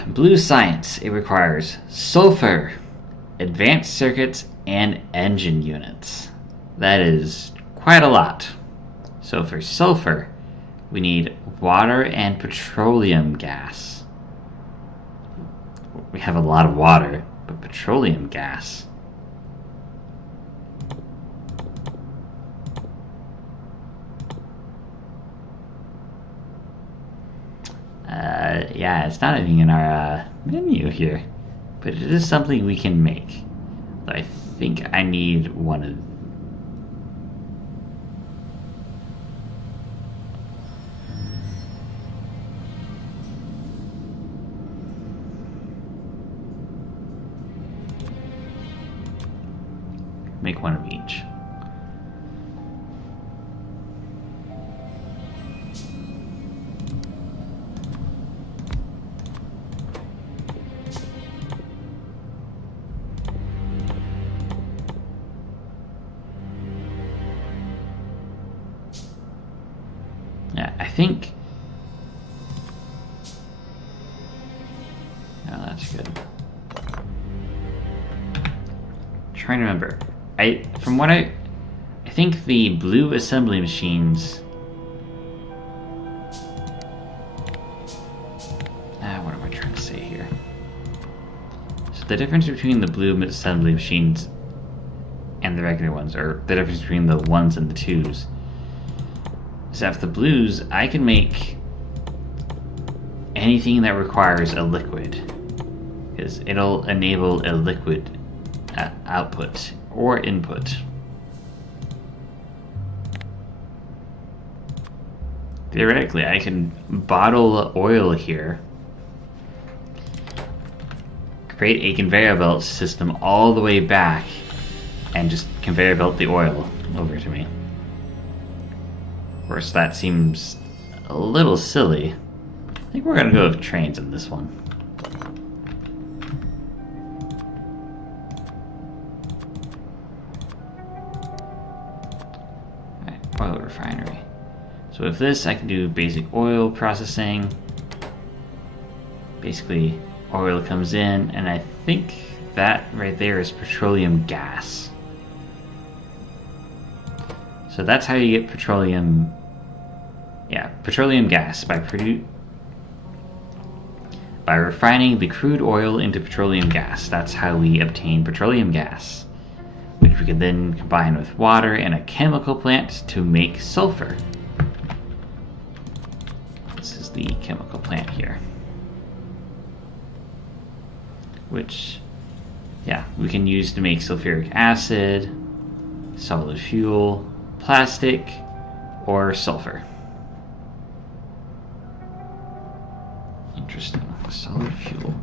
blue science, it requires sulfur, advanced circuits, and engine units. That is quite a lot. So for sulfur, we need water and petroleum gas. We have a lot of water, but petroleum gas. Yeah, it's not even in our menu here, but it is something we can make. But I think I need one of. Make one of each. Yeah, I think. Oh, that's good. Trying to remember. I think the blue assembly machines. What am I trying to say here? So the difference between the blue assembly machines and the regular ones, or the difference between the ones and the twos, is that for the blues, I can make anything that requires a liquid. because it'll enable a liquid output or input. Theoretically, I can bottle oil here, create a conveyor belt system all the way back, and just conveyor belt the oil over to me. Of course, that seems a little silly. I think we're gonna go with trains in this one. Alright, oil refinery. So with this, I can do basic oil processing. Basically, oil comes in, and I think that right there is petroleum gas. So that's how you get petroleum. Yeah, petroleum gas by refining the crude oil into petroleum gas. That's how we obtain petroleum gas, which we can then combine with water in a chemical plant to make sulfur. This is the chemical plant here, which, yeah, we can use to make sulfuric acid, solid fuel, plastic, or sulfur. Interesting. Solid fuel.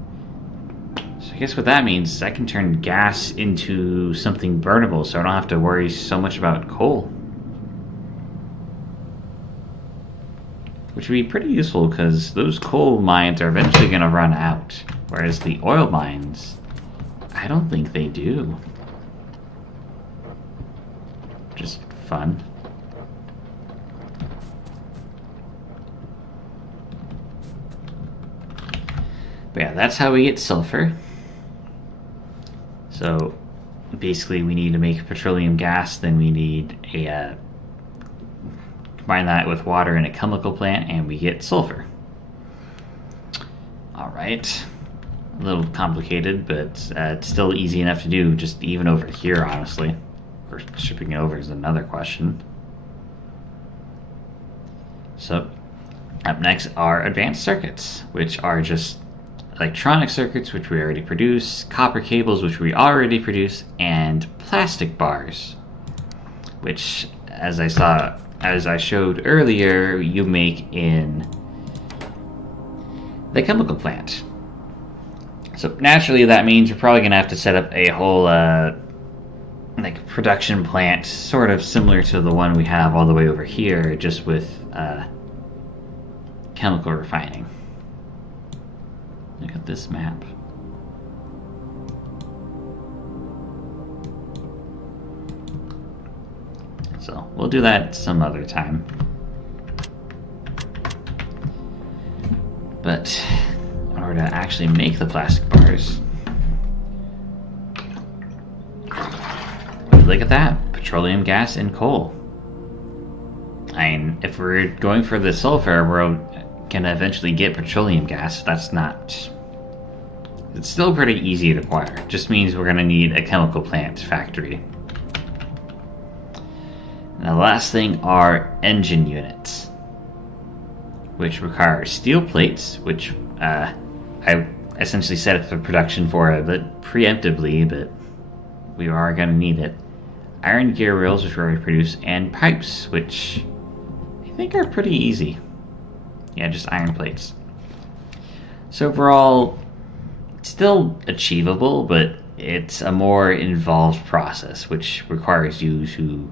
So I guess what that means is I can turn gas into something burnable, so I don't have to worry so much about coal. Which would be pretty useful, because those coal mines are eventually going to run out, whereas the oil mines, I don't think they do. Just fun. But yeah, that's how we get sulfur. So basically we need to make petroleum gas, then we need a combine that with water in a chemical plant, and we get sulfur. Alright. A little complicated, but it's still easy enough to do, just even over here, honestly. Of course, shipping it over is another question. So, up next are advanced circuits, which are just electronic circuits, which we already produce, copper cables, which we already produce, and plastic bars, which, as I showed earlier, you make in the chemical plant. So naturally, that means you're probably gonna have to set up a whole like production plant, sort of similar to the one we have all the way over here, just with chemical refining. Look at this map. So we'll do that some other time. But in order to actually make the plastic bars, look at that, petroleum gas and coal. I mean, if we're going for the sulfur, we're gonna eventually get petroleum gas. It's still pretty easy to acquire. Just means we're gonna need a chemical plant factory. And the last thing are engine units, which require steel plates, which I essentially set up the production for a bit preemptively, but we are gonna need it. Iron gear rails, which we already produce, and pipes, which I think are pretty easy. Yeah, just iron plates. So overall, it's still achievable, but it's a more involved process, which requires you to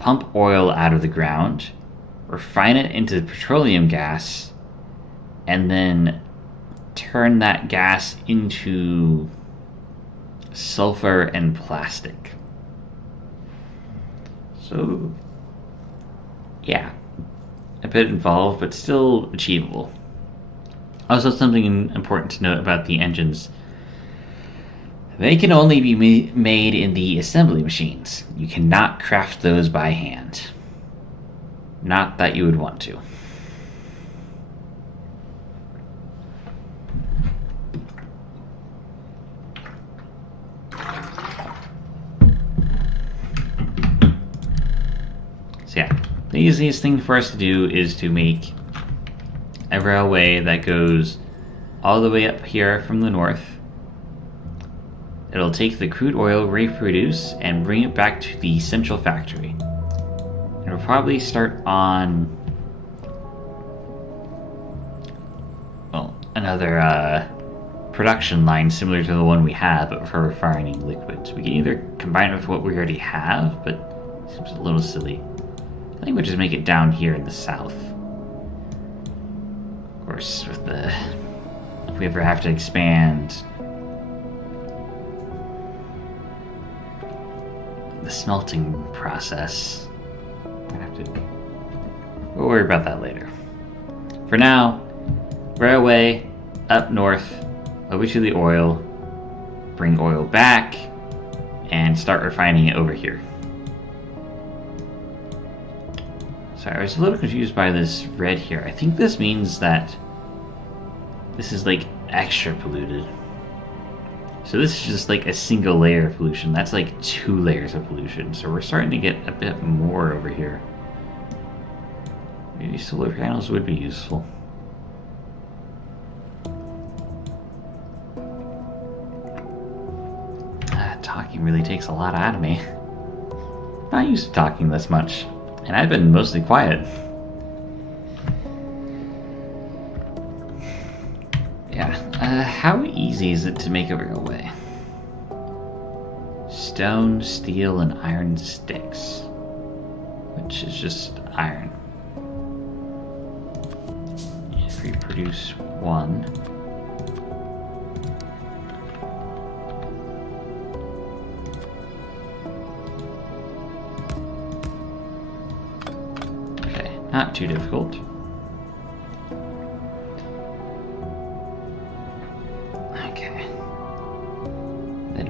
pump oil out of the ground, refine it into petroleum gas, and then turn that gas into sulfur and plastic. So, yeah, a bit involved, but still achievable. Also, something important to note about the engines: they can only be made in the assembly machines. You cannot craft those by hand. Not that you would want to. So yeah, easiest thing for us to do is to make a railway that goes all the way up here from the north. It'll take the crude oil we produce and bring it back to the central factory. It'll probably start on, well, another production line similar to the one we have, but for refining liquids. We can either combine it with what we already have, but it seems a little silly. I think we'll just make it down here in the south. Of course, with if we ever have to expand the smelting process, we'll worry about that later. For now, railway up north, over to the oil, bring oil back, and start refining it over here. Sorry, I was a little confused by this red here. I think this means that this is like extra polluted. So this is just like a single layer of pollution. That's like 2 layers of pollution. So we're starting to get a bit more over here. Maybe solar panels would be useful. Talking really takes a lot out of me. I'm not used to talking this much. And I've been mostly quiet. Yeah. How easy is it to make a railway? Stone, steel, and iron sticks. Which is just iron. If we produce 1. Okay, not too difficult.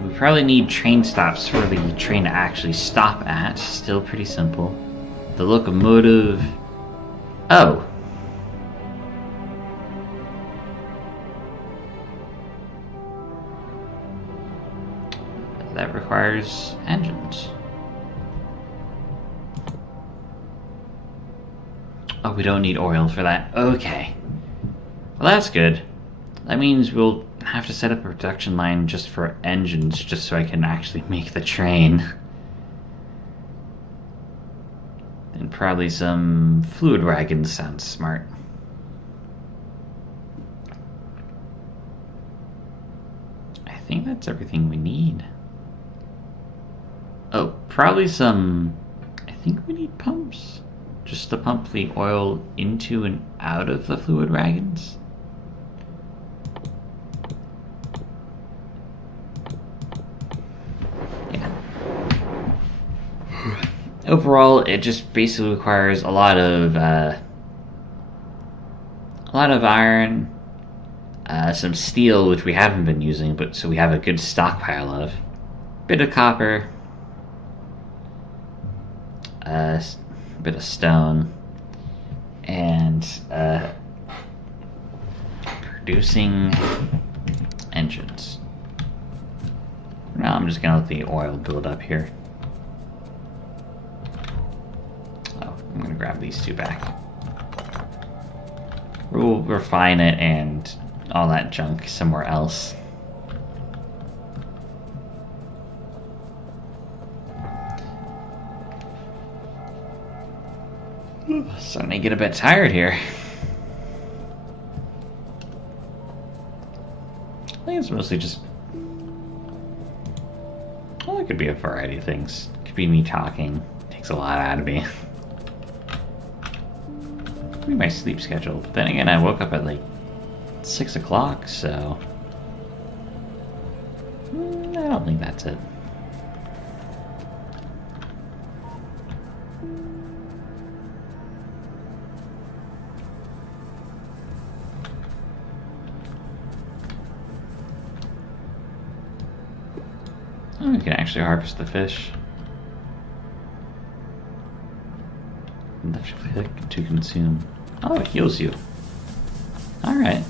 We probably need train stops for the train to actually stop at. Still pretty simple. The locomotive... Oh! That requires engines. Oh, we don't need oil for that. Okay. Well, that's good. That means we'll have to set up a production line just for engines, just so I can actually make the train. And probably some fluid wagons sounds smart. I think that's everything we need. Oh, probably some... I think we need pumps. Just to pump the oil into and out of the fluid wagons. Overall, it just basically requires a lot of iron, some steel, which we haven't been using, but so we have a good stockpile of, bit of copper, a bit of stone, and producing engines. Now I'm just gonna let the oil build up here. I'm going to grab these 2 back. We'll refine it and all that junk somewhere else. Starting to get a bit tired here. I think it's mostly just... Well, it could be a variety of things. It could be me talking. It takes a lot out of me. Be my sleep schedule. But then again, I woke up at like 6 o'clock, so I don't think that's it. Oh, we can actually harvest the fish. Left click to consume. Oh, it heals you. Alright.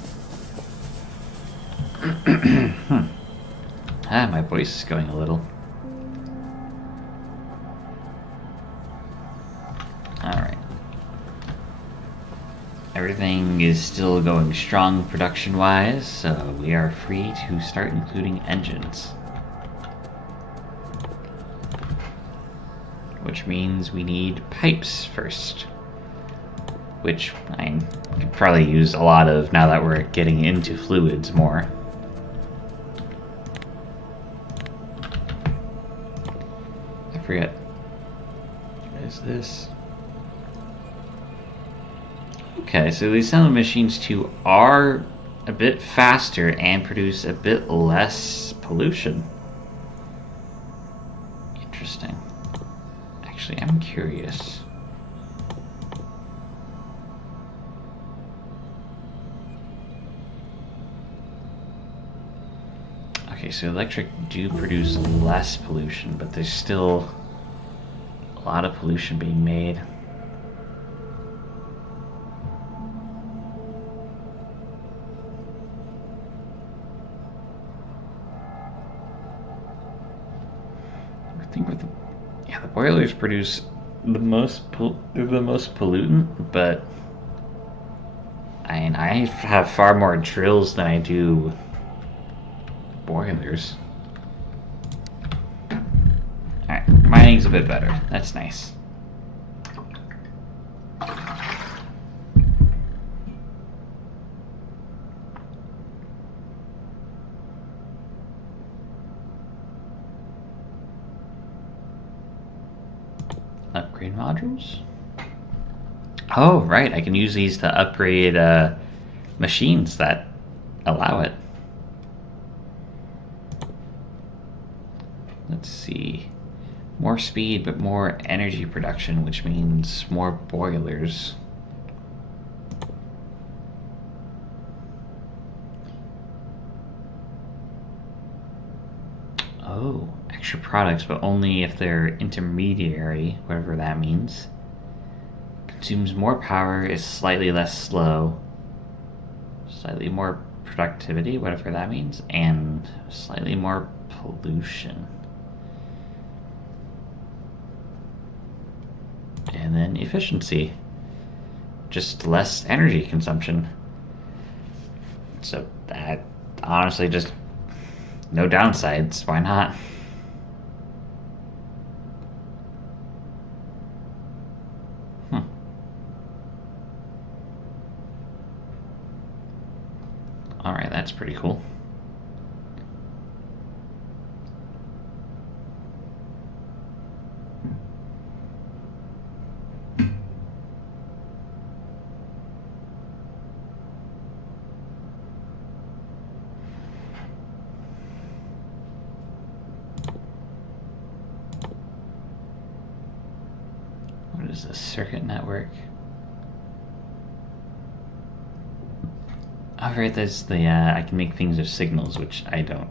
My voice is going a little. Alright. everything is still going strong production-wise, so we are free to start including engines. Which means we need pipes first. Which I could probably use a lot of now that we're getting into fluids more. I forget. What is this? Okay, so these assembly machines too are a bit faster and produce a bit less pollution. Interesting. Actually, I'm curious. Okay, so electric do produce less pollution, but there's still a lot of pollution being made. I think with the boilers produce the most pollutant, but I have far more drills than I do boilers. Alright, mining's a bit better. That's nice. Upgrade modules? Oh, right. I can use these to upgrade machines that allow it. Let's see. More speed, but more energy production, which means more boilers. Oh, extra products, but only if they're intermediary, whatever that means. Consumes more power, is slightly less slow. Slightly more productivity, whatever that means, and slightly more pollution. And then efficiency. Just less energy consumption. So that, honestly, just no downsides. Why not? Alright, that's pretty cool. What is this circuit network? Alright, there's the, I can make things of signals, which I don't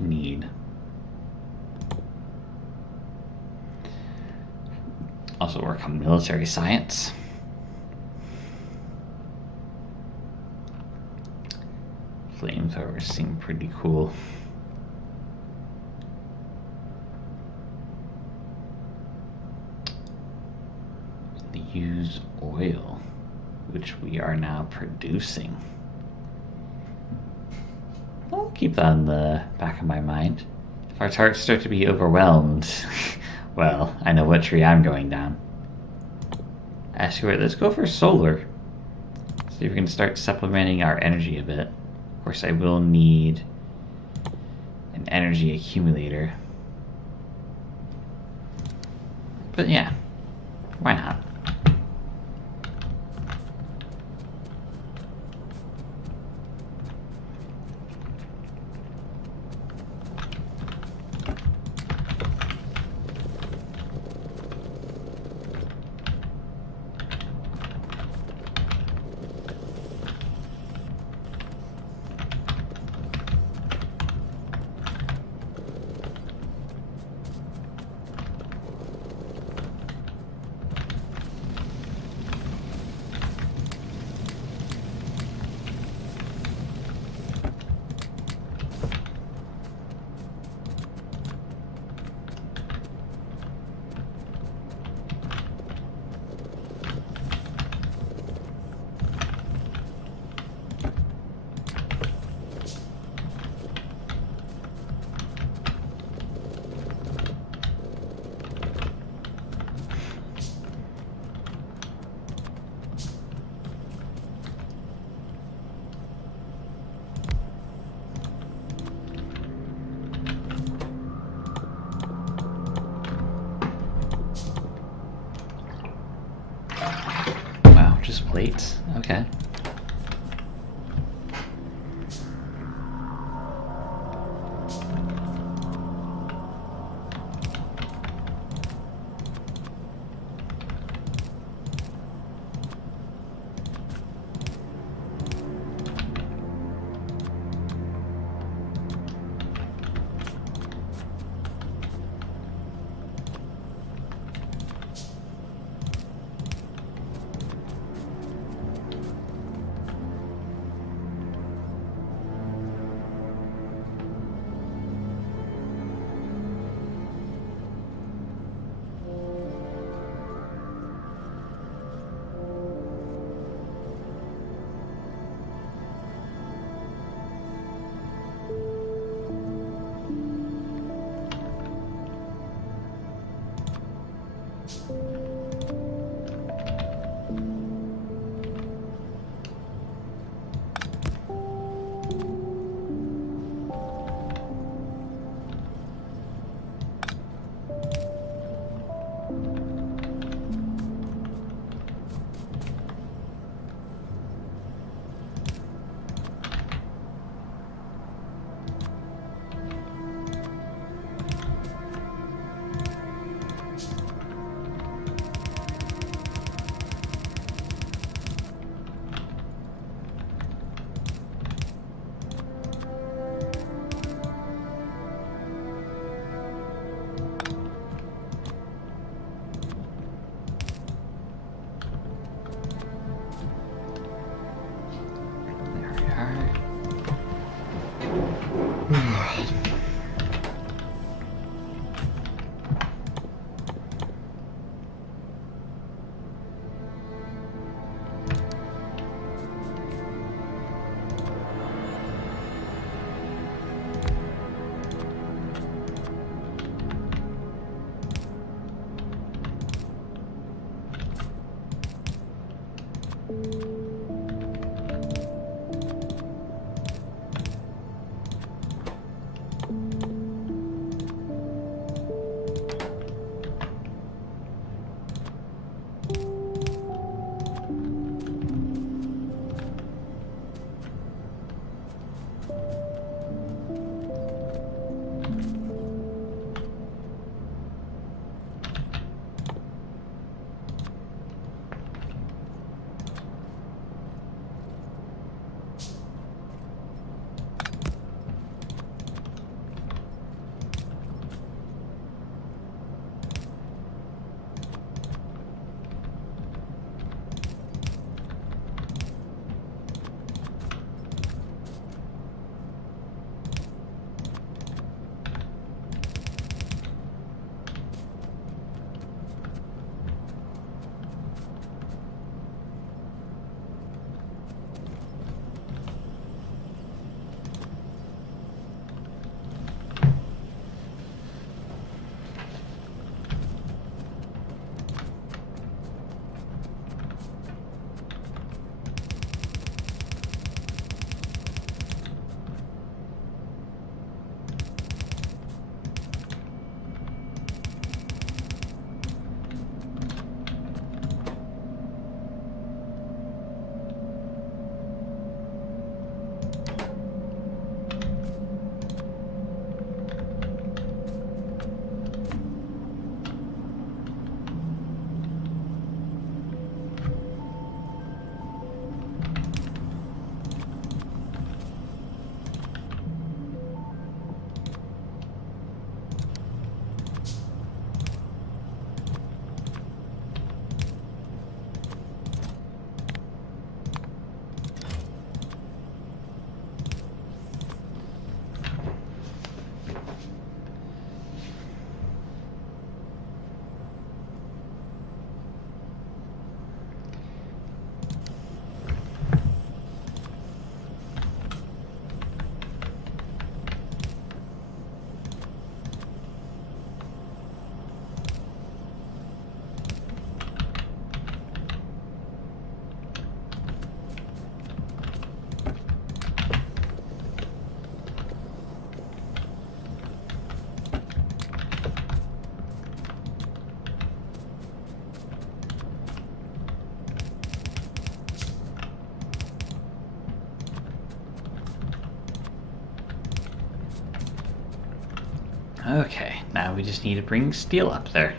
need. Also work on military science. Flamethrowers seem pretty cool. Use oil, which we are now producing. I'll keep that in the back of my mind. If our targets start to be overwhelmed, well, I know what tree I'm going down. Asteroid, let's go for solar. See if we can start supplementing our energy a bit. Of course, I will need an energy accumulator. But yeah, why not? just plates. Okay. Okay, now we just need to bring steel up there.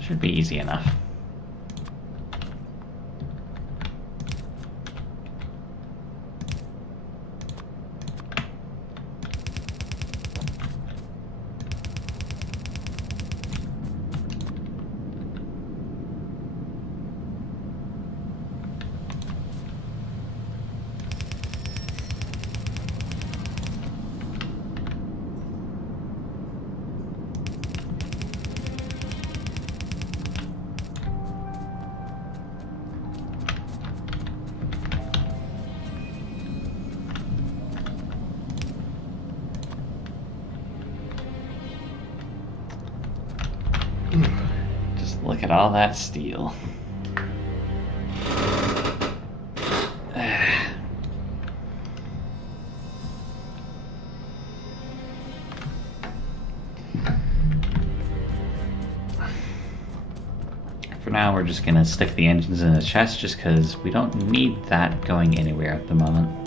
Should be easy enough. Just look at all that steel. For now, we're just gonna stick the engines in the chest just because we don't need that going anywhere at the moment.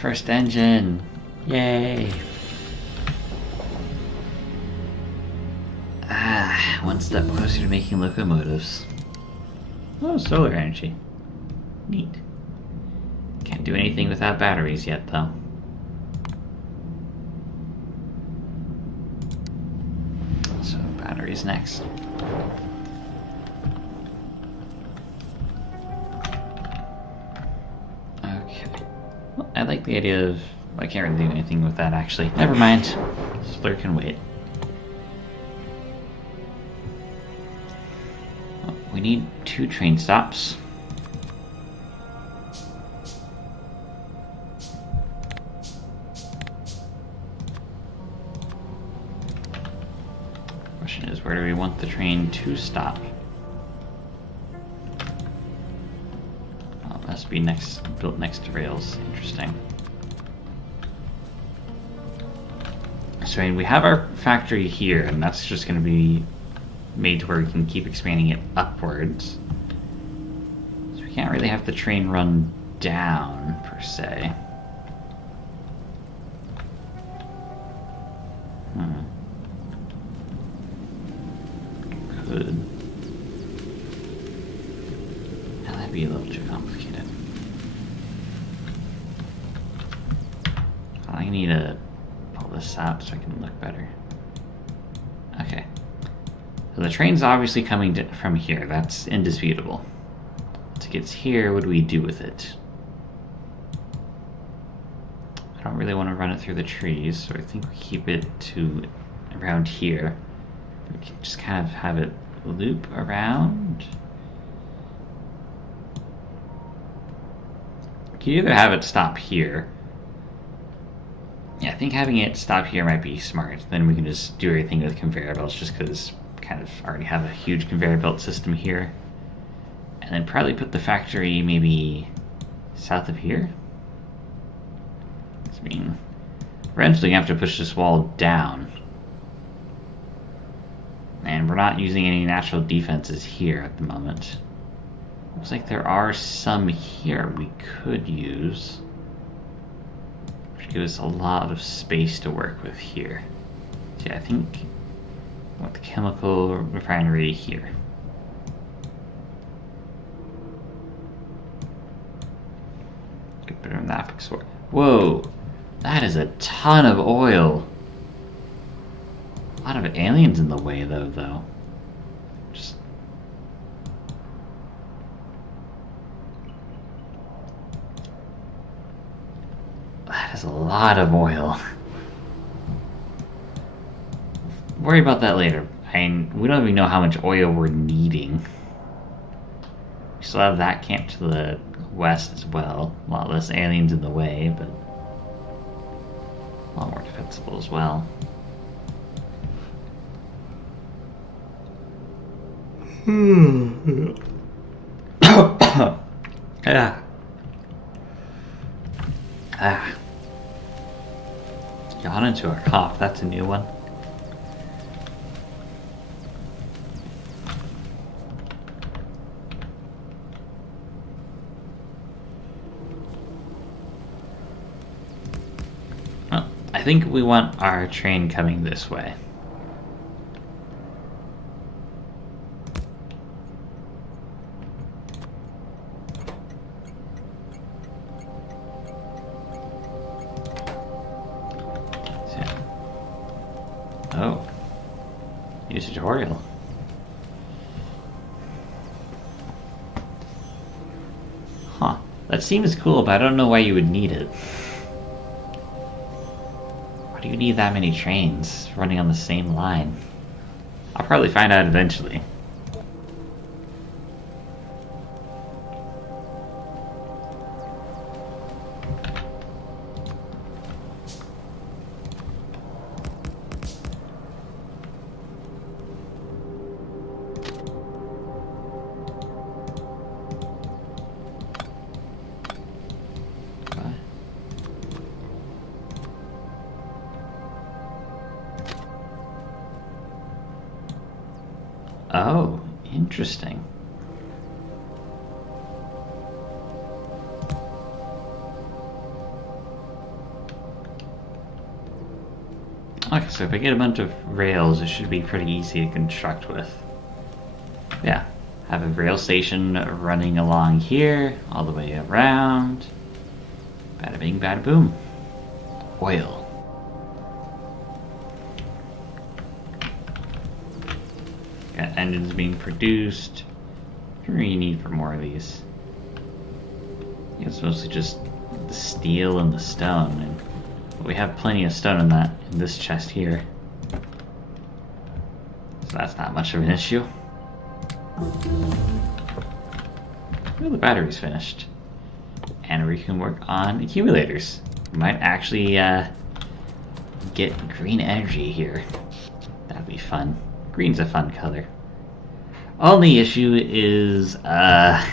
First engine! Yay! One step closer to making locomotives. Oh, solar energy. Neat. Can't do anything without batteries yet, though. So, batteries next. I like the idea of... I can't really do anything with that, actually. Never mind. Slur can wait. Well, we need 2 train stops. Question is, where do we want the train to stop? Must be built next to rails. Interesting. So I mean, we have our factory here, and that's just going to be made to where we can keep expanding it upwards. So we can't really have the train run down, per se. Could. Now that'd be a little too complicated. I need to pull this up so I can look better. Okay. So the train's obviously coming from here. That's indisputable. Once it gets here, what do we do with it? I don't really want to run it through the trees, so I think we keep it to around here. We can just kind of have it loop around. You can either have it stop here. Yeah, I think having it stop here might be smart. Then we can just do everything with conveyor belts just because we kind of already have a huge conveyor belt system here. And then probably put the factory maybe south of here. I mean, eventually you have to push this wall down. And we're not using any natural defenses here at the moment. Looks like there are some here we could use. Which gives us a lot of space to work with here. So yeah, I think I want the chemical refinery here. Get better than that. Whoa! That is a ton of oil. A lot of aliens in the way, though. Just that is a lot of oil. Worry about that later. We don't even know how much oil we're needing. We still have that camped to the west as well. A lot less aliens in the way, but a lot more defensible as well. Yeah. Got into a cough. That's a new one. Well, I think we want our train coming this way. Oh, new tutorial. Huh, that seems cool, but I don't know why you would need it. Why do you need that many trains running on the same line? I'll probably find out eventually. Oh, interesting. Okay, so if I get a bunch of rails, it should be pretty easy to construct with. Yeah, have a rail station running along here, all the way around. Bada bing, bada boom. Oil. Got engines being produced. What do you need for more of these? It's mostly just the steel and the stone, and we have plenty of stone in this chest here, so that's not much of an issue. Ooh, the battery's finished, and we can work on accumulators. We might actually get green energy here. That'd be fun. Green's a fun color. Only issue is, well,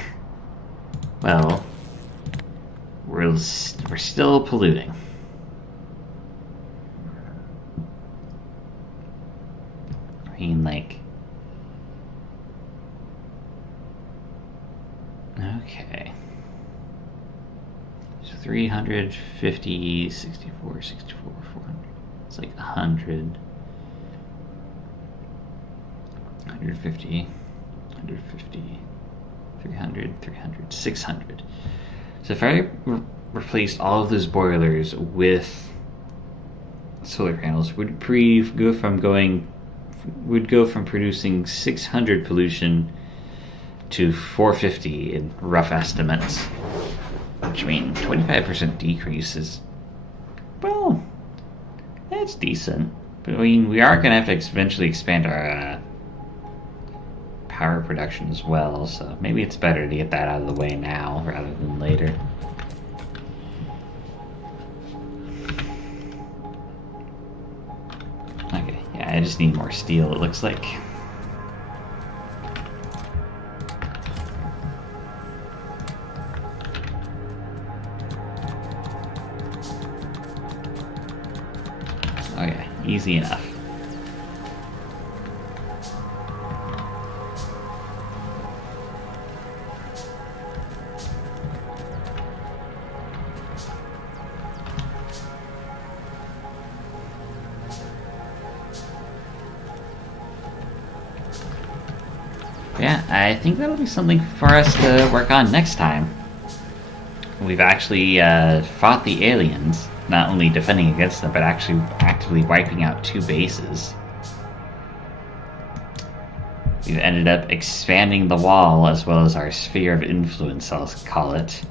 we're still polluting. I mean, like, okay. So 350, 64, 64, 400. It's like 100. 150, 150, 300, 300, 600. So if I replaced all of those boilers with solar panels, would go from producing 600 pollution to 450 in rough estimates. Which means 25% decrease is, well, that's decent. But I mean, we are going to have to eventually expand our power production as well, so maybe it's better to get that out of the way now rather than later. Okay, yeah, I just need more steel, it looks like. Okay, easy enough. Yeah, I think that'll be something for us to work on next time. We've actually fought the aliens, not only defending against them, but actually actively wiping out 2 bases. We've ended up expanding the wall as well as our sphere of influence, I'll call it.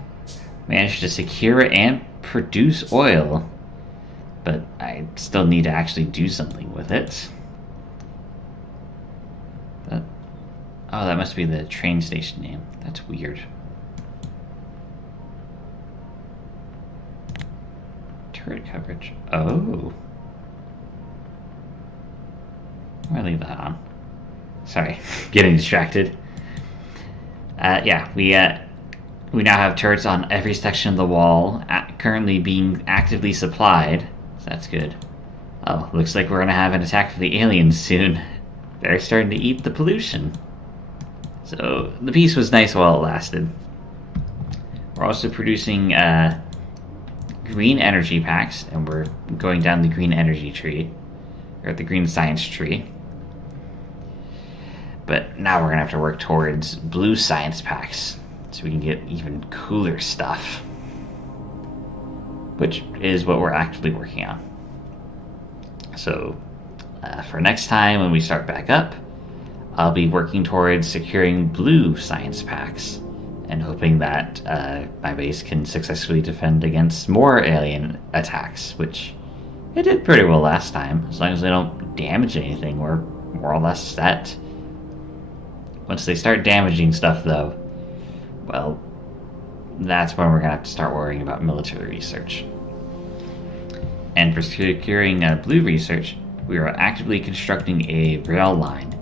Managed to secure and produce oil, but I still need to actually do something with it. Oh, that must be the train station name. That's weird. turret coverage. Oh. I'm gonna leave that on. Sorry, getting distracted. Yeah, we now have turrets on every section of the wall, currently being actively supplied. So that's good. Oh, looks like we're gonna have an attack from the aliens soon. They're starting to eat the pollution. So the peace was nice while it lasted. We're also producing green energy packs, and we're going down the green energy tree, or the green science tree. But now we're gonna have to work towards blue science packs, so we can get even cooler stuff, which is what we're actively working on. So for next time when we start back up, I'll be working towards securing blue science packs and hoping that my base can successfully defend against more alien attacks, which it did pretty well last time. As long as they don't damage anything, we're more or less set. Once they start damaging stuff, though, well, that's when we're going to have to start worrying about military research. And for securing blue research, we are actively constructing a rail line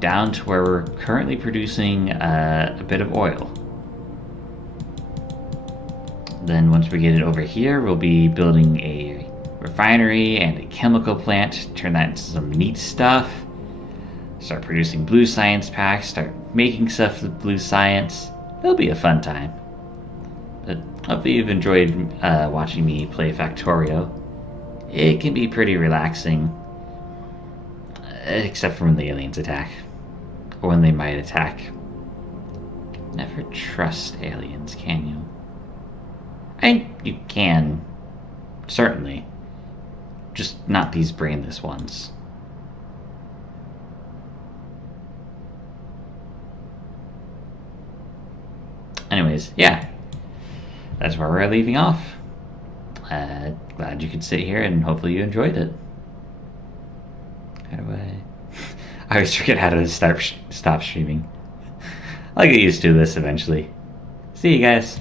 down to where we're currently producing a bit of oil. Then once we get it over here, we'll be building a refinery and a chemical plant, turn that into some neat stuff, start producing blue science packs, start making stuff with blue science. It'll be a fun time. But hopefully you've enjoyed watching me play Factorio. It can be pretty relaxing, except for when the aliens attack, or when they might attack. Never trust aliens, can you? You can, certainly. Just not these brainless ones. Anyways, yeah. That's where we're leaving off. Glad you could sit here and hopefully you enjoyed it. How do I... I always forget how to stop streaming. I'll get used to this eventually. See you guys.